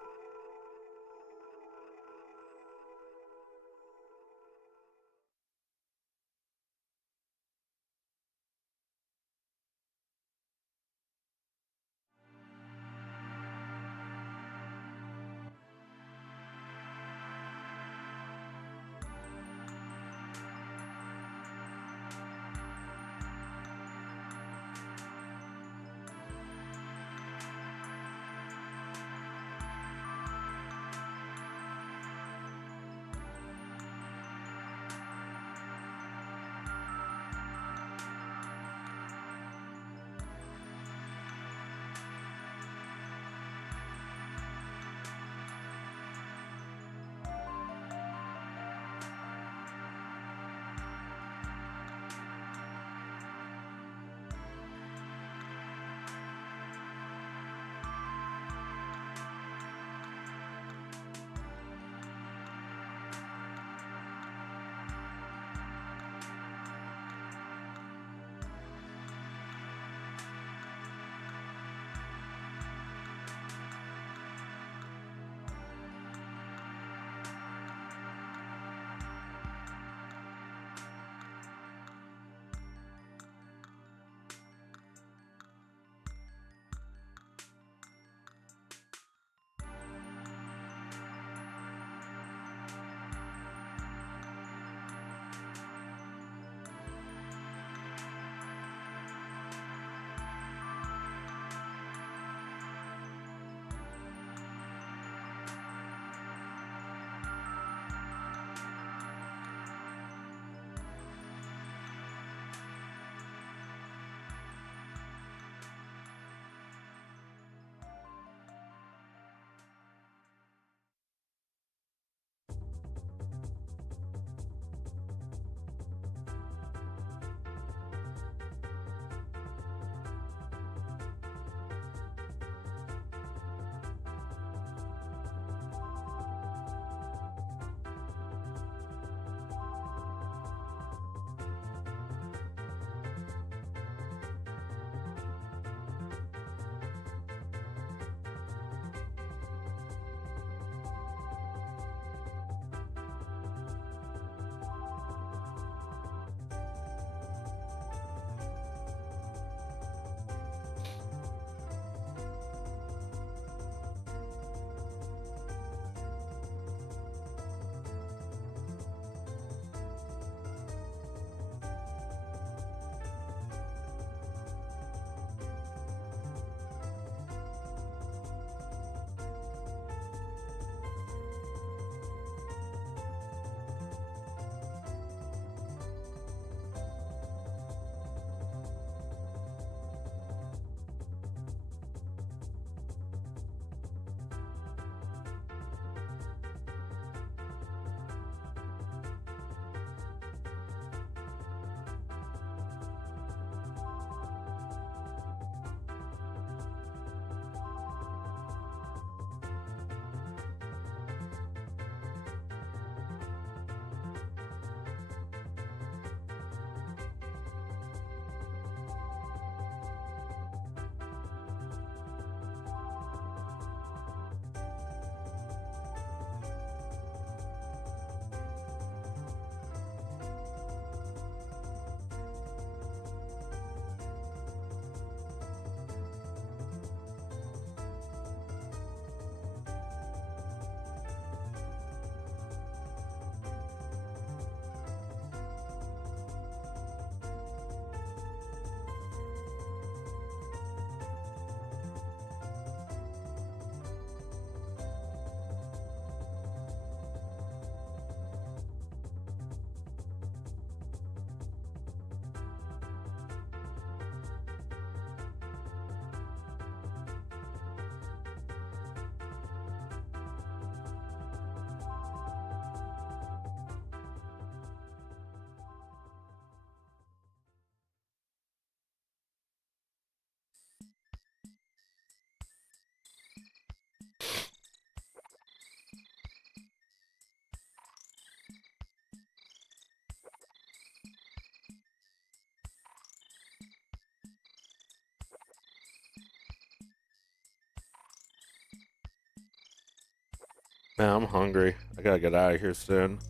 Man, I'm hungry. I gotta get out of here soon.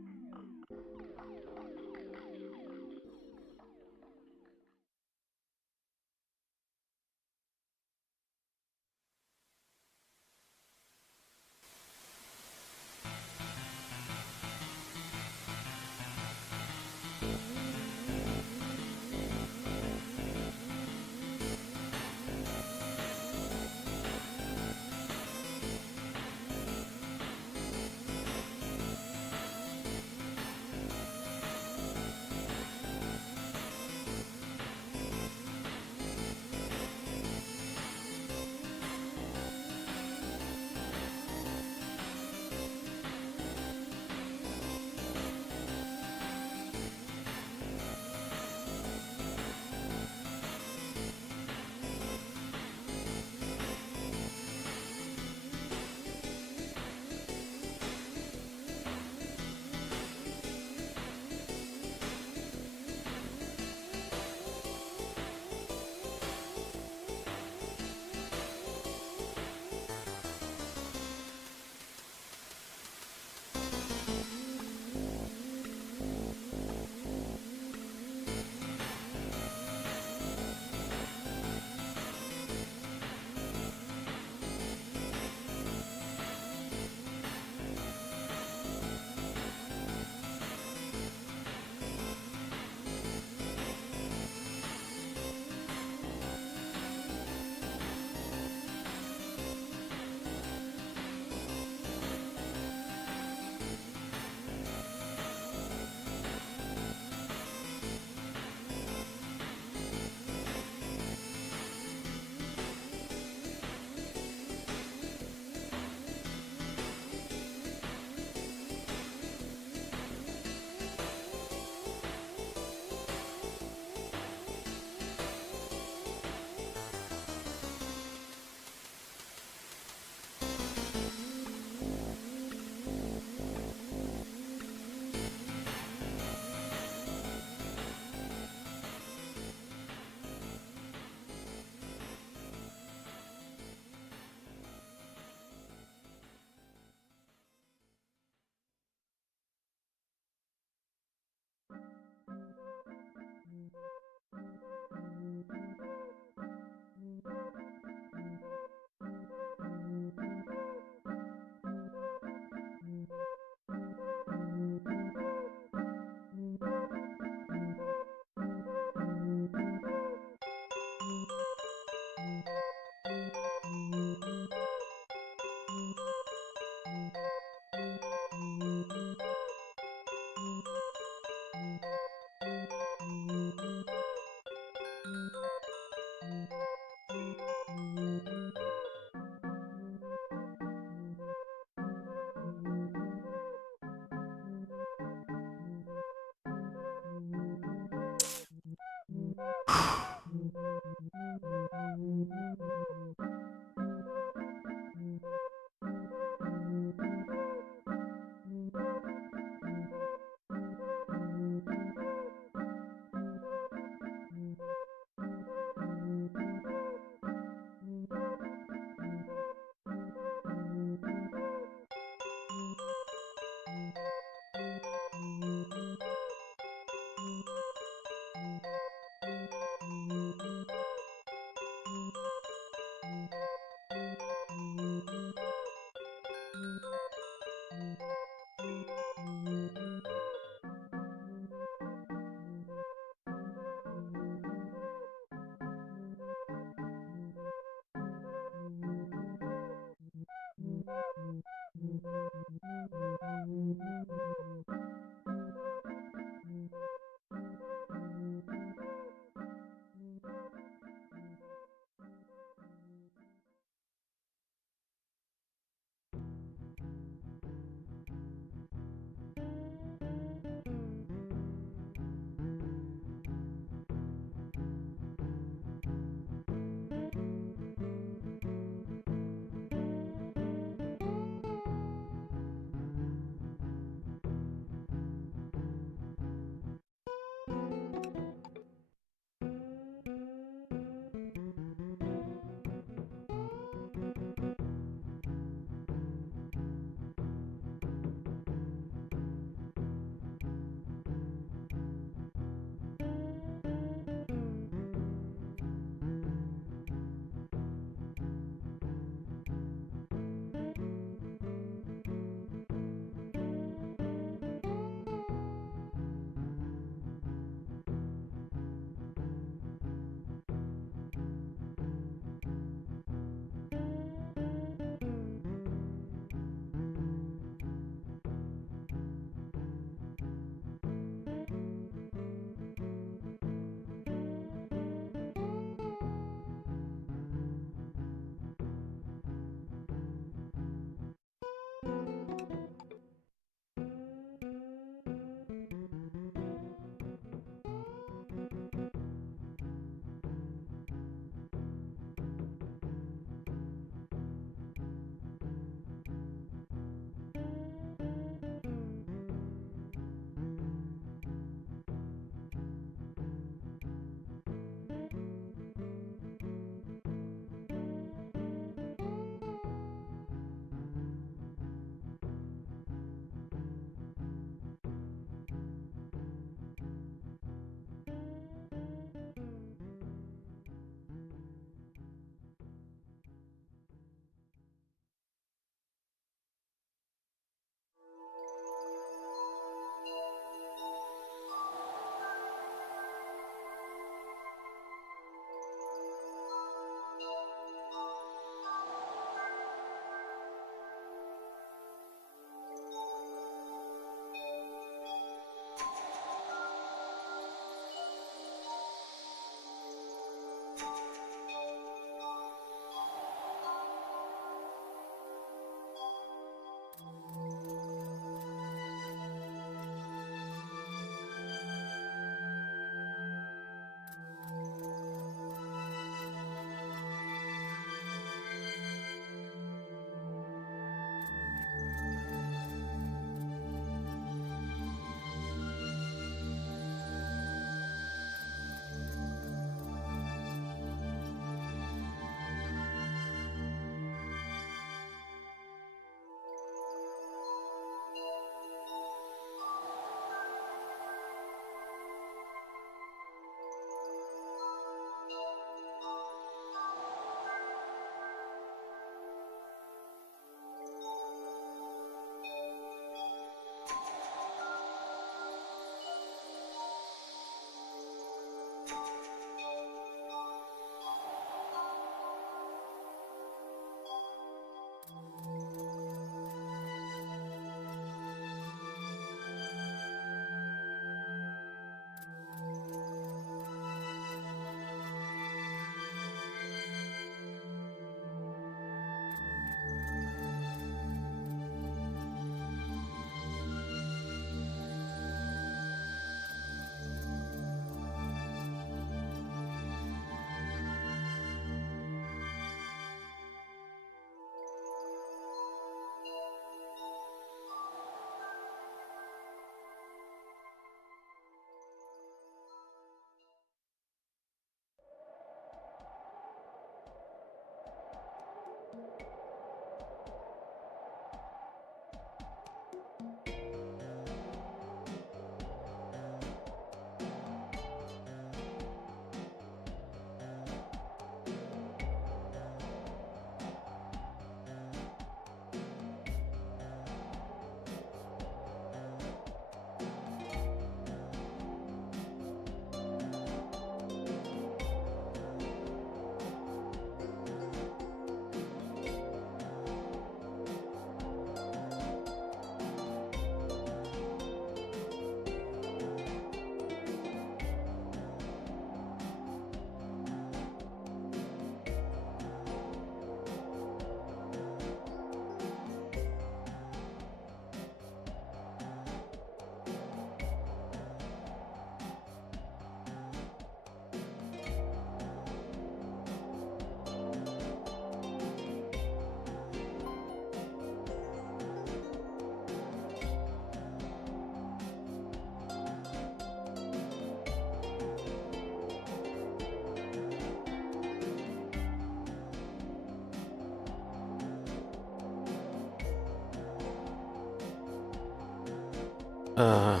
I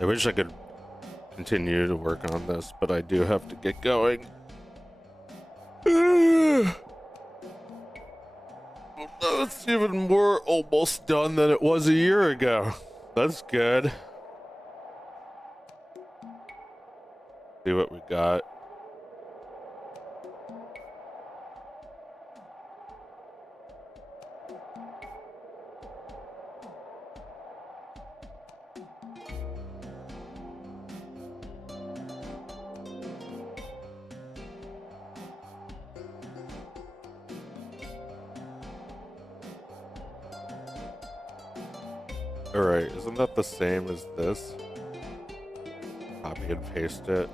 wish I could continue to work on this, but I do have to get going. It's even more almost done than it was a year ago. That's good. See what we got. Alright, isn't that the same as this? Copy and paste it.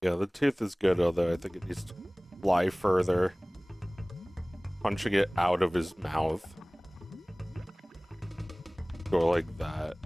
Yeah, the tooth is good, although I think it needs to lie further. Punching it out of his mouth. Go like that.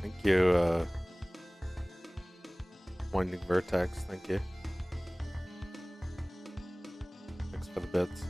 Thank you, Winding Vertex. Thank you. Thanks for the bits.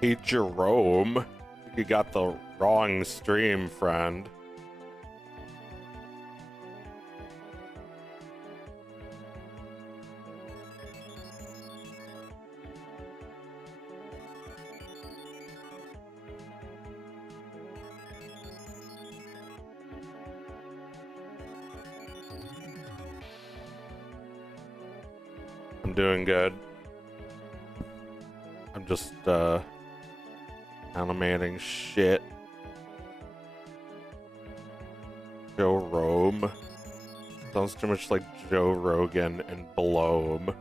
Hey, Jerome. You got the wrong stream, friend. I'm doing good. I'm just, animating shit. Joe Rome. Sounds too much like Joe Rogan and Bloom.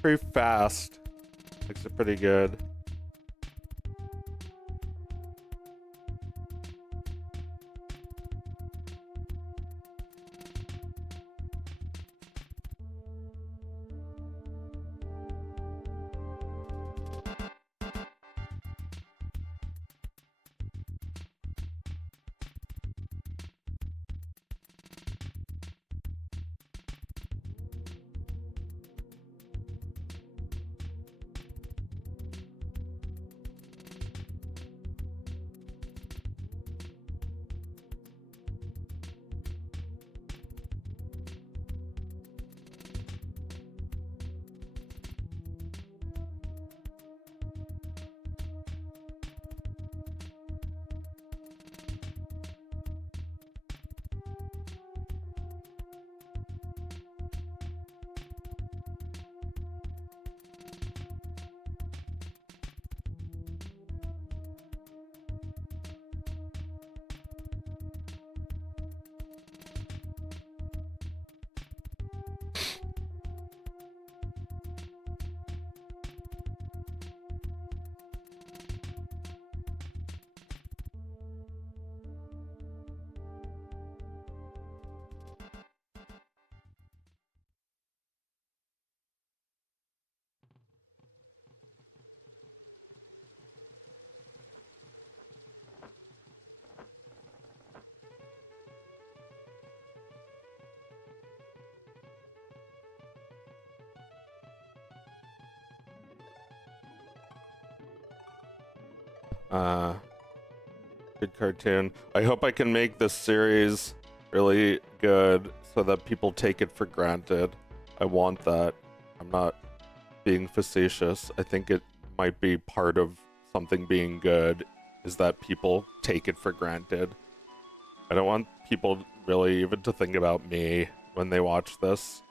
pretty fast. Makes it pretty good. Good cartoon. I hope I can make this series really good so that people take it for granted. I want that. I'm not being facetious. I think it might be part of something being good is that people take it for granted. I don't want people really even to think about me when they watch this.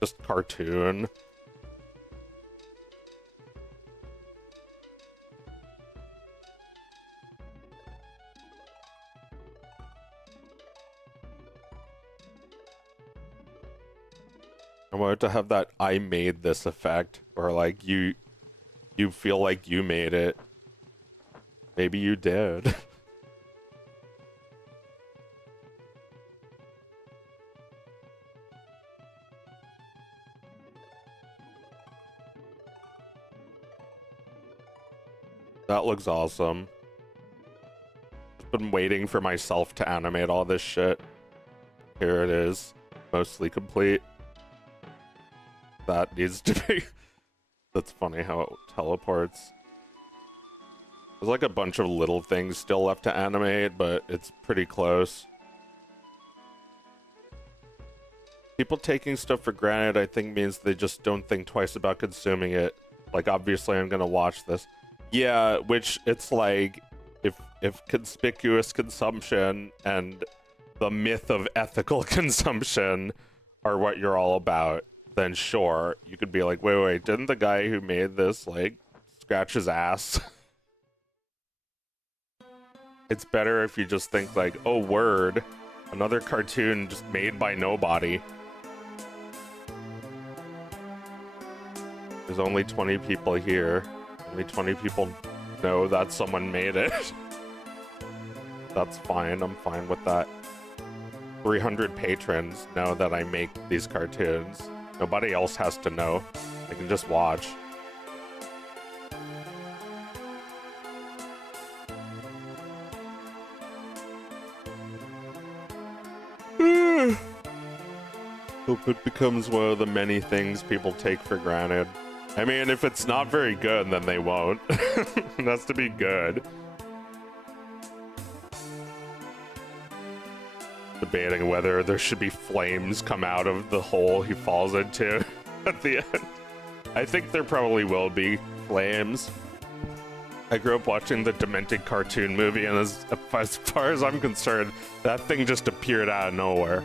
Just cartoon. I wanted to have that I made this effect where like you feel like you made it. Maybe you did. That looks awesome. I've been waiting for myself to animate all this shit. Here it is. Mostly complete. That needs to be... That's funny how it teleports. There's like a bunch of little things still left to animate, but it's pretty close. People taking stuff for granted, I think, means they just don't think twice about consuming it. Like, obviously, I'm gonna watch this. Yeah, which it's like, if conspicuous consumption and the myth of ethical consumption are what you're all about, then sure, you could be like, wait, didn't the guy who made this, like, scratch his ass? It's better if you just think like, oh, word, another cartoon just made by nobody. There's only 20 people here. Only 20 people know that someone made it. That's fine, I'm fine with that. 300 patrons know that I make these cartoons. Nobody else has to know. I can just watch. Hope it becomes one of the many things people take for granted. I mean, if it's not very good, then they won't. It has to be good. Debating whether there should be flames come out of the hole he falls into at the end. I think there probably will be flames. I grew up watching the Demented cartoon movie, and as far as I'm concerned, that thing just appeared out of nowhere.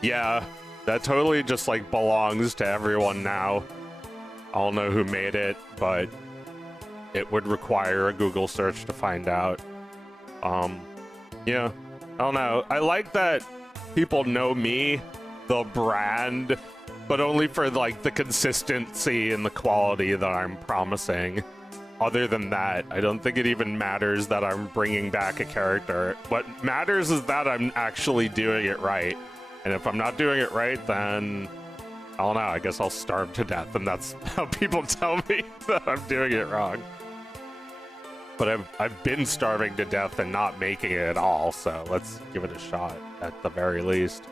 Yeah, that totally just like belongs to everyone now. I don't know who made it, but it would require a Google search to find out. Yeah, I don't know. I like that people know me, the brand, but only for like the consistency and the quality that I'm promising. Other than that, I don't think it even matters that I'm bringing back a character. What matters is that I'm actually doing it right. And if I'm not doing it right, then I don't know, I guess I'll starve to death, and that's how people tell me that I'm doing it wrong. But I've been starving to death and not making it at all, so let's give it a shot at the very least.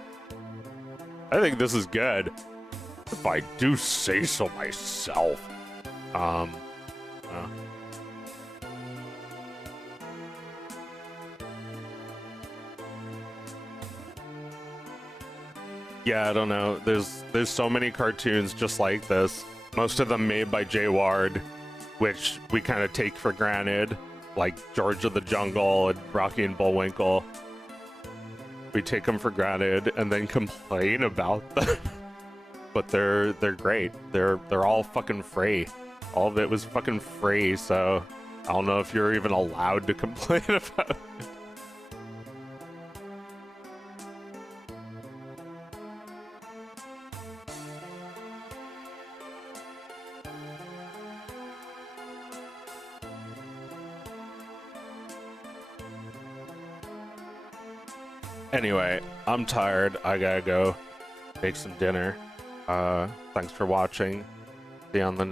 I think this is good, if I do say so myself. Yeah, I don't know. There's so many cartoons just like this. Most of them made by Jay Ward, which we kind of take for granted, like George of the Jungle and Rocky and Bullwinkle. We take them for granted and then complain about them. But they're great. They're all fucking free. All of it was fucking free, so I don't know if you're even allowed to complain about it. Anyway, I'm tired. I gotta go make some dinner. Thanks for watching. See you on the next